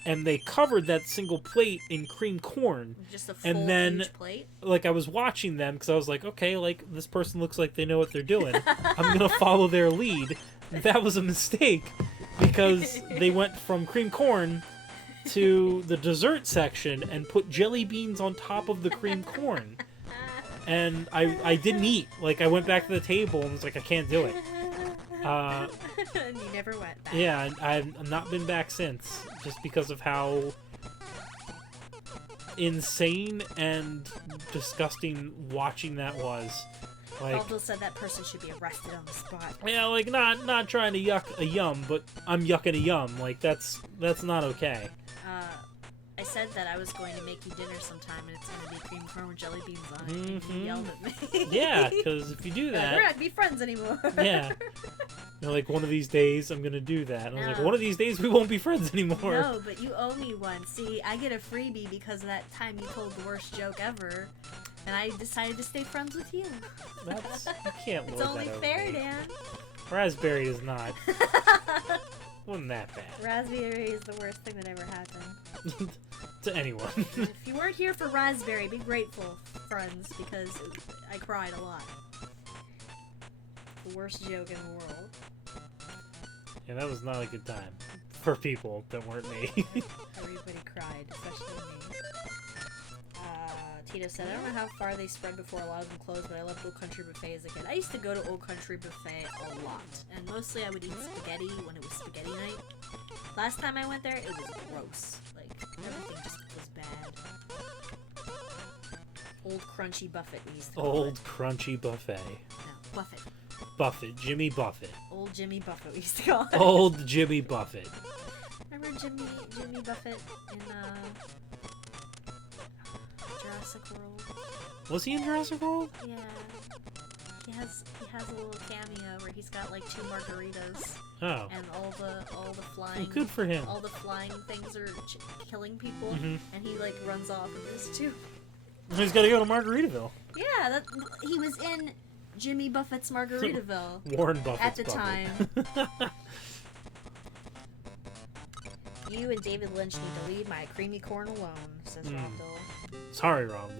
and they covered that single plate in cream corn. Just a full and then, huge plate? like, I was watching them because I was like, okay, like, this person looks like they know what they're doing. I'm gonna follow their lead. That was a mistake because they went from cream corn to the dessert section and put jelly beans on top of the cream corn. And I didn't eat. Like, I went back to the table and was like, I can't do it. And you never went back. Yeah, I've not been back since, just because of how insane and disgusting watching that was. Like, Aldo said that person should be arrested on the spot. yeah, like, not trying to yuck a yum, but I'm yucking a yum. Like, that's not okay. I said that I was going to make you dinner sometime, and it's going to be cream corn with jelly beans on it, and you yelled at me. Yeah, because if you do We're that, not going to be friends anymore. yeah. You're like, one of these days I'm gonna do that. And I was like, No. one of these days we won't be friends anymore. No, but you owe me one. See, I get a freebie because of that time you told the worst joke ever, and I decided to stay friends with you. That's, you can't It's lord only that over fair, me. Dan. Raspberry is not. Wasn't that bad. Raspberry is the worst thing that ever happened. To anyone. If you weren't here for Raspberry, be grateful, friends, because I cried a lot. The worst joke in the world. Yeah, that was not a good time. For people that weren't me. Everybody cried, especially me. Tito said, I don't know how far they spread before a lot of them closed, but I loved Old Country Buffet as a kid. I used to go to Old Country Buffet a lot, and mostly I would eat spaghetti when it was spaghetti night. Last time I went there, it was gross. Like, everything just was bad. Old Crunchy Buffet, we used to call Old it. Crunchy Buffet. No, Buffet. Buffett. Jimmy Buffett. Old Jimmy Buffett, we used to call it. Old Jimmy Buffett. Remember Jimmy Buffett in, Jurassic World? Was he in Jurassic World? Yeah. He has a little cameo where he's got like 2 margaritas Oh. and all the flying Good for him. all the flying things are killing people Mhm. and he like runs off of this too. He's got to go to Margaritaville. Yeah, he was in Jimmy Buffett's Margaritaville Warren Buffett. at the time. You and David Lynch need to leave my creamy corn alone, says Rob Dole. Sorry, Rob.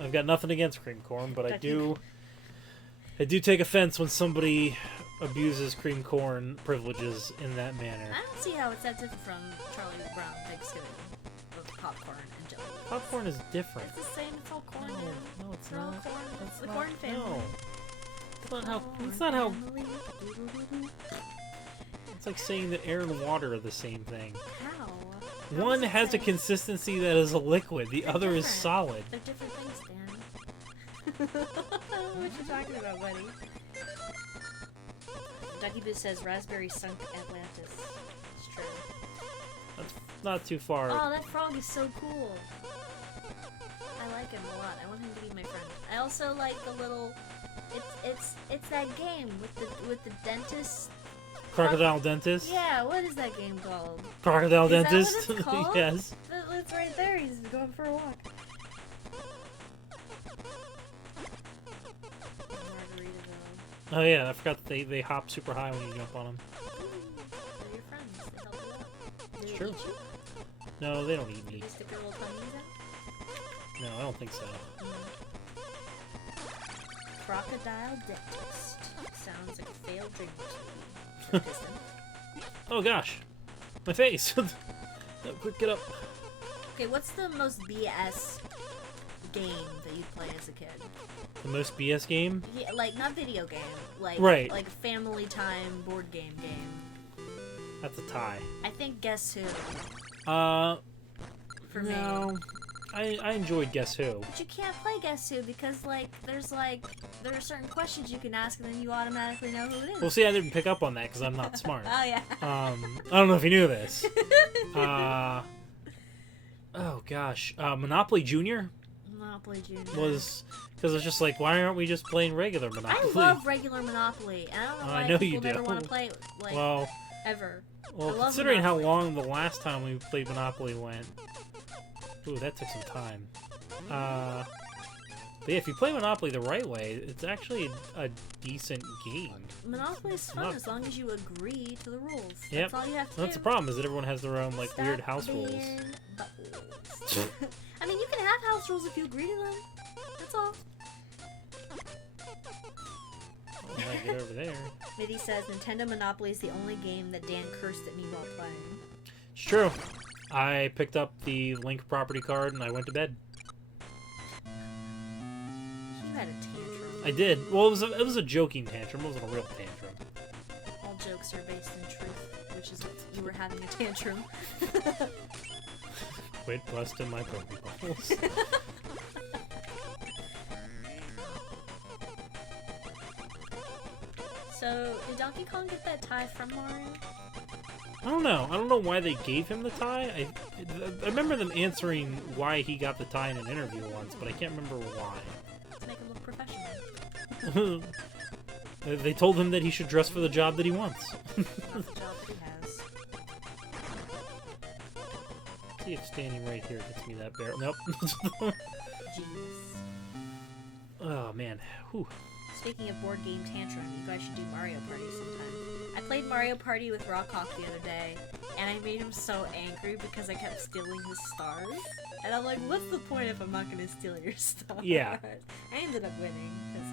I've got nothing against cream corn, but I do take offense when somebody abuses cream corn privileges in that manner. I don't see how it's that different from Charlie Brown Thanksgiving with popcorn and jelly. Popcorn is different. It's the same. It's all corn. No, man. no, it's They're all not. corn. It's That's the not- corn family. No. It's not how. Corn It's not how. family. It's like saying that air and water are the same thing. How? One does it has a say? consistency that is a liquid. The other is different. solid. They're different things, Dan. What you talking about, buddy? Ducky Boo says raspberry sunk Atlantis. It's true. That's not too far. Oh, that frog is so cool. I like him a lot. I want him to be my friend. I also like the little. It's that game with the dentist. Crocodile Dentist? Yeah, what is that game called? Crocodile Is that what Dentist? it's called? Yes. It's right there. He's going for a walk. Margaritaville. Oh yeah, I forgot that they hop super high when you jump on them. They're your friends. They help you out. Do It's they true. eat you? No, they don't eat Do meat. you stick your little tummies in? No, I don't think so. Crocodile Dentist. Sounds like a failed dream to me. Piston. Oh gosh, my face! No, quick, get up. Okay, what's the most BS game that you played as a kid? The most BS game? Yeah, like not video game, like Right. like family time board game game. That's a tie. I think Guess Who for me. No. I enjoyed Guess Who. But you can't play Guess Who because there are certain questions you can ask and then you automatically know who it is. Well, see, I didn't pick up on that because I'm not smart. Oh yeah. I don't know if you knew this. Oh gosh, Monopoly Junior Monopoly Junior. was because it's just like, why aren't we just playing regular Monopoly? I love regular Monopoly, and I don't know why I know people you never do. want to play it like well, ever. I love considering how Monopoly. long the last time we played Monopoly went, ooh, that took some time. But yeah, if you play Monopoly the right way, it's actually a decent game. Monopoly is fun Not- as long as you agree to the rules. Yep. That's all you have to That's do. the problem, is that everyone has their own like Stop weird house rules. being buttholes. I mean, you can have house rules if you agree to them. That's all. Oh, I get over there. Mitty says Nintendo Monopoly is the only game that Dan cursed at me while playing. It's true. I picked up the Link property card and I went to bed. You had a tantrum. I did. Well, it was a joking tantrum. It wasn't a real tantrum. All jokes are based in truth, which is what you were having a tantrum. Quit busting my Pokeballs. So, did Donkey Kong get that tie from Mario? I don't know. I don't know why they gave him the tie. I remember them answering why he got the tie in an interview once, but I can't remember why. To make him look professional. They told him that he should dress for the job that he wants. Not the job that he has. See if standing right here gets me that barrel. Nope. Jeez. Oh man. Whew. Speaking of board game tantrum, you guys should do Mario Party sometime. I played Mario Party with Rockhawk the other day, and I made him so angry because I kept stealing his stars. And I'm like, what's the point if I'm not going to steal your stars? Yeah. I ended up winning, because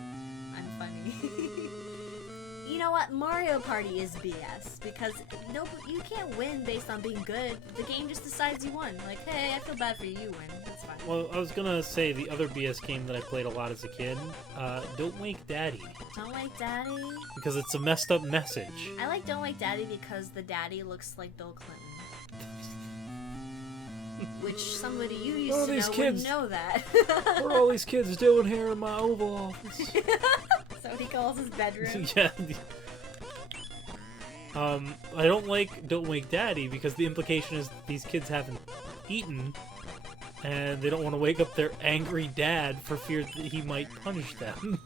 I'm funny. You know what? Mario Party is BS, because you can't win based on being good. The game just decides you won. Like, hey, I feel bad for you, you win. That's fine. Well, I was gonna say the other BS game that I played a lot as a kid, Don't Wake Daddy. Don't Wake Daddy? Because it's a messed up message. I like Don't Wake Daddy because the daddy looks like Bill Clinton. Which somebody you used to know wouldn't know that. What are all these kids doing here in my Oval Office? That's what he calls his bedroom. Yeah. I don't like Don't Wake Daddy because the implication is these kids haven't eaten and they don't want to wake up their angry dad for fear that he might punish them.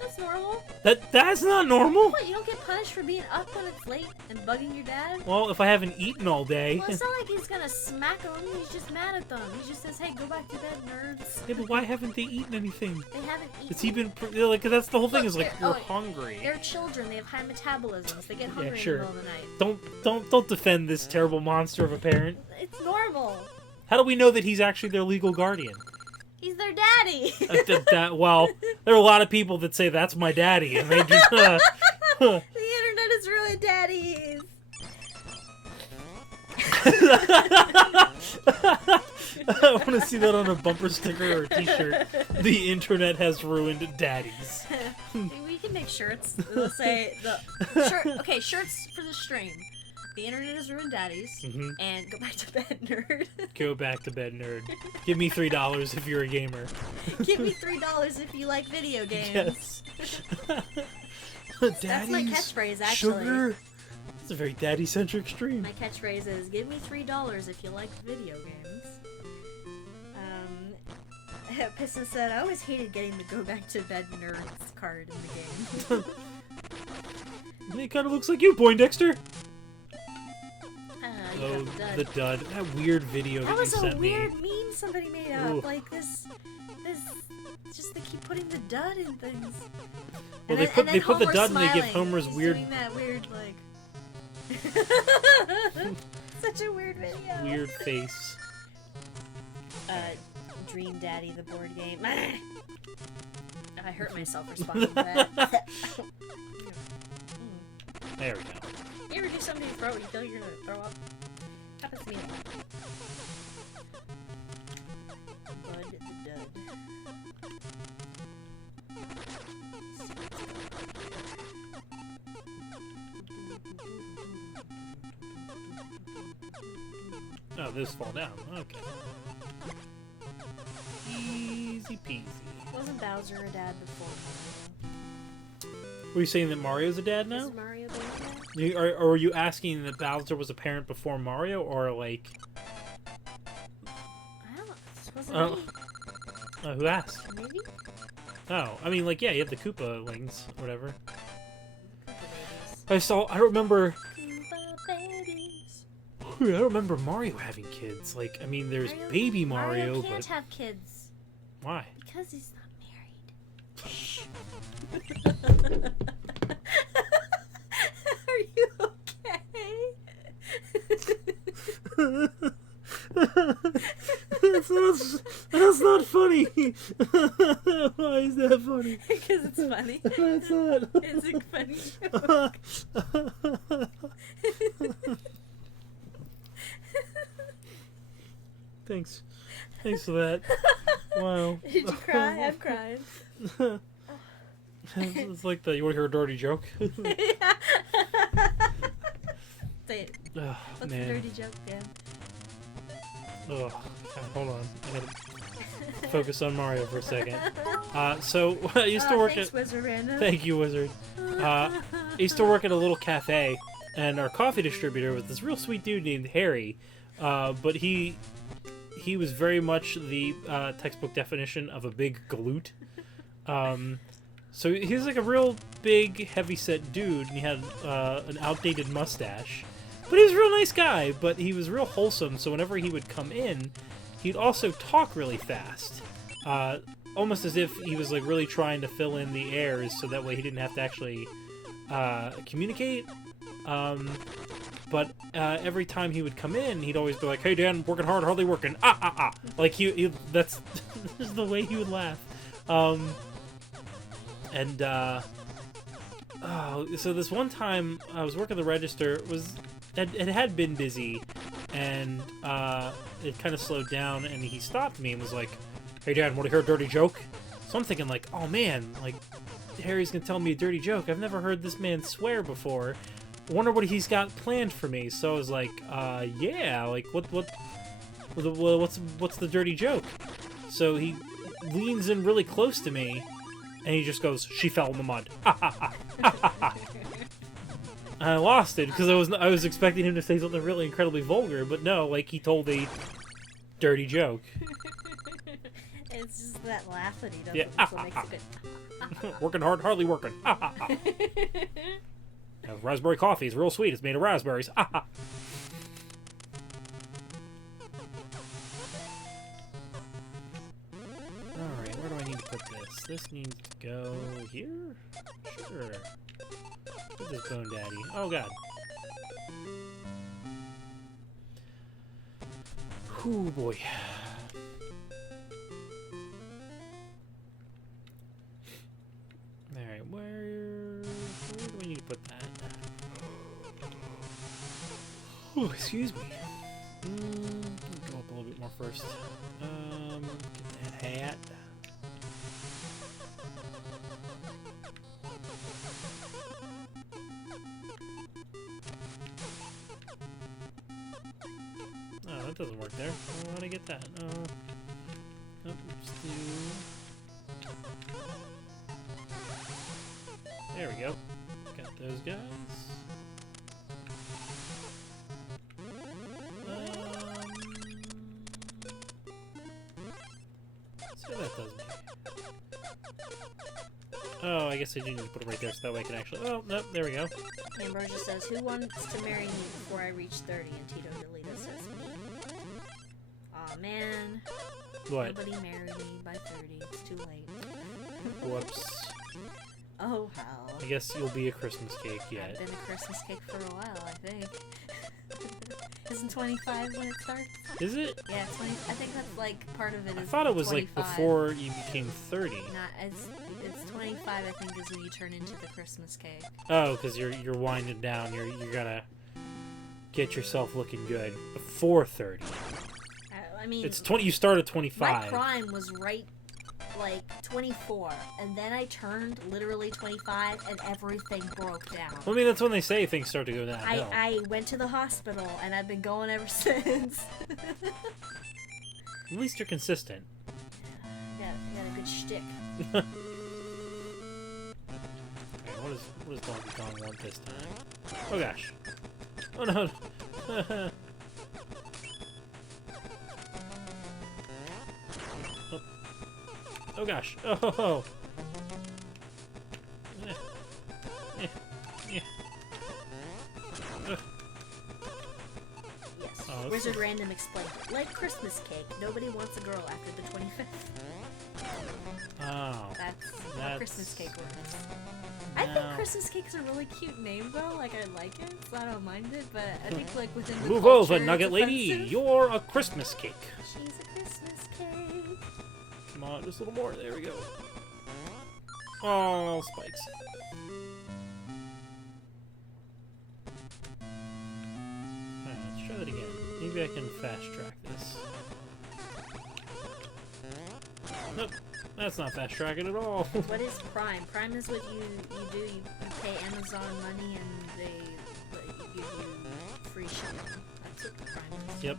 That's normal. That's not normal. What, you don't get punished for being up when it's late and bugging your dad? Well, if I haven't eaten all day. Well, it's not like he's gonna smack them. He's just mad at them. He just says, "Hey, go back to bed, nerds." Yeah, but why haven't they eaten anything? They haven't eaten. Has he been like? That's the whole thing. Is like they're- you're hungry. They're children. They have high metabolisms. They get hungry sure. in the middle of the night. Don't defend this terrible monster of a parent. It's normal. How do we know that he's actually their legal guardian? He's their daddy. Well, there are a lot of people that say that's my daddy, and they do. The internet has ruined daddies. I want to see that on a bumper sticker or a T-shirt. The internet has ruined daddies. We can make shirts. We'll say the shirt. Okay, shirts for the stream. The internet has ruined daddies, and go back to bed, nerd. Go back to bed, nerd. Give me $3 if you're a gamer. Give me $3 if you like video games. Yes. That's my catchphrase, actually. Sugar. It's a very daddy-centric stream. My catchphrase is, give me $3 if you like video games. Piston said, I always hated getting the go back to bed nerds card in the game. It kind of looks like you, Poindexter. Oh, the dud. That weird video that you sent me. That was a weird meme somebody made up. Ooh. Like this, just they keep putting the dud in things. Well, and they put the Homer's dud and they give smiling. Homer's He's weird... doing that weird, like... Such a weird video. Weird face. Dream Daddy, the board game. I hurt myself responding to that. There we go. You ever do something to your throat, you feel you're gonna throw up? Happens to me a lot. Bud the Dud. Oh, those fall down. Okay. Easy peasy. Wasn't Bowser a dad before Were you saying that Mario's a dad Mario? now? Is Mario both dad? Or were you asking that Bowser was a parent before Mario, or like... I don't know. This wasn't me. Who asked? Maybe? Oh, I mean, like, yeah, you have the Koopalings, or whatever. Babies. I remember... Koopa babies. I don't remember Mario having kids. Like, I mean, there's baby Mario, can't but... have kids. Why? Because he's not married. Are you okay? That's not funny. Why is that funny? Because it's funny. It's not. It's a funny joke. Thanks. Thanks for that. Wow. Did you cry? I'm crying. It's like the, you want to hear a dirty joke? Say it. Oh, What's man. the dirty joke, Dan? Oh, God, hold on. I gotta focus on Mario for a second. So, I used to work thanks, at... Wizard Random. Thank you, Wizard. I used to work at a little cafe, and our coffee distributor was this real sweet dude named Harry. But he was very much the textbook definition of a big galoot. So he was like a real big, heavy-set dude, and he had an outdated mustache. But he was a real nice guy, but he was real wholesome, so whenever he would come in, he'd also talk really fast. Almost as if he was like really trying to fill in the airs, so that way he didn't have to actually communicate. But every time he would come in, he'd always be like, "Hey Dan, working hard, hardly working." Like that's just the way he would laugh. So this one time I was working the register, it had been busy, and it kind of slowed down, and he stopped me and was like, "Hey, Dad, want to hear a dirty joke?" So I'm thinking like, "Oh man, like Harry's gonna tell me a dirty joke. I've never heard this man swear before. Wonder what he's got planned for me." So I was like, yeah, like what's the dirty joke?" So he leans in really close to me, and he just goes, "She fell in the mud." I lost it because I was expecting him to say something really incredibly vulgar, but no, like he told a dirty joke. It's just that laugh that he does. Yeah. That's what makes it good. Working hard, hardly working. Raspberry coffee is real sweet. It's made of raspberries. Alright, where do I need to put this? This needs to go here? Sure. Put this Bone Daddy. Oh god. Ooh boy. Alright, where do we need to put that? Ooh, excuse me. Go up a little bit more first. Get that hat. Oh, that doesn't work there. I want to get that. Nope, just do... There we go. Got those guys. Let's see what that does me. Oh, I guess I do need to put it right there so that way I can actually... Oh, nope, there we go. Ambrosia says, "Who wants to marry me before I reach 30?" And Tito Delito says, "Me." Aw, man. What? Nobody married me by 30. It's too late. Whoops. Oh, hell. I guess you'll be a Christmas cake yet. I've been a Christmas cake for a while, I think. Isn't 25 when it starts? Is it? Yeah, 20. I think that's like part of it. I Is thought it was 25. like before you became 30. Not, it's 25. I think is when you turn into the Christmas cake. Oh, because you're winding down. You gotta get yourself looking good before 30. I mean, It's 20. You start at my 25. prime was right like 24, and then I turned literally 25, and everything broke down. Well, I mean, that's when they say things start to go downhill. I went to the hospital, and I've been going ever since. At least you're consistent. Got a good shtick. Okay, what does Donkey Kong want this time? Oh gosh. Oh no. Oh. Oh gosh. Oh. Eh. Yes. Oh, Wizard Random explained it. Like Christmas cake, nobody wants a girl after the 25th. Oh. That's how Christmas cake works. I think No. Christmas cake's a really cute name though. Like I like it, so I don't mind it. But I think like within the Move culture, over, Nugget it's Lady. offensive. You're a Christmas cake. She's a Christmas cake. Come on, just a little more. There we go. Oh, spikes. Alright, let's try that again. Maybe I can fast track this. Nope, that's not fast tracking at all. What is Prime? Prime is what you do. You pay Amazon money and they give you free shipping. That's what Prime is. Yep.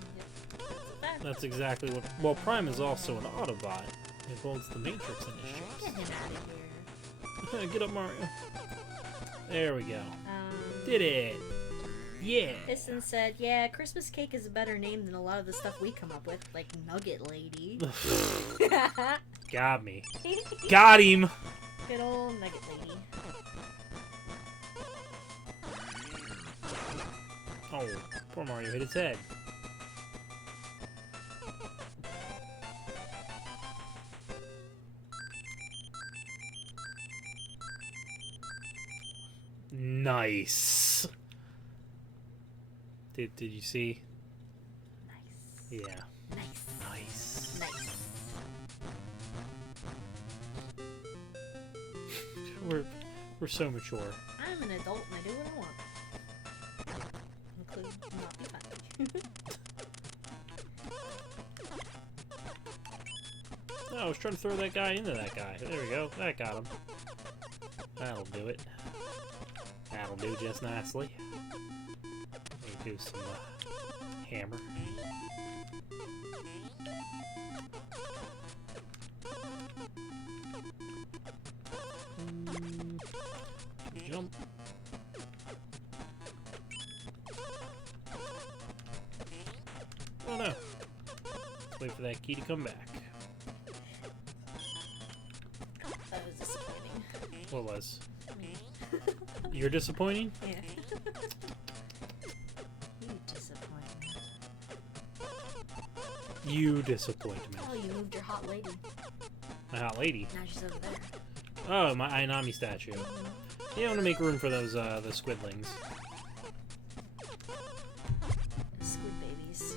That's exactly what. Well, Prime is also an Autobot. It holds the Matrix in his Get chips. him out of here. Get up, Mario. There we go. Um, Did it. Yeah. Piston said, "Yeah, Christmas cake is a better name than a lot of the stuff we come up with, like Nugget Lady." Got me. Got him. Good old Nugget Lady. Oh, poor Mario hit his head. Nice. Did you see? Nice. Yeah. Nice. Nice. Nice. We're so mature. I'm an adult and I do what I want. Include not be funny. I was trying to throw that guy into that guy. There we go. That got him. That'll do it. That'll do just nicely. Let me do some hammer. Jump. Oh no. Let's wait for that key to come back. That was disappointing. What was? Me. You're disappointing? Yeah. You disappoint me. You disappoint me. Oh, you moved your hot lady. My hot lady. Now she's over there. Oh, my Ainami statue. Yeah, I want to make room for those the squidlings. Squid babies.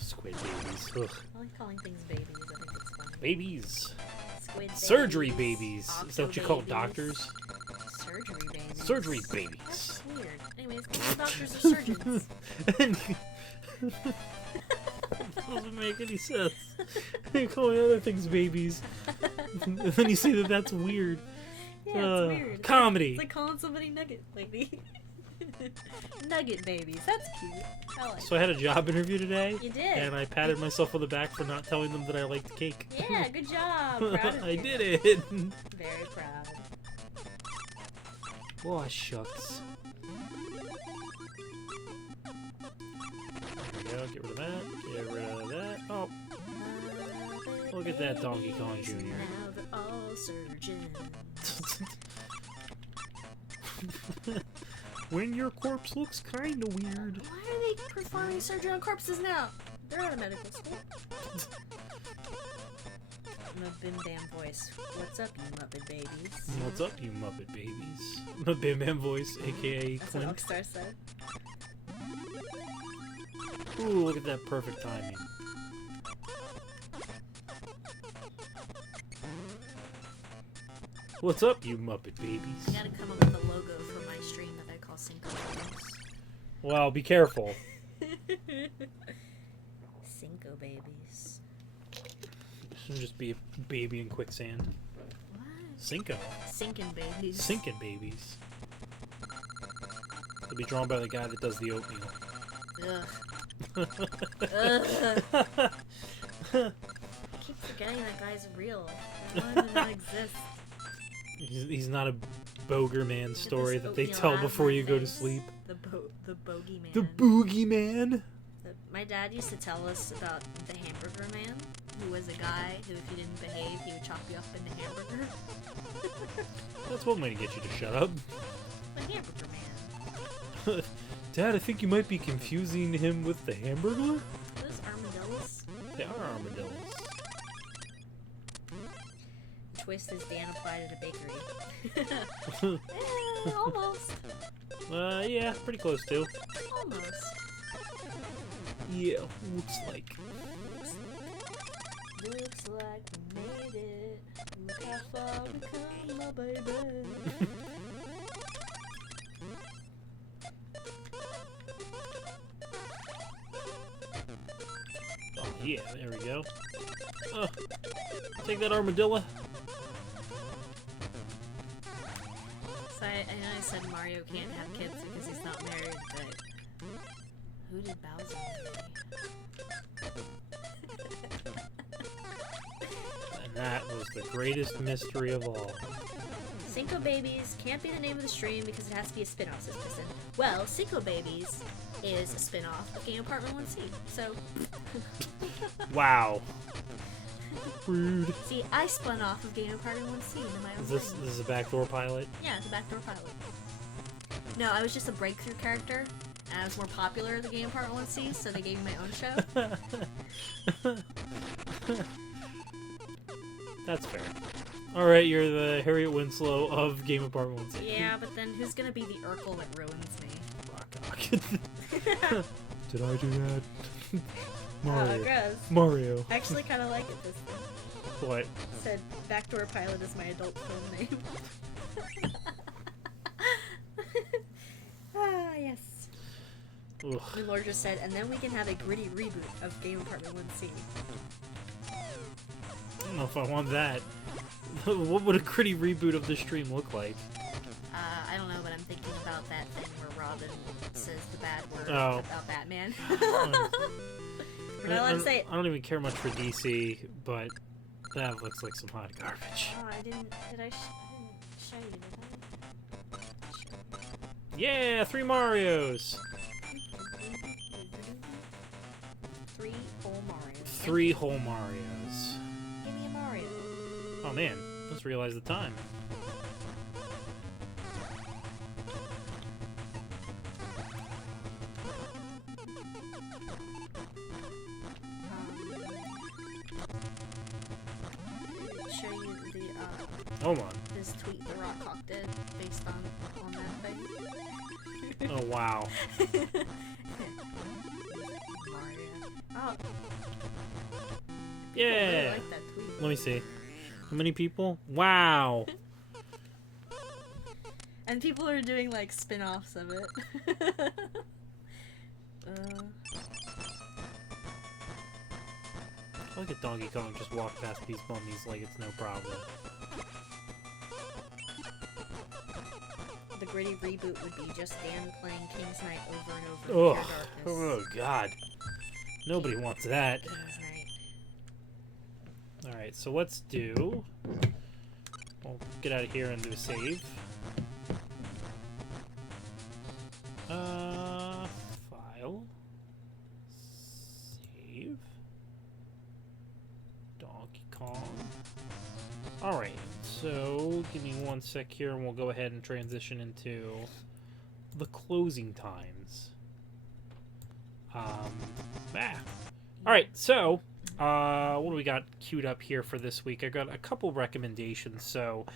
Squid babies. Ugh. I like calling things babies. I think it's funny. Babies. Squid babies. Surgery babies. Is that what you call Octo doctors? Surgery babies. Surgery babies. That's weird. Anyways, all doctors are surgeons. Doesn't make any sense. You call other things babies. And then you say that that's weird. Yeah, it's weird. Comedy. It's like calling somebody nugget lady. Nugget babies. That's cute. I like So I had a job interview today. You did. And I patted myself on the back for not telling them that I liked cake. Yeah, good job. Proud of I you. did it. Very proud. Oh, shucks. There we go. Get rid of that. Get rid of that. Oh, look at that Donkey Kong Jr. Now they're all surgeons. When your corpse looks kinda weird. Why are they performing surgery on corpses now? They're out of medical school. My Bim Bam voice. What's up, you Muppet babies? What's up, you Muppet babies? My Bim Bam voice, aka That's what Clint. Rockstar said. Ooh, look at that perfect timing. What's up, you Muppet babies? I gotta come up with a logo for my stream that I call Cinco Babies. Well, be careful. Cinco Babies. Should just be a baby in quicksand. What? Cinco. Sinking babies. Sinking babies. It'll be drawn by the guy that does the oatmeal. Ugh. Ugh. I keep forgetting that guy's real. I don't even know he exists. He's not a Boger Man story this that they oatmeal tell out of before my you go to face. sleep. The bogey man. The Boogie Man? My dad used to tell us about the hamburger man, who was a guy who, if you didn't behave, he would chop you up into hamburger. That's one way to get you to shut up. The hamburger man. Dad, I think you might be confusing him with the Hamburglar? Are those armadillos? They are armadillos. Twist is Dan applied at a bakery. Almost. Yeah, pretty close to. Almost. Yeah, looks like. Looks like we made it. Look how far we come, my baby. Oh, yeah, there we go. Oh, take that armadillo. So I know I said Mario can't have kids because he's not married, but who did Bowser marry? And that was the greatest mystery of all. Cinco Babies can't be the name of the stream because it has to be a spin-off, says Kristen. Well, Cinco Babies is a spin-off of Game Apartment 1C, so... Wow. Rude. See, I spun off of Game Apartment 1C into my own Is thing. this a backdoor pilot? Yeah, it's a backdoor pilot. No, I was just a breakthrough character, and I was more popular at the Game Apartment 1C, so they gave me my own show. That's fair. Alright, you're the Harriet Winslow of Game Apartment 1C. Yeah, but then who's gonna be the Urkel that ruins me? Rock. Did I do that? Mario. gross. Mario. I actually kind of like it this time. What? It said backdoor pilot is my adult film name. Ah, yes. Ugh. My lord just said, and then we can have a gritty reboot of Game Apartment 1C. don't know if I want that. What would a gritty reboot of the stream look like? I don't know, but I'm thinking about that thing where Robin says the bad word about Batman. We're not allowed to say it. I don't even care much for DC, but that looks like some hot garbage. Oh, I didn't show you, did I? Yeah, 3 Marios! 3 whole Marios. 3 whole Marios. Give me a Mario. Oh man, let's realize the time. Show you the Hold on. this tweet the Rock Hawk did based on that thing. Oh wow. Mario. Oh, Yeah! I really like that tweet. Let me see. How many people? Wow! And people are doing like spin-offs of it. Look at Donkey Kong just walk past these mummies like it's no problem. The gritty reboot would be just Dan playing King's Knight over and over in Ugh. pure darkness. Oh god. Nobody wants that. King's Knight. Alright, so let's do... We'll get out of here and do a save. File. Save. Donkey Kong. Alright, so give me 1 sec here and we'll go ahead and transition into the closing times. Alright, so what do we got queued up here for this week? I got a couple recommendations. So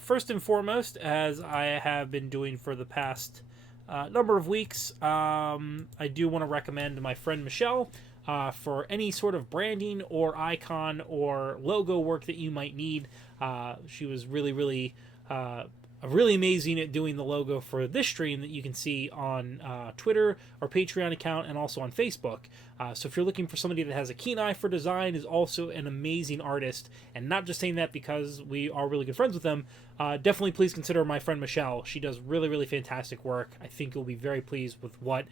first and foremost, as I have been doing for the past number of weeks, I do want to recommend my friend Michelle for any sort of branding or icon or logo work that you might need. She was really amazing at doing the logo for this stream that you can see on Twitter, our Patreon account, and also on Facebook. So if you're looking for somebody that has a keen eye for design, is also an amazing artist, and not just saying that because we are really good friends with them, definitely please consider my friend Michelle. She does really fantastic work. I think you'll be very pleased with what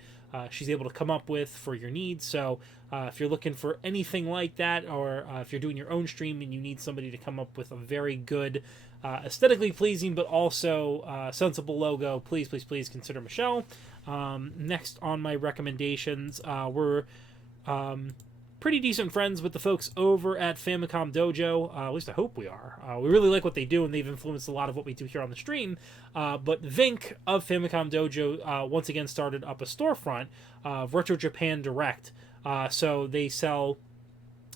she's able to come up with for your needs. So if you're looking for anything like that, or if you're doing your own stream and you need somebody to come up with a very good, aesthetically pleasing but also sensible logo, please consider Michelle. Next on my recommendations, we're pretty decent friends with the folks over at Famicom Dojo. At least I hope we are. We really like what they do, and they've influenced a lot of what we do here on the stream. But Vink of Famicom Dojo once again started up a storefront of Retro Japan Direct. So they sell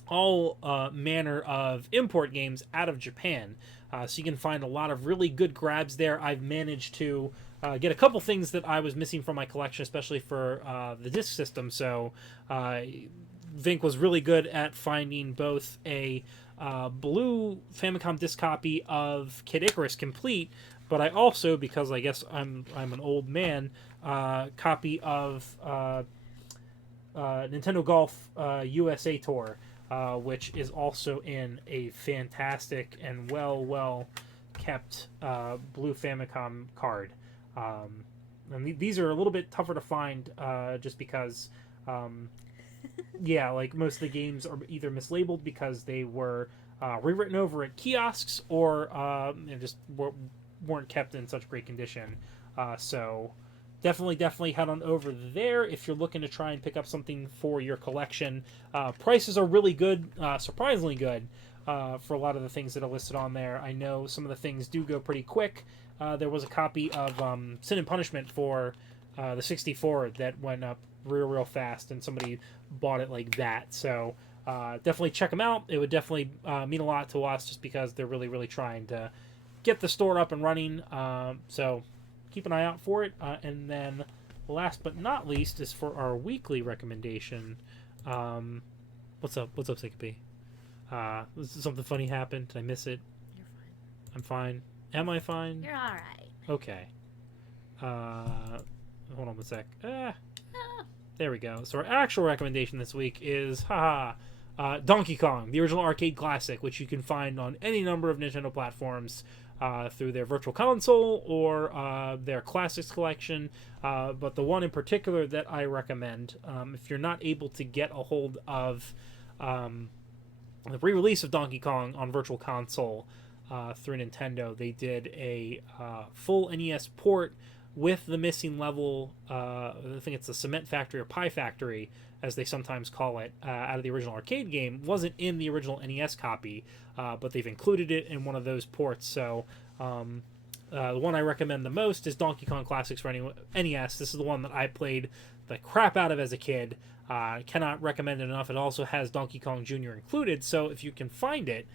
all manner of import games out of Japan. So you can find a lot of really good grabs there. I've managed to get a couple things that I was missing from my collection, especially for the Disk System. So Vink was really good at finding both a blue Famicom disc copy of Kid Icarus complete, but I also, because I guess I'm an old man, copy of Nintendo Golf USA Tour, which is also in a fantastic and well kept blue Famicom card. And these are a little bit tougher to find just because yeah, like most of the games are either mislabeled because they were rewritten over at kiosks, or just weren't kept in such great condition. So definitely head on over there if you're looking to try and pick up something for your collection. Prices are really good, surprisingly good, for a lot of the things that are listed on there. I know some of the things do go pretty quick. There was a copy of Sin and Punishment for the 64 that went up real fast, and somebody bought it like that. So definitely check them out. It would definitely mean a lot to us, just because they're really trying to get the store up and running. So keep an eye out for it. And then last but not least is for our weekly recommendation. What's up, Sickapee? Something funny happened? Did I miss it? You're fine. I'm fine. Am I fine? You're alright. Okay. Hold on a sec. There we go. So our actual recommendation this week is, Donkey Kong, the original arcade classic, which you can find on any number of Nintendo platforms through their Virtual Console or their Classics collection. But the one in particular that I recommend, if you're not able to get a hold of the re-release of Donkey Kong on Virtual Console through Nintendo, they did a full NES port with the missing level, I think it's the Cement Factory or Pie Factory, as they sometimes call it, out of the original arcade game. Wasn't in the original NES copy, but they've included it in one of those ports. So the one I recommend the most is Donkey Kong Classics for NES. This is the one that I played the crap out of as a kid. Cannot recommend it enough. It also has Donkey Kong Jr. included, so if you can find it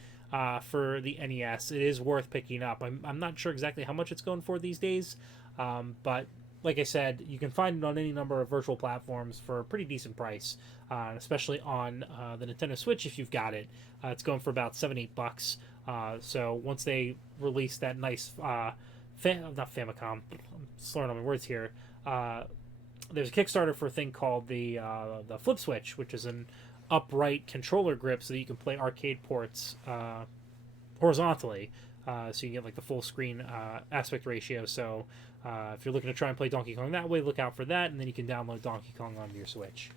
for the NES, it is worth picking up. I'm not sure exactly how much it's going for these days, but like I said, you can find it on any number of virtual platforms for a pretty decent price, especially on the Nintendo Switch if you've got it. It's going for about $7-8. So once they release that nice, not Famicom, I'm slurring on my words here, there's a Kickstarter for a thing called the Flip Switch, which is an upright controller grip so that you can play arcade ports horizontally. So you get like the full screen aspect ratio. So if you're looking to try and play Donkey Kong that way, look out for that, and then you can download Donkey Kong onto your Switch.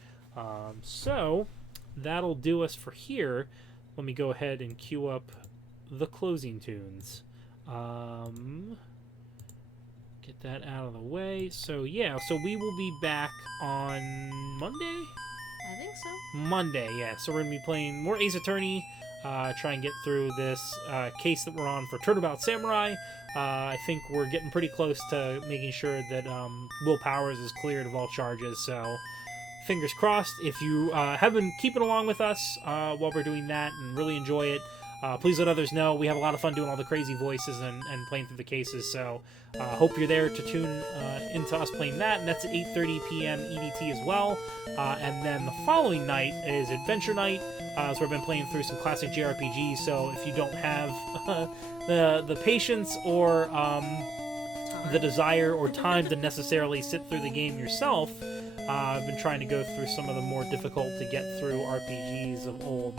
So that'll do us for here. Let me go ahead and queue up the closing tunes. Get that out of the way. So yeah, so we will be back on Monday? I think so. Monday, yeah. So we're going to be playing more Ace Attorney, try and get through this case that we're on for Turnabout Samurai. I think we're getting pretty close to making sure that Will Powers is cleared of all charges, so fingers crossed. If you have been keeping along with us while we're doing that and really enjoy it, please let others know. We have a lot of fun doing all the crazy voices and playing through the cases, so hope you're there to tune into us playing that, and that's at 8:30 p.m. EDT as well. And then the following night is Adventure Night, so we've been playing through some classic JRPGs, so if you don't have the patience or the desire or time to necessarily sit through the game yourself, I've been trying to go through some of the more difficult to get through RPGs of old.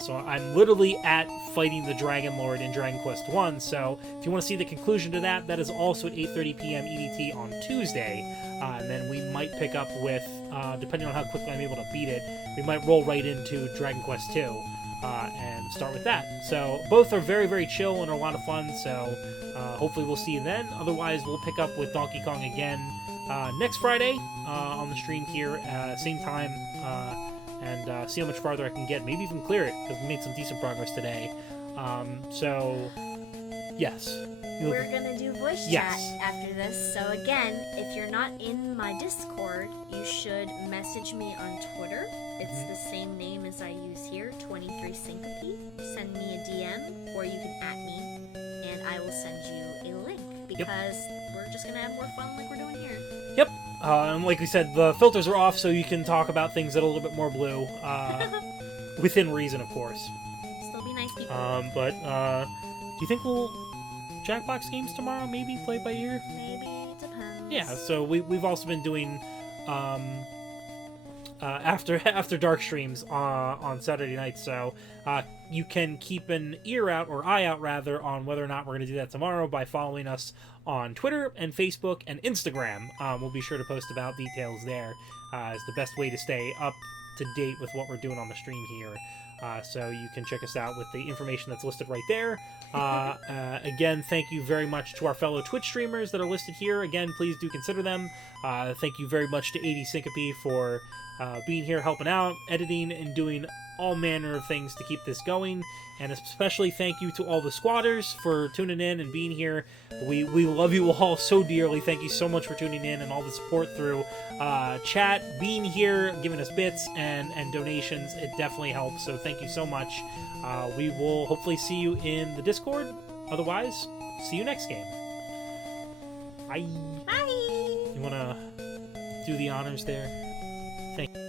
So I'm literally at fighting the Dragon Lord in Dragon Quest 1, so if you want to see the conclusion to that, that is also at 8:30 p.m. EDT on Tuesday, and then we might pick up with, depending on how quickly I'm able to beat it, we might roll right into Dragon Quest 2 and start with that. So both are very, very chill and are a lot of fun, so hopefully we'll see you then. Otherwise, we'll pick up with Donkey Kong again next Friday on the stream here, same time, and see how much farther I can get. Maybe even clear it, because we made some decent progress today. So, yes. We're gonna do voice Yes. chat after this, so again, if you're not in my Discord, you should message me on Twitter. It's the same name as I use here, 23syncope. Send me a DM, or you can @ me, and I will send you a link, because we're just gonna have more fun like we're doing here. Yep. And like we said, the filters are off, so you can talk about things that are a little bit more blue. Within reason, of course. Still be nice people. But, do you think we'll Jackbox games tomorrow, maybe? Play it by ear? Maybe, depends. Yeah, so we've also been doing after dark streams on Saturday nights, so you can keep an ear out, or eye out rather, on whether or not we're going to do that tomorrow by following us on Twitter and Facebook and Instagram. We'll be sure to post about details there as the best way to stay up to date with what we're doing on the stream here. So you can check us out with the information that's listed right there. Again, thank you very much to our fellow Twitch streamers that are listed here. Again, please do consider them. Thank you very much to 80 Syncope for being here, helping out, editing, and doing all manner of things to keep this going. And especially thank you to all the squatters for tuning in and being here. We love you all so dearly. Thank you so much for tuning in and all the support through chat, being here, giving us bits and donations. It definitely helps, so thank you so much. We will hopefully see you in the Discord. Otherwise, see you next game. Bye. Bye! You want to do the honors there? Thank you.